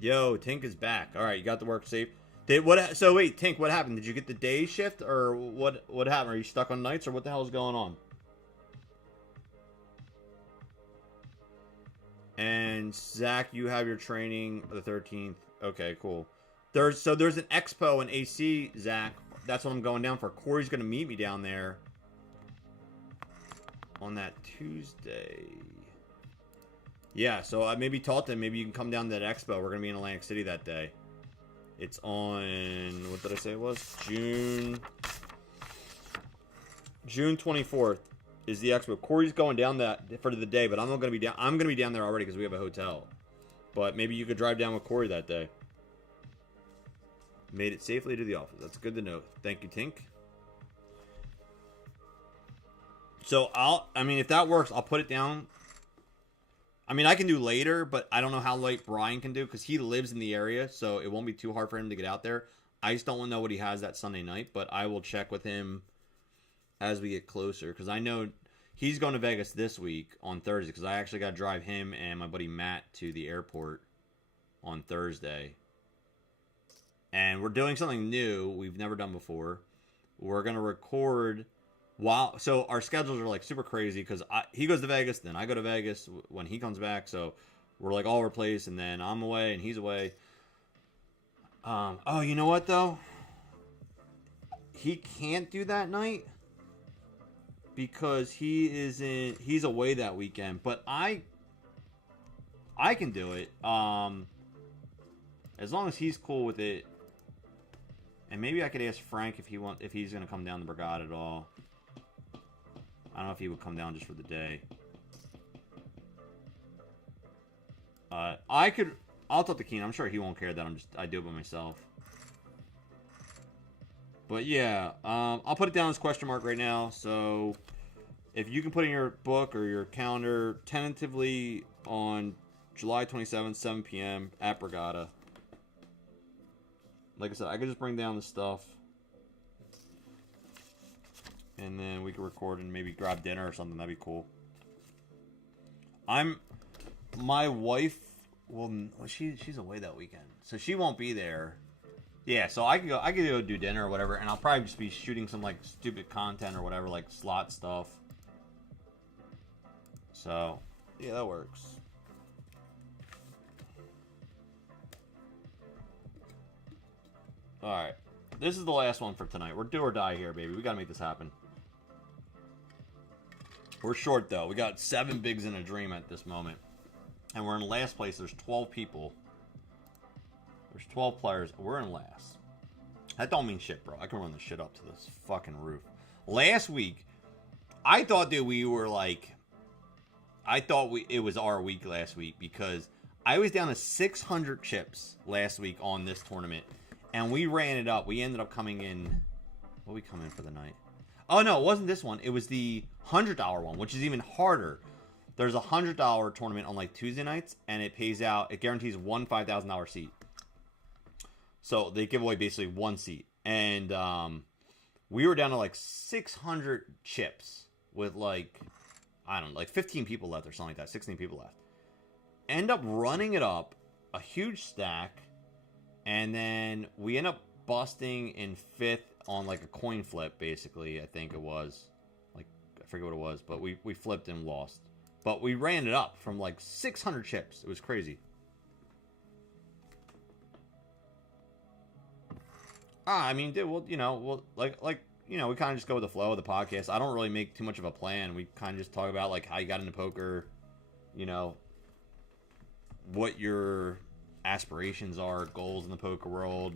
Yo, Tink is back. All right, you got the work safe. So wait, Tink, what happened? Did you get the day shift or what happened? Are you stuck on nights or what the hell is going on? And Zach, you have your training the 13th. Okay, cool. There's an expo in AC, Zach. That's what I'm going down for. Corey's going to meet me down there on that Tuesday. Yeah, so I maybe taught them. Maybe you can come down to that expo. We're going to be in Atlantic City that day. It's on, what did I say it was? June 24th is the expo. Corey's going down that for the day, but I'm not going to be down. I'm going to be down there already because we have a hotel. But maybe you could drive down with Corey that day. Made it safely to the office. That's good to know. Thank you, Tink. So I mean, if that works, I'll put it down. I mean, I can do later, but I don't know how late Brian can do because he lives in the area, so it won't be too hard for him to get out there. I just don't know what he has that Sunday night, but I will check with him as we get closer, because I know he's going to Vegas this week on Thursday, because I actually got to drive him and my buddy Matt to the airport on Thursday. And we're doing something new we've never done before. We're going to record while... So our schedules are like super crazy, because he goes to Vegas, then I go to Vegas when he comes back. So we're like all over the place, and then I'm away and he's away. Oh, you know what, though? He can't do that night because he's away that weekend, but I can do it. As long as he's cool with it. And maybe I could ask Frank if he's going to come down to Brigada at all. I don't know if he would come down just for the day. I'll talk to Keenan. I'm sure he won't care that I do it by myself. But yeah, I'll put it down as question mark right now. So if you can put in your book or your calendar tentatively on July 27th, 7 p.m. at Brigada. Like I said, I could just bring down the stuff. And then we could record and maybe grab dinner or something. That'd be cool. My wife, well, she's away that weekend. So she won't be there. Yeah, so I could go do dinner or whatever, and I'll probably just be shooting some like stupid content or whatever, like slot stuff. So, yeah, that works. Alright. This is the last one for tonight. We're do or die here, baby. We gotta make this happen. We're short, though. We got 7 bigs in a dream at this moment. And we're in last place. There's 12 people. There's 12 players. We're in last. That don't mean shit, bro. I can run this shit up to this fucking roof. Last week, I thought that we were like... it was our week last week, because I was down to 600 chips last week on this tournament. And we ran it up. We ended up coming in... What did we come in for the night? Oh, no, it wasn't this one. It was the $100 one, which is even harder. There's a $100 tournament on like Tuesday nights, and it pays out... It guarantees one $5,000 seat. So they give away basically one seat. And we were down to like 600 chips with like, I don't know, like 15 people left or something like that. 16 people left. End up running it up, a huge stack. And then we end up busting in 5th on like a coin flip, basically, I think it was. Like, I forget what it was, but we flipped and lost. But we ran it up from like 600 chips. It was crazy. I mean, dude, well, you know, we kind of just go with the flow of the podcast. I don't really make too much of a plan. We kind of just talk about, like, how you got into poker, you know, what your aspirations are, goals in the poker world,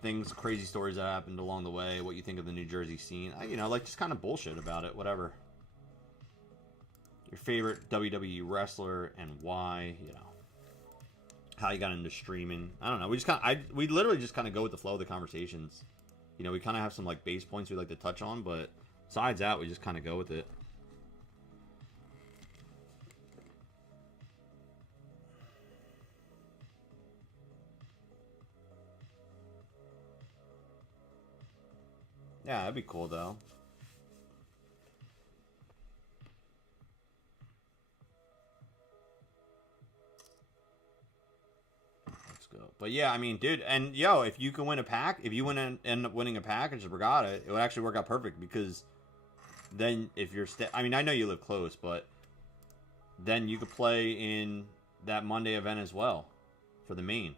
things, crazy stories that happened along the way, what you think of the New Jersey scene. You know, like, just kind of bullshit about it, whatever. Your favorite WWE wrestler and why, you know. How you got into streaming. I don't know. We literally just kind of go with the flow of the conversations. You know, we kind of have some like base points we like to touch on, but besides that, we just kind of go with it. Yeah, that'd be cool though. But yeah, I mean, dude, and yo, if you can win a pack, if you end up winning a package of Brigada, it would actually work out perfect, because then if you're I mean, I know you live close, but then you could play in that Monday event as well for the main.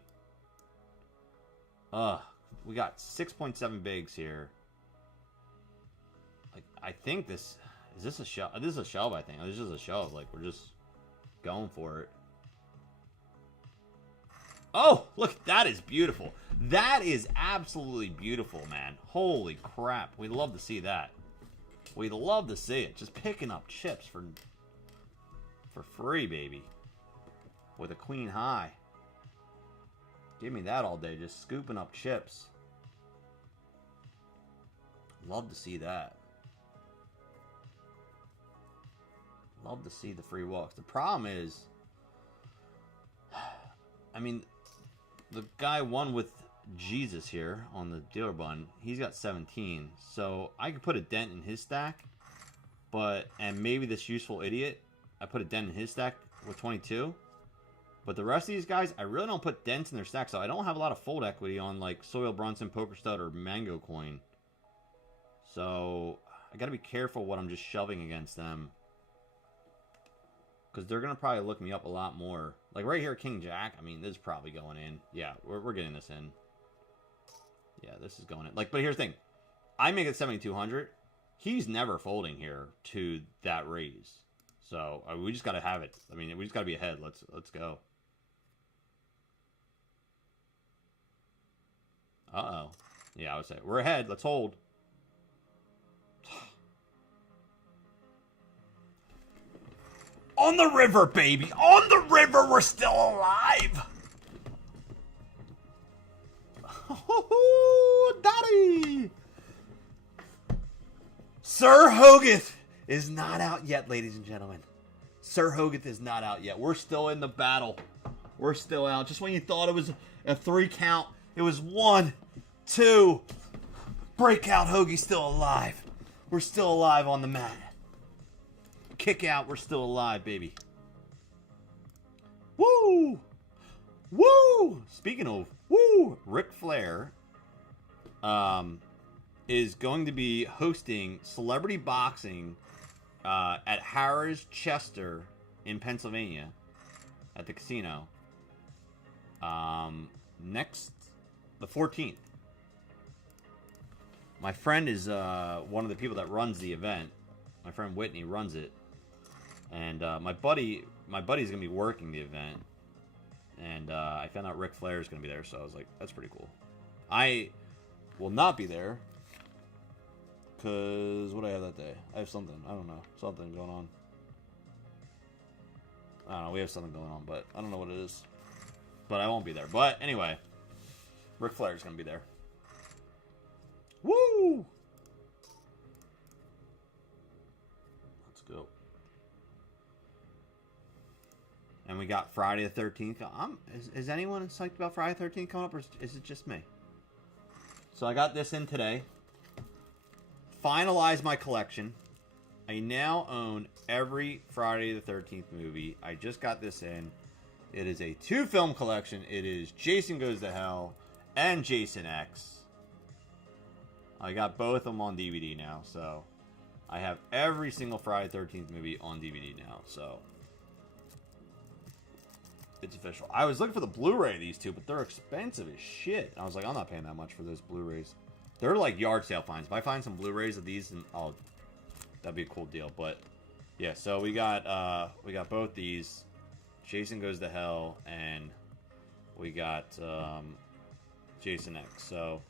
We got 6.7 bigs here. Like, I think is this a shove? This is a shove, I think. This is a shove. Like, we're just going for it. Oh, look, that is beautiful. That is absolutely beautiful, man. Holy crap. We'd love to see that. We'd love to see it. Just picking up chips for free, baby. With a queen high. Give me that all day. Just scooping up chips. Love to see that. Love to see the free walks. The problem is... I mean... The guy won with Jesus here on the dealer button. He's got 17. So I could put a dent in his stack. And maybe this useful idiot, I put a dent in his stack with 22. But the rest of these guys, I really don't put dents in their stack. So I don't have a lot of fold equity on like Soil Brunson, Poker Stud, or Mango Coin. So I got to be careful what I'm just shoving against them. Because they're going to probably look me up a lot more. Like right here, King Jack. I mean, this is probably going in. Yeah, we're getting this in. Yeah, this is going in. Like, but here's the thing. I make it 7,200. He's never folding here to that raise. So we just got to have it. I mean, we just got to be ahead. Let's go. Uh-oh. Yeah, I would say we're ahead. Let's hold. On the river, baby. On the river, we're still alive. Oh, daddy. Sir Hoagie is not out yet, ladies and gentlemen. Sir Hoagie is not out yet. We're still in the battle. We're still out. Just when you thought it was a 3 count, it was 1, 2. Breakout Hoagie's still alive. We're still alive on the mat. Kick out, we're still alive, baby. Woo! Woo! Speaking of woo, Ric Flair is going to be hosting celebrity boxing at Harrah's Chester in Pennsylvania at the casino next the 14th. My friend is one of the people that runs the event. My friend Whitney runs it. And my buddy's gonna be working the event, and I found out Ric Flair is gonna be there, so I was like, that's pretty cool. I will not be there because what do I have that day? I have something. I don't know, something going on. I don't know. We have something going on, but I don't know what it is. But I won't be there. But anyway, Ric Flair is gonna be there. Woo! Let's go. And we got Friday the 13th. Is anyone psyched about Friday the 13th coming up, or is it just me? So I got this in today. Finalized my collection. I now own every Friday the 13th movie. I just got this in. It is a 2-film collection. It is Jason Goes to Hell and Jason X. I got both of them on DVD now, so I have every single Friday the 13th movie on DVD now, so it's official. I was looking for the Blu-ray of these two, but they're expensive as shit. I was like, I'm not paying that much for those Blu-rays. They're like yard sale finds. If I find some Blu-rays of these, then that'd be a cool deal. But yeah, so we got both these. Jason Goes to Hell, and we got Jason X. So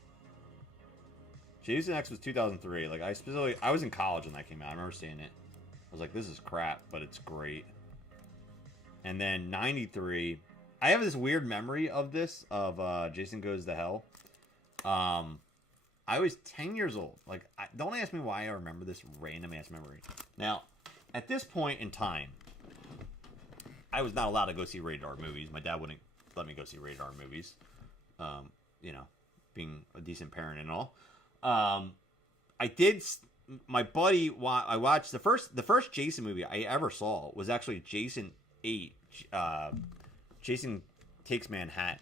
Jason X was 2003. Like I was in college when that came out. I remember seeing it. I was like, this is crap, but it's great. And then 93, I have this weird memory of this, of Jason Goes to Hell. I was 10 years old. Like, don't ask me why I remember this random-ass memory. Now, at this point in time, I was not allowed to go see rated R movies. My dad wouldn't let me go see rated R movies. You know, being a decent parent and all. I did... My buddy... I watched... The first Jason movie I ever saw was actually Jason 8, Jason Takes Manhattan,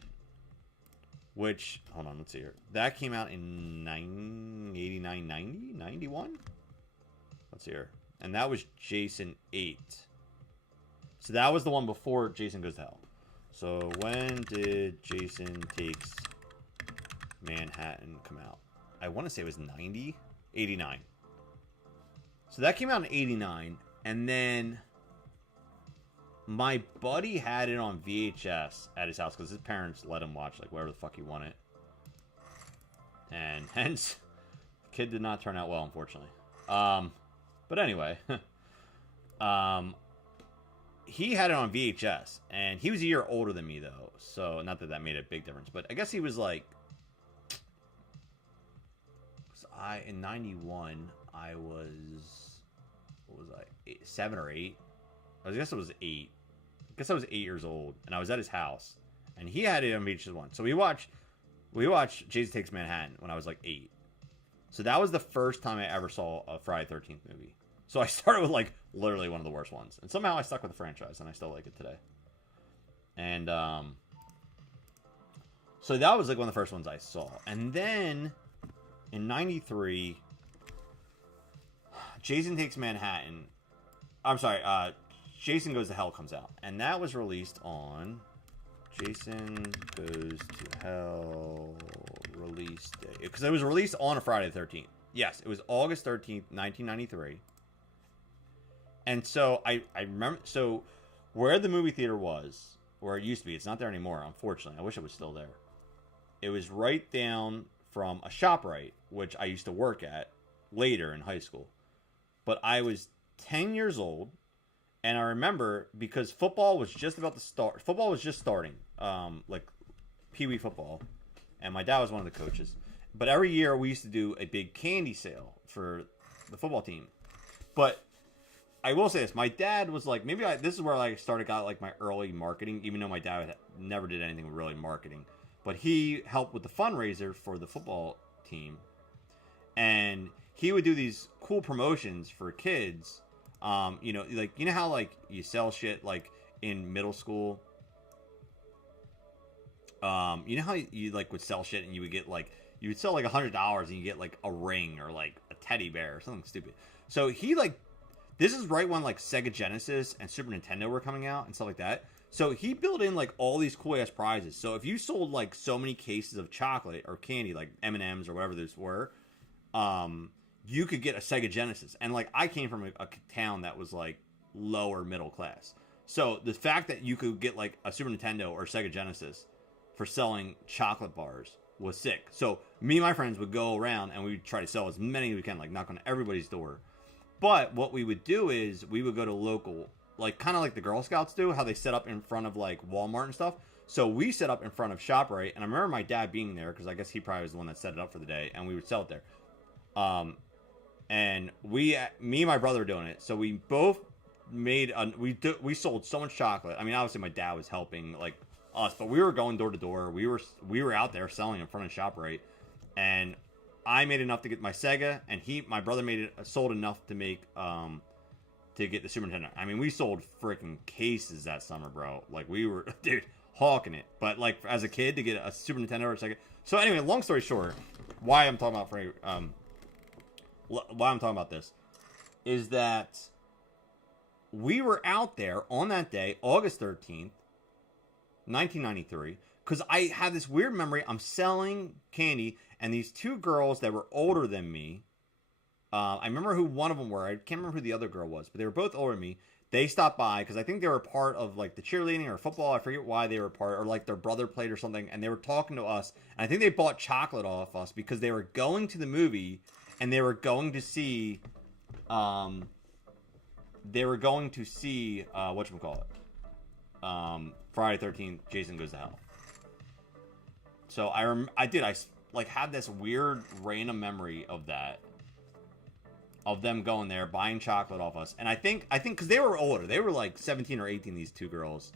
which, hold on, let's see here. That came out in 89, 90, 91? Let's see here. And that was Jason 8. So that was the one before Jason Goes to Hell. So when did Jason Takes Manhattan come out? I want to say it was 90? 89. So that came out in 89, and then my buddy had it on VHS at his house because his parents let him watch like whatever the fuck he wanted. And hence, the kid did not turn out well, unfortunately. But anyway, he had it on VHS, and he was a year older than me, though. So, not that that made a big difference, but I guess he was like... in 91, I was... What was I? 7 or 8? I guess it was 8. I guess I was 8 years old, and I was at his house, and he had it on VHS 1. So we watched We watched Jason Takes Manhattan when I was like 8. So that was the first time I ever saw a Friday 13th movie. So I started with like literally one of the worst ones. And somehow I stuck with the franchise and I still like it today. And so that was like one of the first ones I saw. And then in 93, Jason Takes Manhattan. I'm sorry, Jason Goes to Hell comes out. And that was released on Jason Goes to Hell release day. Because it was released on a Friday the 13th. Yes, it was August 13th, 1993. And so I remember, so where the movie theater was, where it used to be, it's not there anymore, unfortunately. I wish it was still there. It was right down from a ShopRite, which I used to work at later in high school. But I was 10 years old, and I remember because football was just about to start. Football was just starting, like Pee Wee football, and my dad was one of the coaches. But every year we used to do a big candy sale for the football team. But I will say this: my dad was like, this is where I got like my early marketing, even though my dad never did anything with really marketing. But he helped with the fundraiser for the football team, and he would do these cool promotions for kids. You know how like you sell shit like in middle school. You know how you like would sell shit and you would get like you would sell like $100 and you get like a ring or like a teddy bear or something stupid. So he like this is right when like Sega Genesis and Super Nintendo were coming out and stuff like that. So he built in like all these cool ass prizes. So if you sold like so many cases of chocolate or candy, like M&Ms or whatever those were, you could get a Sega Genesis. And like I came from a town that was like lower middle class. So the fact that you could get like a Super Nintendo or Sega Genesis for selling chocolate bars was sick. So me and my friends would go around and we would try to sell as many as we can, like knock on everybody's door. But what we would do is we would go to local, like kind of like the Girl Scouts do, how they set up in front of like Walmart and stuff. So we set up in front of ShopRite, and I remember my dad being there because I guess he probably was the one that set it up for the day, and we would sell it there. And me and my brother were doing it. So we both made we sold so much chocolate. I mean, obviously my dad was helping like us, but we were going door to door. We were out there selling in front of ShopRite, and I made enough to get my Sega, and my brother sold enough to make to get the Super Nintendo. I mean, we sold freaking cases that summer, bro. Like we were, dude, hawking it. But like as a kid to get a Super Nintendo or a Sega. So anyway, long story short, why I'm talking about this is that we were out there on that day, August 13th, 1993, because I had this weird memory. I'm selling candy, and these two girls that were older than me, I remember who one of them were. I can't remember who the other girl was, but they were both older than me. They stopped by because I think they were part of like the cheerleading or football. I forget why they were part, or like their brother played or something, and they were talking to us. And I think they bought chocolate off us because they were going to the movie and they were going to see, whatchamacallit, Friday 13th, Jason Goes to Hell. So I like had this weird random memory of that. Of them going there, buying chocolate off us. And I think because they were older. They were like 17 or 18, these two girls.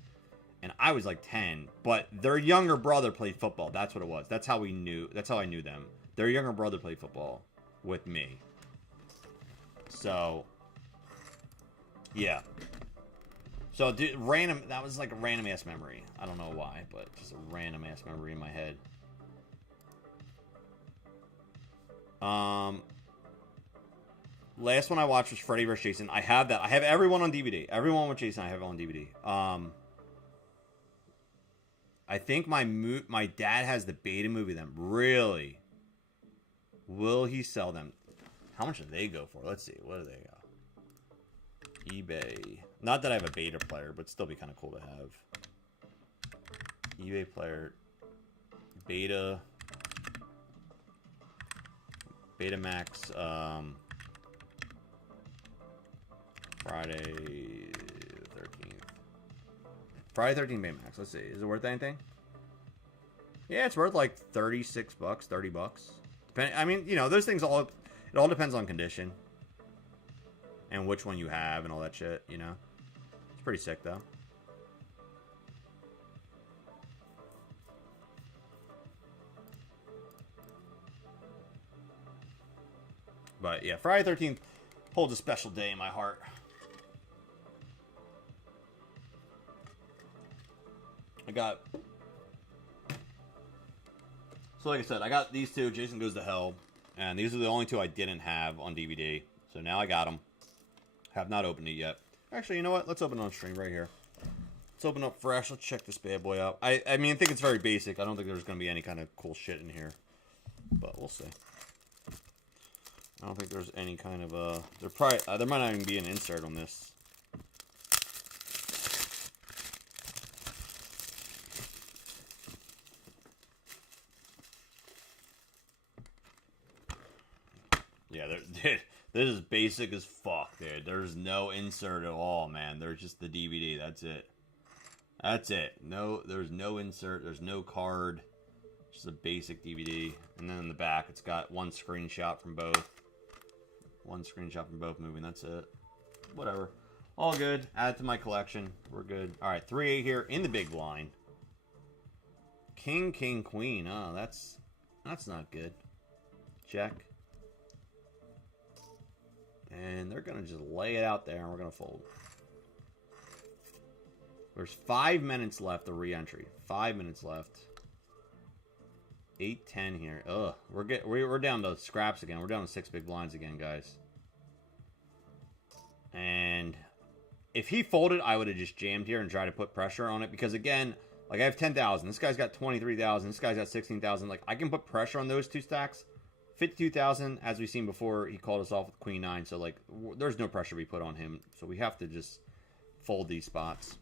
And I was like 10. But their younger brother played football. That's what it was. That's how I knew them. Their younger brother played football with me. So, yeah. So, dude, that was like a random ass memory. I don't know why, but just a random ass memory in my head. Last one I watched was Freddy vs. Jason. I have that. I have everyone on DVD. Everyone with Jason, I have on DVD. I think my dad has the beta movie of them. Really? Will he sell them? How much do they go for? Let's see. What do they go? eBay. Not that I have a beta player, but still be kind of cool to have. eBay player. Beta. Betamax. Friday 13th. Friday 13th Baymax. Let's see. Is it worth anything? Yeah, it's worth like $36, $30. I mean, you know, those things it all depends on condition. And which one you have and all that shit, you know. It's pretty sick though. But yeah, Friday 13th holds a special day in my heart. So like I said, I got these two, Jason Goes to Hell, and these are the only two I didn't have on DVD. So now I got them. Have not opened it yet. Actually, you know what? Let's open it on stream right here. Let's open up fresh. Let's check this bad boy out. I mean, I think it's very basic. I don't think there's going to be any kind of cool shit in here. But we'll see. I don't think there's any kind of there might not even be an insert on this. Yeah, this is basic as fuck, dude. There's no insert at all, man. There's just the DVD. That's it. That's it. No, there's no insert. There's no card. Just a basic DVD. And then in the back, it's got one screenshot from both. One screenshot from both movies. That's it. Whatever. All good. Add it to my collection. We're good. All right, 3-8 here in the big blind. King, King, Queen. Oh, that's not good. Check. And they're going to just lay it out there, and we're going to fold. There's 5 minutes left of re-entry. 5 minutes left. 8-10 here. Ugh. We're down to scraps again. We're down to 6 big blinds again, guys. And if he folded, I would have just jammed here and tried to put pressure on it. Because, again, like I have 10,000. This guy's got 23,000. This guy's got 16,000. Like, I can put pressure on those two stacks. 52,000, as we've seen before, he called us off with Queen 9. So, like, there's no pressure we put on him. So we have to just fold these spots.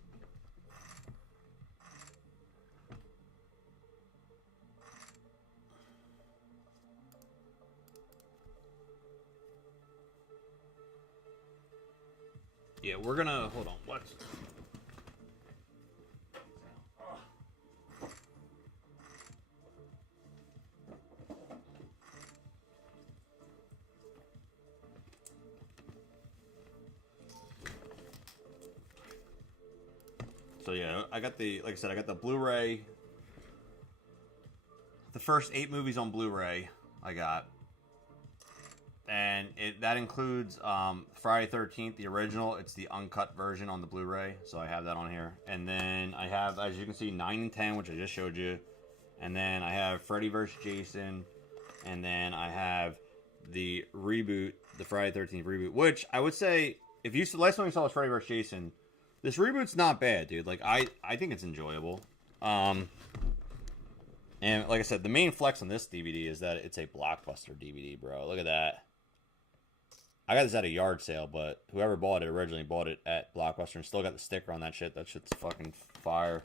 Yeah, we're gonna hold on. What? So yeah, I got the, like I said, I got the Blu-ray. The first 8 movies on Blu-ray I got. And that includes Friday 13th, the original. It's the uncut version on the Blu-ray, so I have that on here. And then I have, as you can see, 9 and 10, which I just showed you. And then I have Freddy vs. Jason. And then I have the reboot, the Friday 13th reboot, which I would say, if you the last one you saw was Freddy vs. Jason, this reboot's not bad, dude. Like, I think it's enjoyable. And like I said, the main flex on this DVD is that it's a Blockbuster DVD, bro. Look at that. I got this at a yard sale, but whoever bought it originally bought it at Blockbuster and still got the sticker on that shit. That shit's fucking fire.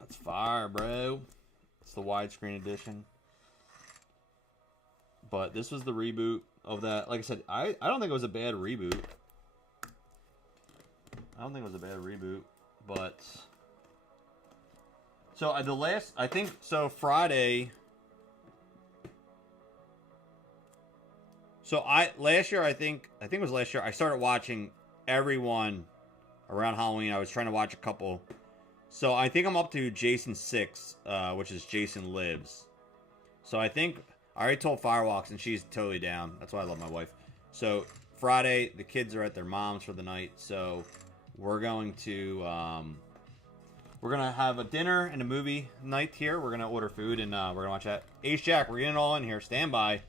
That's fire, bro. It's the widescreen edition. But this was the reboot of that. Like I said, I don't think it was a bad reboot. I don't think it was a bad reboot, but... So, the last... I think... So, Friday... So last year, I think it was last year, I started watching everyone around Halloween. I was trying to watch a couple. So I think I'm up to Jason 6, which is Jason Lives. So I think I already told Firewalks, and she's totally down. That's why I love my wife. So Friday, the kids are at their mom's for the night. So we're going to have a dinner and a movie night here. We're gonna order food and we're gonna watch that. Ace Jack, we're getting it all in here. Stand by.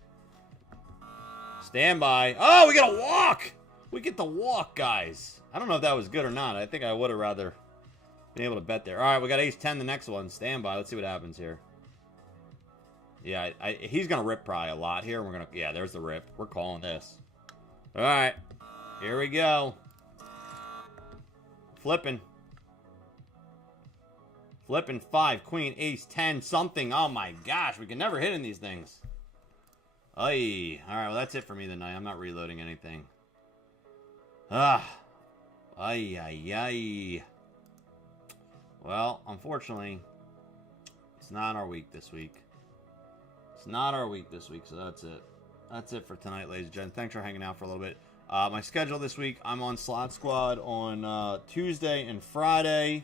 Stand by. Oh, we got to walk. We get to walk, guys. I don't know if that was good or not. I think I would have rather been able to bet there. All right, we got ace 10, the next one. Stand by. Let's see what happens here. Yeah, he's going to rip probably a lot here. We're going to, yeah, there's the rip. We're calling this. All right, here we go. Flipping. Flipping 5, queen, ace, 10, something. Oh, my gosh. We can never hit in these things. Aye. Alright, well, that's it for me tonight. I'm not reloading anything. Aye, aye, aye. Well, unfortunately, it's not our week this week. It's not our week this week, so that's it. That's it for tonight, ladies and gentlemen. Thanks for hanging out for a little bit. My schedule this week, I'm on Slot Squad on Tuesday and Friday.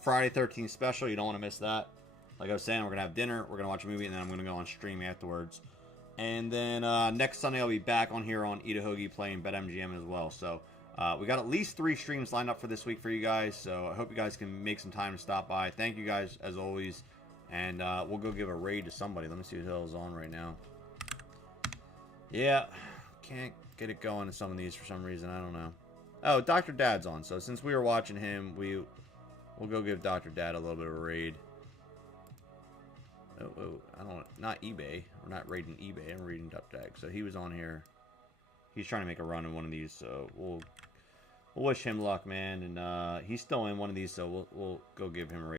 Friday 13th special. You don't want to miss that. Like I was saying, we're going to have dinner. We're going to watch a movie, and then I'm going to go on stream afterwards. And then next Sunday I'll be back on here on Eat a Hoagie playing BetMGM as well. So we got at least 3 streams lined up for this week for you guys. So I hope you guys can make some time to stop by. Thank you guys as always. And we'll go give a raid to somebody. Let me see who the hell is on right now. Yeah, can't get it going to some of these for some reason. I don't know. Oh, Dr. Dad's on. So since we were watching him, we'll go give Dr. Dad a little bit of a raid. Oh, I don't, not eBay. We're not raiding eBay. I'm raiding DuckDag. So he was on here. He's trying to make a run in one of these. So we'll wish him luck, man. And he's still in one of these. So we'll go give him a raid.